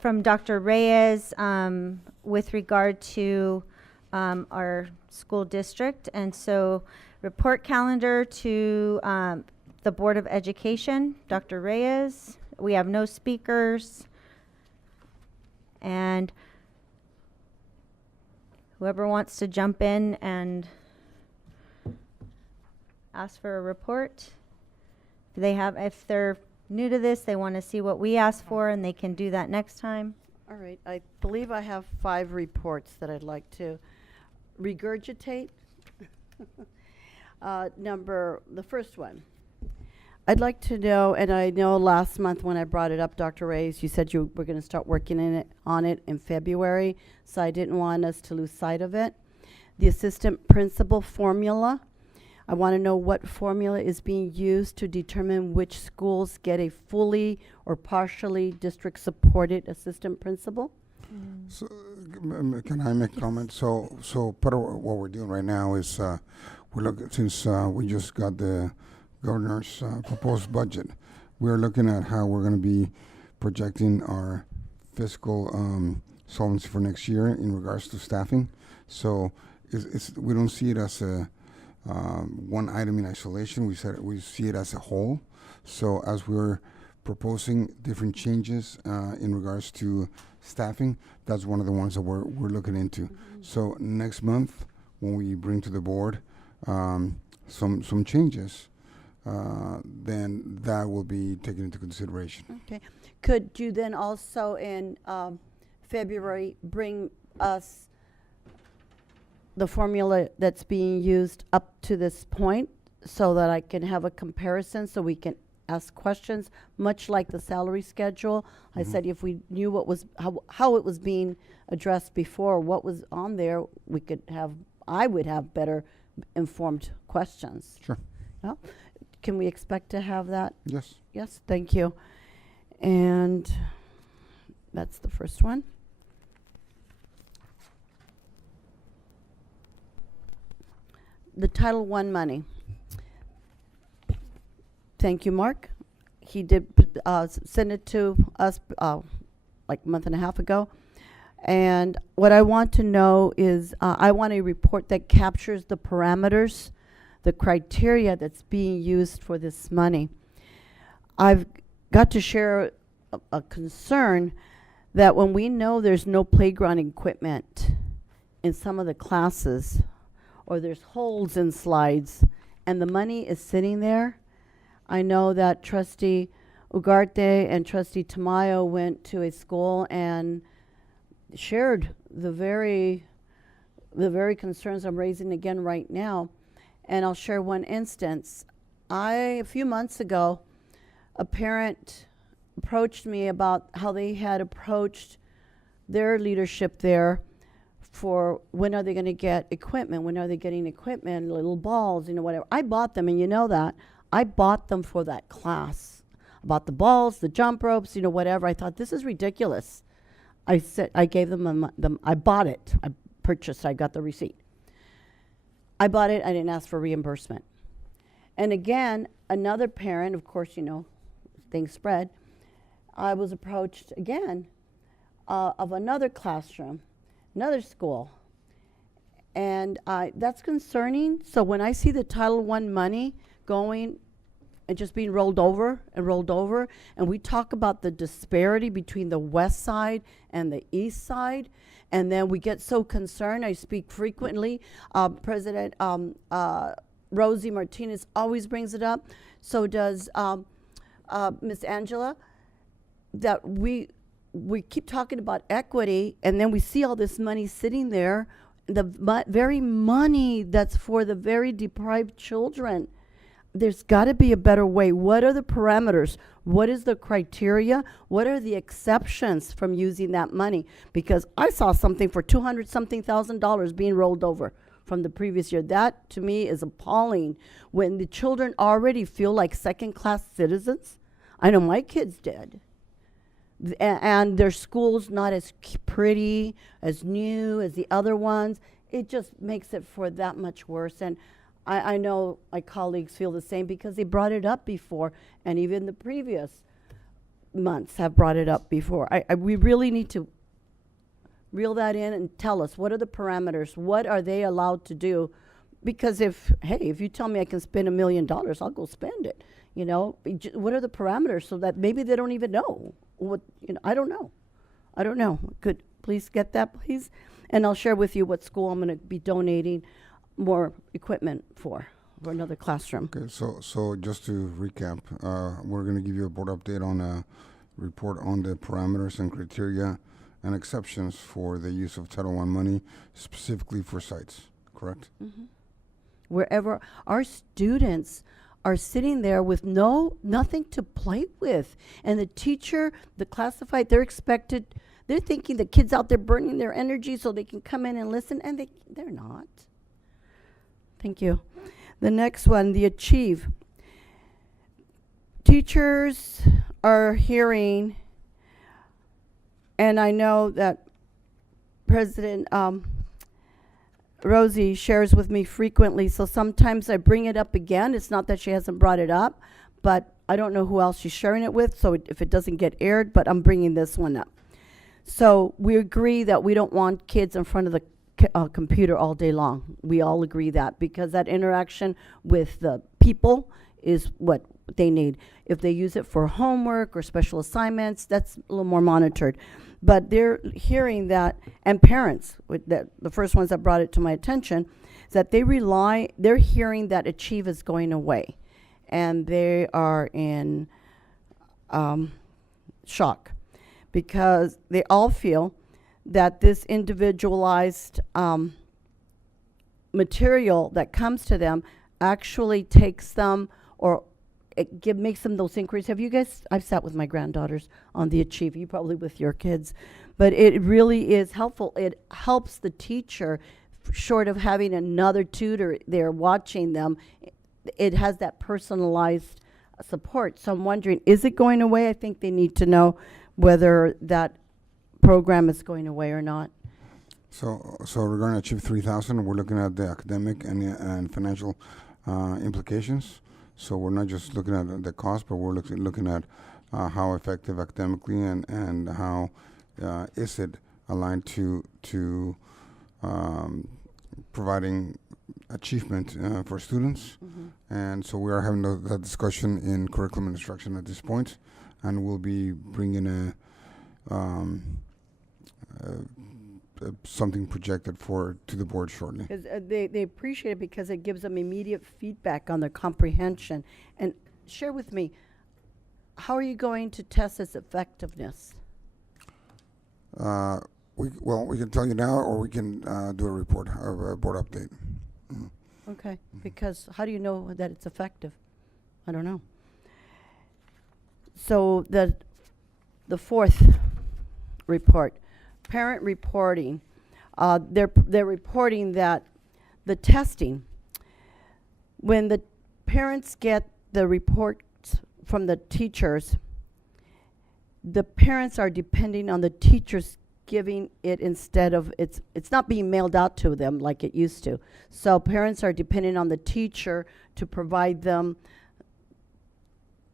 from Dr. Reyes with regard to our school district. And so report calendar to the Board of Education, Dr. Reyes. We have no speakers. And whoever wants to jump in and ask for a report, if they're new to this, they want to see what we asked for, and they can do that next time. All right, I believe I have 5 reports that I'd like to regurgitate. The first one. I'd like to know, and I know last month when I brought it up, Dr. Reyes, you said you were going to start working on it in February, so I didn't want us to lose sight of it. The assistant principal formula. I want to know what formula is being used to determine which schools get a fully or partially district-supported assistant principal. So, can I make a comment? So part of what we're doing right now is since we just got the governor's proposed budget, we're looking at how we're going to be projecting our fiscal solvency for next year in regards to staffing. So we don't see it as a one item in isolation. We see it as a whole. So as we're proposing different changes in regards to staffing, that's one of the ones that we're looking into. Mm-hmm. So next month, when we bring to the board some changes, then that will be taken into consideration. Okay. Could you then also in February bring us the formula that's being used up to this point so that I can have a comparison so we can ask questions, much like the salary schedule? Mm-hmm. I said if we knew what was how it was being addressed before, what was on there, I would have better informed questions. Sure. Yeah? Can we expect to have that? Yes. Yes, thank you. And that's the first one. The Title I money. Thank you, Mark. He did send it to us like a month and a half ago. And what I want to know is I want a report that captures the parameters, the criteria that's being used for this money. I've got to share a concern that when we know there's no playground equipment in some of the classes, or there's holes in slides, and the money is sitting there, I know that Trustee Ugarte and Trustee Tamayo went to a school and shared the very concerns I'm raising again right now. And I'll share one instance. A few months ago, a parent approached me about how they had approached their leadership there for when are they going to get equipment, when are they getting equipment, little balls, whatever. I bought them, and you know that. I bought them for that class. I bought the balls, the jump ropes, whatever. I thought, this is ridiculous. I said, I gave them, I bought it. I purchased, I got the receipt. I bought it, I didn't ask for reimbursement. And again, another parent, of course, things spread. I was approached again of another classroom, another school. And that's concerning. So when I see the Title I money going and just being rolled over, and we talk about the disparity between the west side and the east side, and then we get so concerned. I speak frequently. President Rosie Martinez always brings it up. So does Miss Angela. That we keep talking about equity, and then we see all this money sitting there, the very money that's for the very deprived children. There's got to be a better way. What are the parameters? What is the criteria? What are the exceptions from using that money? Because I saw something for $200-something thousand being rolled over from the previous year. That, to me, is appalling when the children already feel like second-class citizens. I know my kids did. And their school's not as pretty, as new as the other ones. It just makes it for that much worse. And I know my colleagues feel the same because they brought it up before, and even the previous months have brought it up before. We really need to reel that in and tell us, what are the parameters? What are they allowed to do? Because if you tell me I can spend $1 million, I'll go spend it. What are the parameters so that maybe they don't even know what, I don't know. Could please get that, please? And I'll share with you what school I'm going to be donating more equipment for another classroom. Okay, so just to recap, we're going to give you a board update on a report on the parameters and criteria and exceptions for the use of Title I money, specifically for sites, correct? Mm-hmm. Wherever our students are sitting there with nothing to play with, and the teacher, the classified, they're thinking the kids out there burning their energy so they can come in and listen, and they're not. Thank you. The next one, the Achieve. Teachers are hearing, and I know that President Rosie shares with me frequently, so sometimes I bring it up again. It's not that she hasn't brought it up, but I don't know who else she's sharing it with, so if it doesn't get aired, but I'm bringing this one up. So we agree that we don't want kids in front of the computer all day long. We all agree that, because that interaction with the people is what they need. If they use it for homework or special assignments, that's a little more monitored. But they're hearing that, and parents, the first ones that brought it to my attention, is that they're hearing that Achieve is going away. And they are in shock, because they all feel that this individualized material that comes to them actually takes them, or makes them those inquiries. I've sat with my granddaughters on the Achieve, you probably with your kids, but it really is helpful. It helps the teacher, short of having another tutor there watching them. It has that personalized support. So I'm wondering, is it going away? I think they need to know whether that program is going away or not. So regarding Achieve 3000, we're looking at the academic and financial implications. So we're not just looking at the cost, but we're looking at how effective academically and how is it aligned to providing achievement for students. Mm-hmm. And so we are having that discussion in curriculum and instruction at this point, and we'll be bringing something projected to the board shortly. 'Cause, they appreciate it because it gives them immediate feedback on their comprehension. And share with me, how are you going to test its effectiveness? We can tell you now, or we can do a report, a board update. Okay, because how do you know that it's effective? I don't know. So the fourth report, parent reporting. They're reporting that the testing, when the parents get the reports from the teachers, the parents are depending on the teachers giving it instead of it's not being mailed out to them like it used to. So parents are depending on the teacher to provide them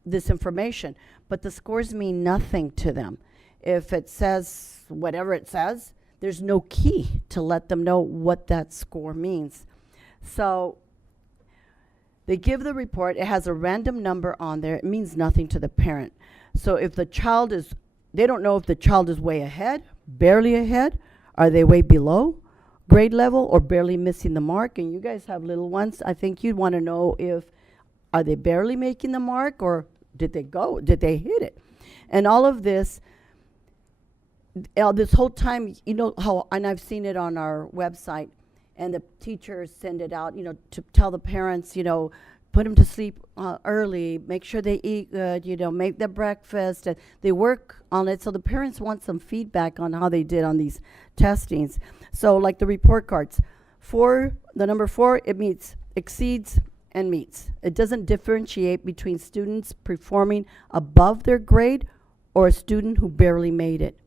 this information, but the scores mean nothing to them. If it says whatever it says, there's no key to let them know what that score means. So they give the report, it has a random number on there, it means nothing to the parent. So if the child is, they don't know if the child is way ahead, barely ahead, are they way below grade level, or barely missing the mark? And you guys have little ones, I think you'd want to know if, are they barely making the mark, or did they hit it? And all of this, this whole time, you know how, and I've seen it on our website, and the teachers send it out, you know, to tell the parents, you know, put them to sleep early, make sure they eat good, you know, make their breakfast. And they work on it, so the parents want some feedback on how they did on these testings. So like the report cards, the number 4, it meets, exceeds, and meets. It doesn't differentiate between students performing above their grade or a student who barely made it.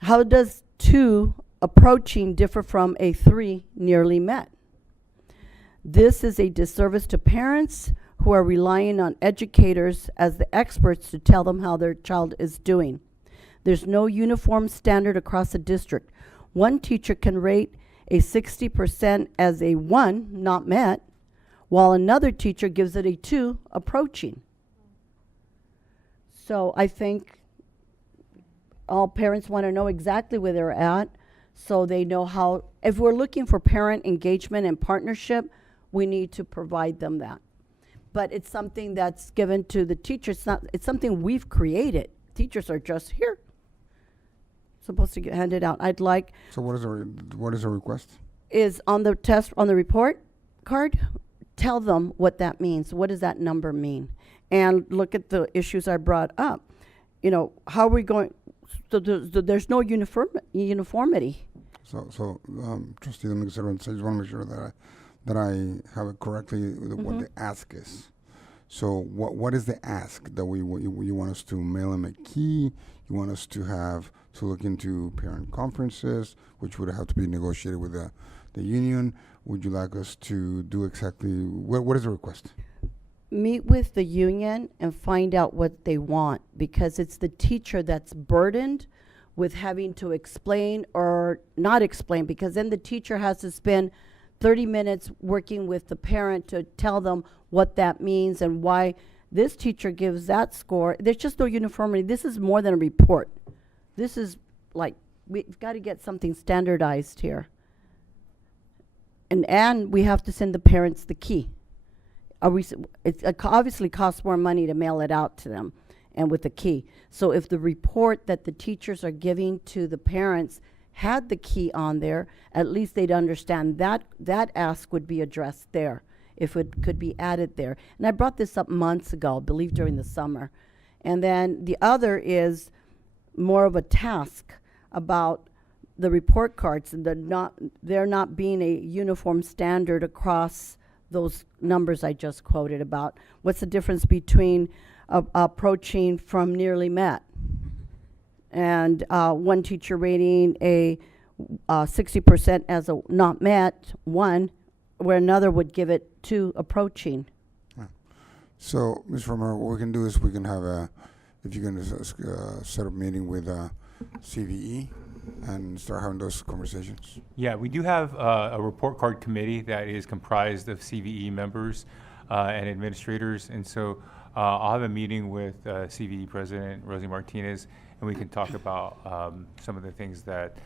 How does 2, approaching, differ from a 3, nearly met? This is a disservice to parents who are relying on educators as the experts to tell them how their child is doing. There's no uniform standard across the district. One teacher can rate a 60% as a 1, not met, while another teacher gives it a 2, approaching. So I think all parents want to know exactly where they're at, so they know how, if we're looking for parent engagement and partnership, we need to provide them that. But it's something that's given to the teachers. It's something we've created. Teachers are just here, supposed to get handed out. I'd like. So what is the request? Is on the test, on the report card, tell them what that means. What does that number mean? And look at the issues I brought up. You know, how are we going, so there's no uniformity. So Trustee Dominguez, I just want to make sure that I have it correctly, what the ask is. So what is the ask that you want us to mail them a key? You want us to look into parent conferences, which would have to be negotiated with the union? Would you like us to do exactly, what is the request? Meet with the union and find out what they want, because it's the teacher that's burdened with having to explain or not explain, because then the teacher has to spend 30 minutes working with the parent to tell them what that means and why this teacher gives that score. There's just no uniformity. This is more than a report. This is like, we've got to get something standardized here. And we have to send the parents the key. It obviously costs more money to mail it out to them and with the key. So if the report that the teachers are giving to the parents had the key on there, at least they'd understand that ask would be addressed there, if it could be added there. And I brought this up months ago, I believe during the summer. And then the other is more of a task about the report cards and there not being a uniform standard across those numbers I just quoted about. What's the difference between approaching from nearly met and one teacher rating a 60% as a not met, 1, where another would give it 2, approaching. So, Ms. Romero, what we can do is we can have if you can set up a meeting with CVE and start having those conversations. Yeah, we do have a report card committee that is comprised of CVE members and administrators, and so I'll have a meeting with CVE President Rosie Martinez, and we can talk about some of the things that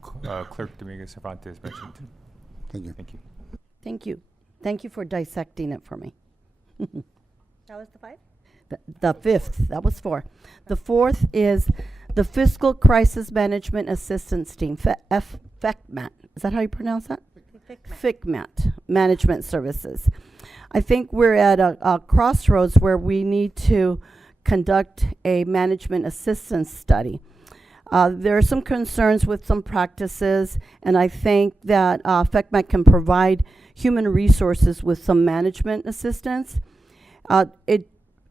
Clerk Dominguez Cervantes mentioned. Thank you. Thank you. Thank you. Thank you for dissecting it for me. That was the 5? The fifth, that was 4. The fourth is the Fiscal Crisis Management Assistance Team, FECMAT. Is that how you pronounce that? FICMAT, Management Services. I think we're at a crossroads where we need to conduct a management assistance study. There are some concerns with some practices, and I think that FECMAT can provide human resources with some management assistance.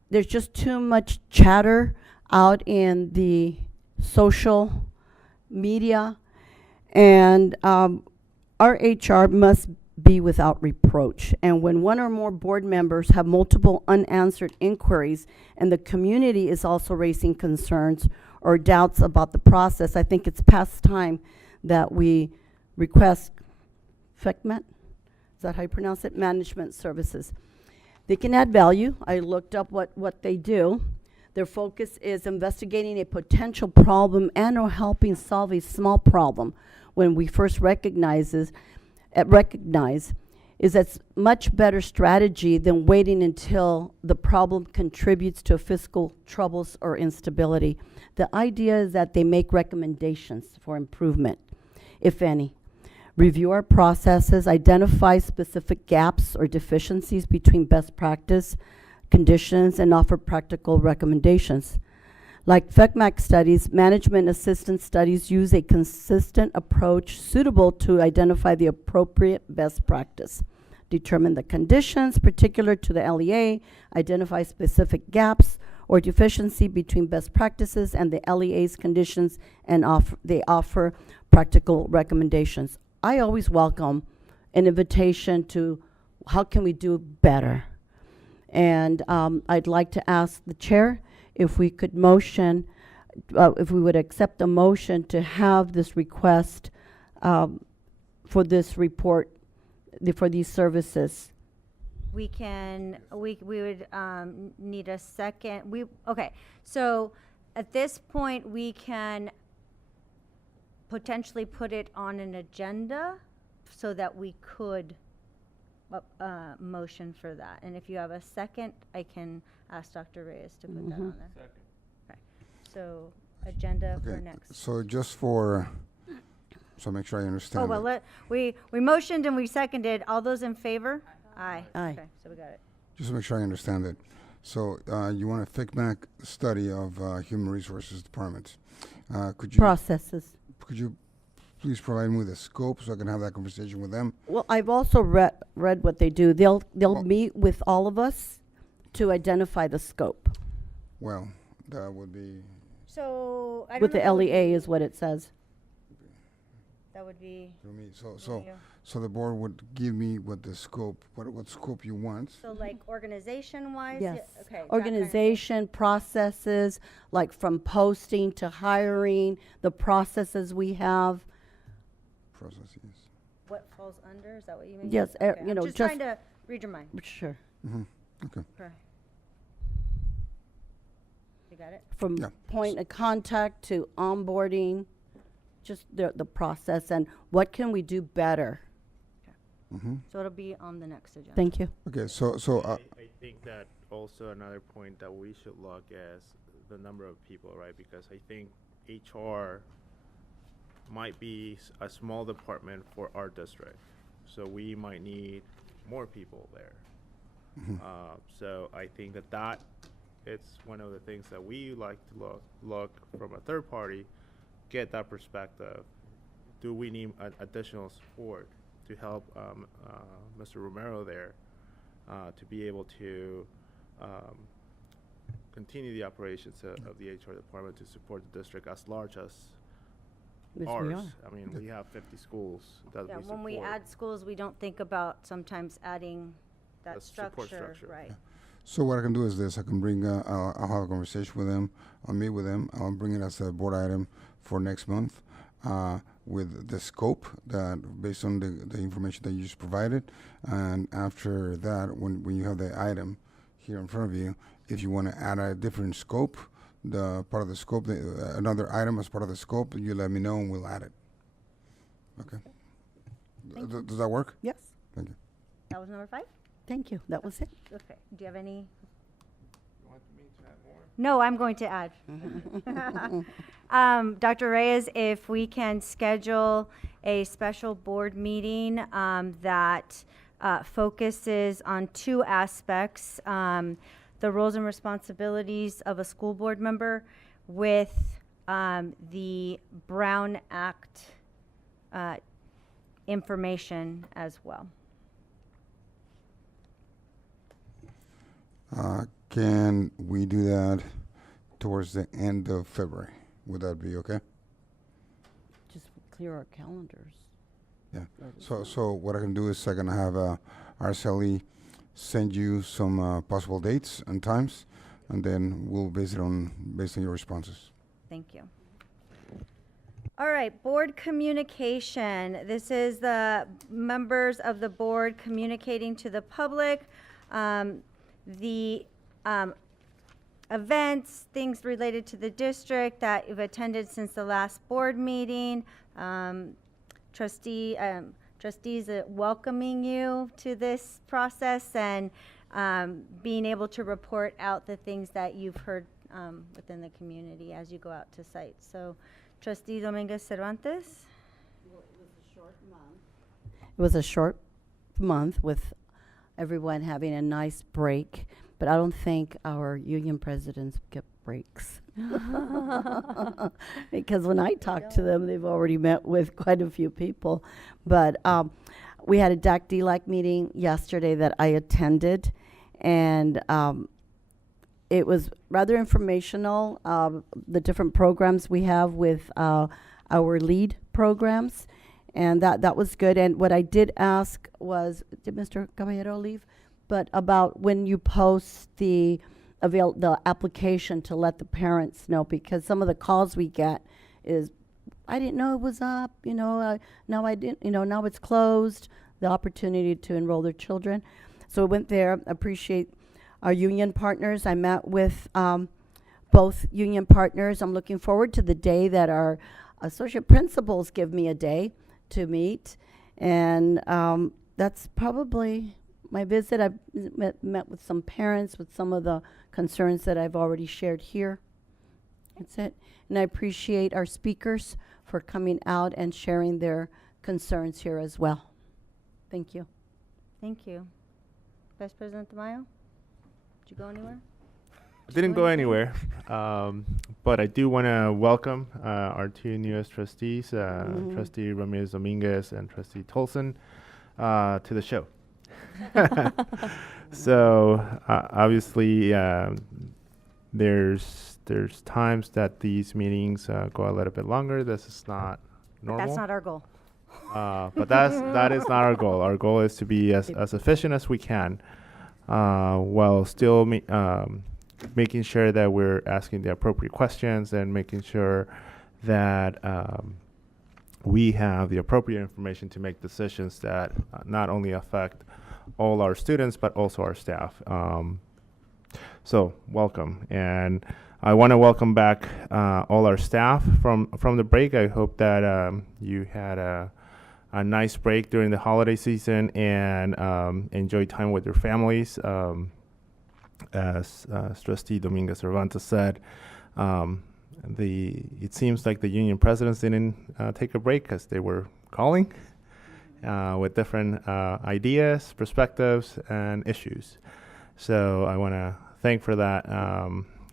There's just too much chatter out in the social media, and our HR must be without reproach. And when one or more board members have multiple unanswered inquiries and the community is also raising concerns or doubts about the process, I think it's past time that we request FECMAT, is that how you pronounce it? Management Services. They can add value. I looked up what they do. Their focus is investigating a potential problem and or helping solve a small problem when we first recognize is that's much better strategy than waiting until the problem contributes to fiscal troubles or instability. The idea is that they make recommendations for improvement, if any. Review our processes, identify specific gaps or deficiencies between best practice conditions, and offer practical recommendations. Like FECMAC studies, management assistance studies use a consistent approach suitable to identify the appropriate best practice, determine the conditions particular to the LEA, identify specific gaps or deficiency between best practices and the LEA's conditions, and they offer practical recommendations. I always welcome an invitation to how can we do better. And I'd like to ask the chair if we could motion, if we would accept a motion to have this request for this report, for these services. We would need a second. Okay, so at this point, we can potentially put it on an agenda so that we could motion for that. And if you have a second, I can ask Dr. Reyes to put that on there. Second. Okay. So agenda for next. So just for, so make sure I understand. Oh, well, we motioned and we seconded. All those in favor? Aye. Aye. Okay, so we got it. Just to make sure I understand it. So you want a FICMAC study of Human Resources Department. Could you processes. Could you please provide me with a scope so I can have that conversation with them? Well, I've also read what they do. They'll meet with all of us to identify the scope. Well, that would be. So I don't with know the LEA is what it says. That would be. So the board would give me what the scope, what scope you want. So like organization-wise? Yes. Yeah, okay. Organization, processes, like from posting to hiring, the processes we have. Processes. What falls under? Is that what you mean? Yes, Okay. you know, I'm just trying to read your mind. Sure. Mm-hmm. Okay. Okay. You got it? From point of contact to onboarding, just the process and what can we do better. Mm-hmm. So it'll be on the next agenda. Thank you. Okay, so I think that also another point that we should look as the number of people, right? Because I think HR might be a small department for our district, so we might need more people there. Mm-hmm. So I think that it's one of the things that we like to look from a third party, get that perspective. Do we need additional support to help Mr. Romero there to be able to continue the operations of the HR department to support the district as large as ours? I mean, we have 50 schools that we support. When we add schools, we don't think about sometimes adding that support structure, right? Yeah. So what I can do is this: I can bring, I'll have a conversation with them. I'll meet with them. I'll bring it as a board item for next month with the scope that based on the information that you just provided. And after that, when you have the item here in front of you, if you want to add a different scope, the part of the scope, another item as part of the scope, you let me know and we'll add it. Okay. Does that work? Yes. Thank you. That was number 5? Thank you. That was it. Okay. Do you have any? No, I'm going to add. Dr. Reyes, if we can schedule a special board meeting that focuses on 2 aspects, the roles and responsibilities of a school board member with the Brown Act information as well. Can we do that towards the end of February? Would that be okay? Just clear our calendars. Yeah. So what I can do is I can have Araceli send you some possible dates and times, and then we'll base it on based on your responses. Thank you. All right, board communication. This is the members of the board communicating to the public. The events, things related to the district that you've attended since the last board meeting. Trustees welcoming you to this process and being able to report out the things that you've heard within the community as you go out to sites. So, Trustee Dominguez Cervantes. Well, it was a short month. It was a short month with everyone having a nice break, but I don't think our union presidents get breaks. Because when I talk to them, they've already met with quite a few people. But we had a DAC-DLAC meeting yesterday that I attended, and it was rather informational, the different programs we have with our lead programs, and that was good. And what I did ask was, did Mr. Caballero leave? But about when you post the application to let the parents know, because some of the calls we get is, I didn't know it was up, now I didn't, now it's closed, the opportunity to enroll their children. So I went there, appreciate our union partners. I met with both union partners. I'm looking forward to the day that our associate principals give me a day to meet. And that's probably my visit. I've met with some parents with some of the concerns that I've already shared here. That's it. And I appreciate our speakers for coming out and sharing their concerns here as well. Thank you. Thank you. Vice President Tamayo, did you go anywhere? I didn't go anywhere, but I do want to welcome our 2 newest trustees, Trustee Ramirez Dominguez and Trustee Tolson, to the show. So obviously, there's times that these meetings go a little bit longer. This is not normal. That's not our goal. But that is not our goal. Our goal is to be as efficient as we can, while still making sure that we're asking the appropriate questions and making sure that we have the appropriate information to make decisions that not only affect all our students but also our staff. So welcome, and I want to welcome back all our staff from the break. I hope that you had a nice break during the holiday season and enjoy time with your families. As Trustee Dominguez Cervantes said, it seems like the union presidents didn't take a break because they were calling with different ideas, perspectives, and issues. So I want to thank for that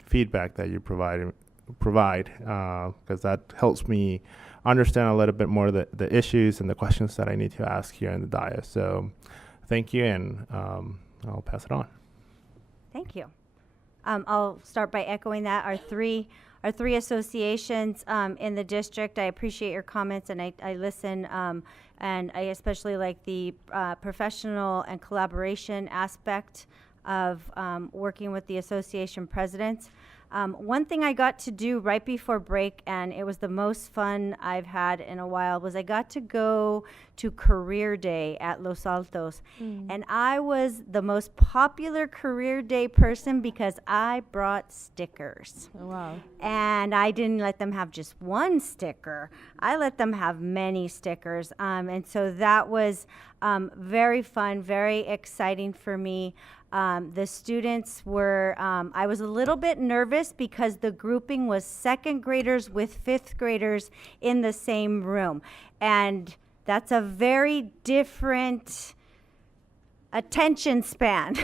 feedback that you provide because that helps me understand a little bit more the issues and the questions that I need to ask here in the dais. So thank you, and I'll pass it on. Thank you. I'll start by echoing that. Our three associations in the district, I appreciate your comments, and I listen, and I especially like the professional and collaboration aspect of working with the association presidents. One thing I got to do right before break, and it was the most fun I've had in a while, was I got to go to Career Day at Los Altos. And I was the most popular Career Day person because I brought stickers. Oh, wow. And I didn't let them have just one sticker. I let them have many stickers. And so that was very fun, very exciting for me. The students were, I was a little bit nervous because the grouping was second graders with fifth graders in the same room. And that's a very different attention span.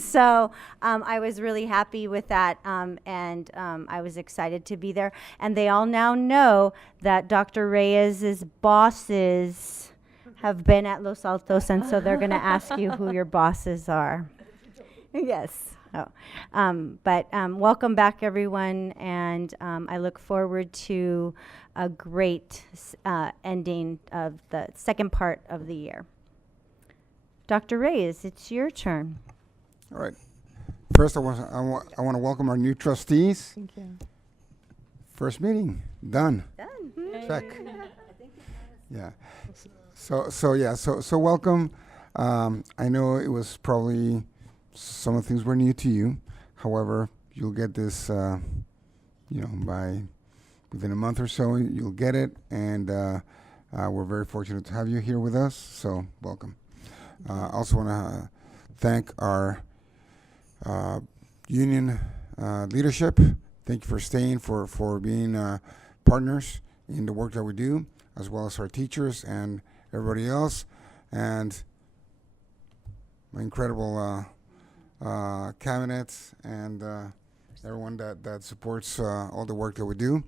So I was really happy with that, and I was excited to be there. And they all now know that Dr. Reyes's bosses have been at Los Altos, and so they're going to ask you who your bosses are. Yes. Oh. But welcome back, everyone, and I look forward to a great ending of the second part of the year. Dr. Reyes, it's your turn. All right. First, I want to welcome our new trustees. Thank you. First meeting done. Done. Check. Yeah. So welcome. I know it was probably some of the things were new to you. However, you'll get this, by within a month or so, you'll get it. And we're very fortunate to have you here with us. So welcome. I also want to thank our union leadership. Thank you for staying, for being partners in the work that we do, as well as our teachers and everybody else. And my incredible cabinet and everyone that supports all the work that we do.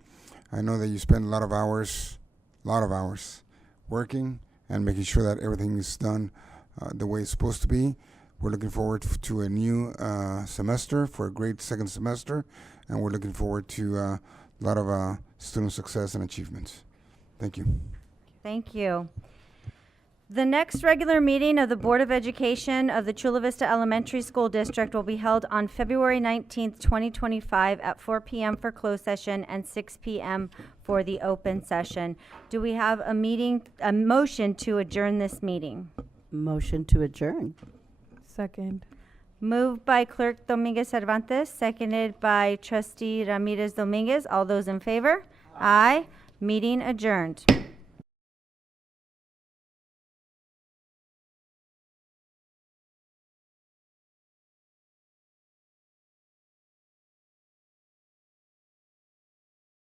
I know that you spend a lot of hours working and making sure that everything is done the way it's supposed to be. We're looking forward to a new semester, for a great second semester, and we're looking forward to a lot of student success and achievements. Thank you. Thank you. The next regular meeting of the Board of Education of the Chula Vista Elementary School District will be held on February 19th, 2025 at 4 p.m. for closed session and 6 p.m. for the open session. Do we have a motion to adjourn this meeting? Motion to adjourn. Second. Moved by Clerk Dominguez Cervantes, seconded by Trustee Ramirez Dominguez. All those in favor? Aye. Meeting adjourned.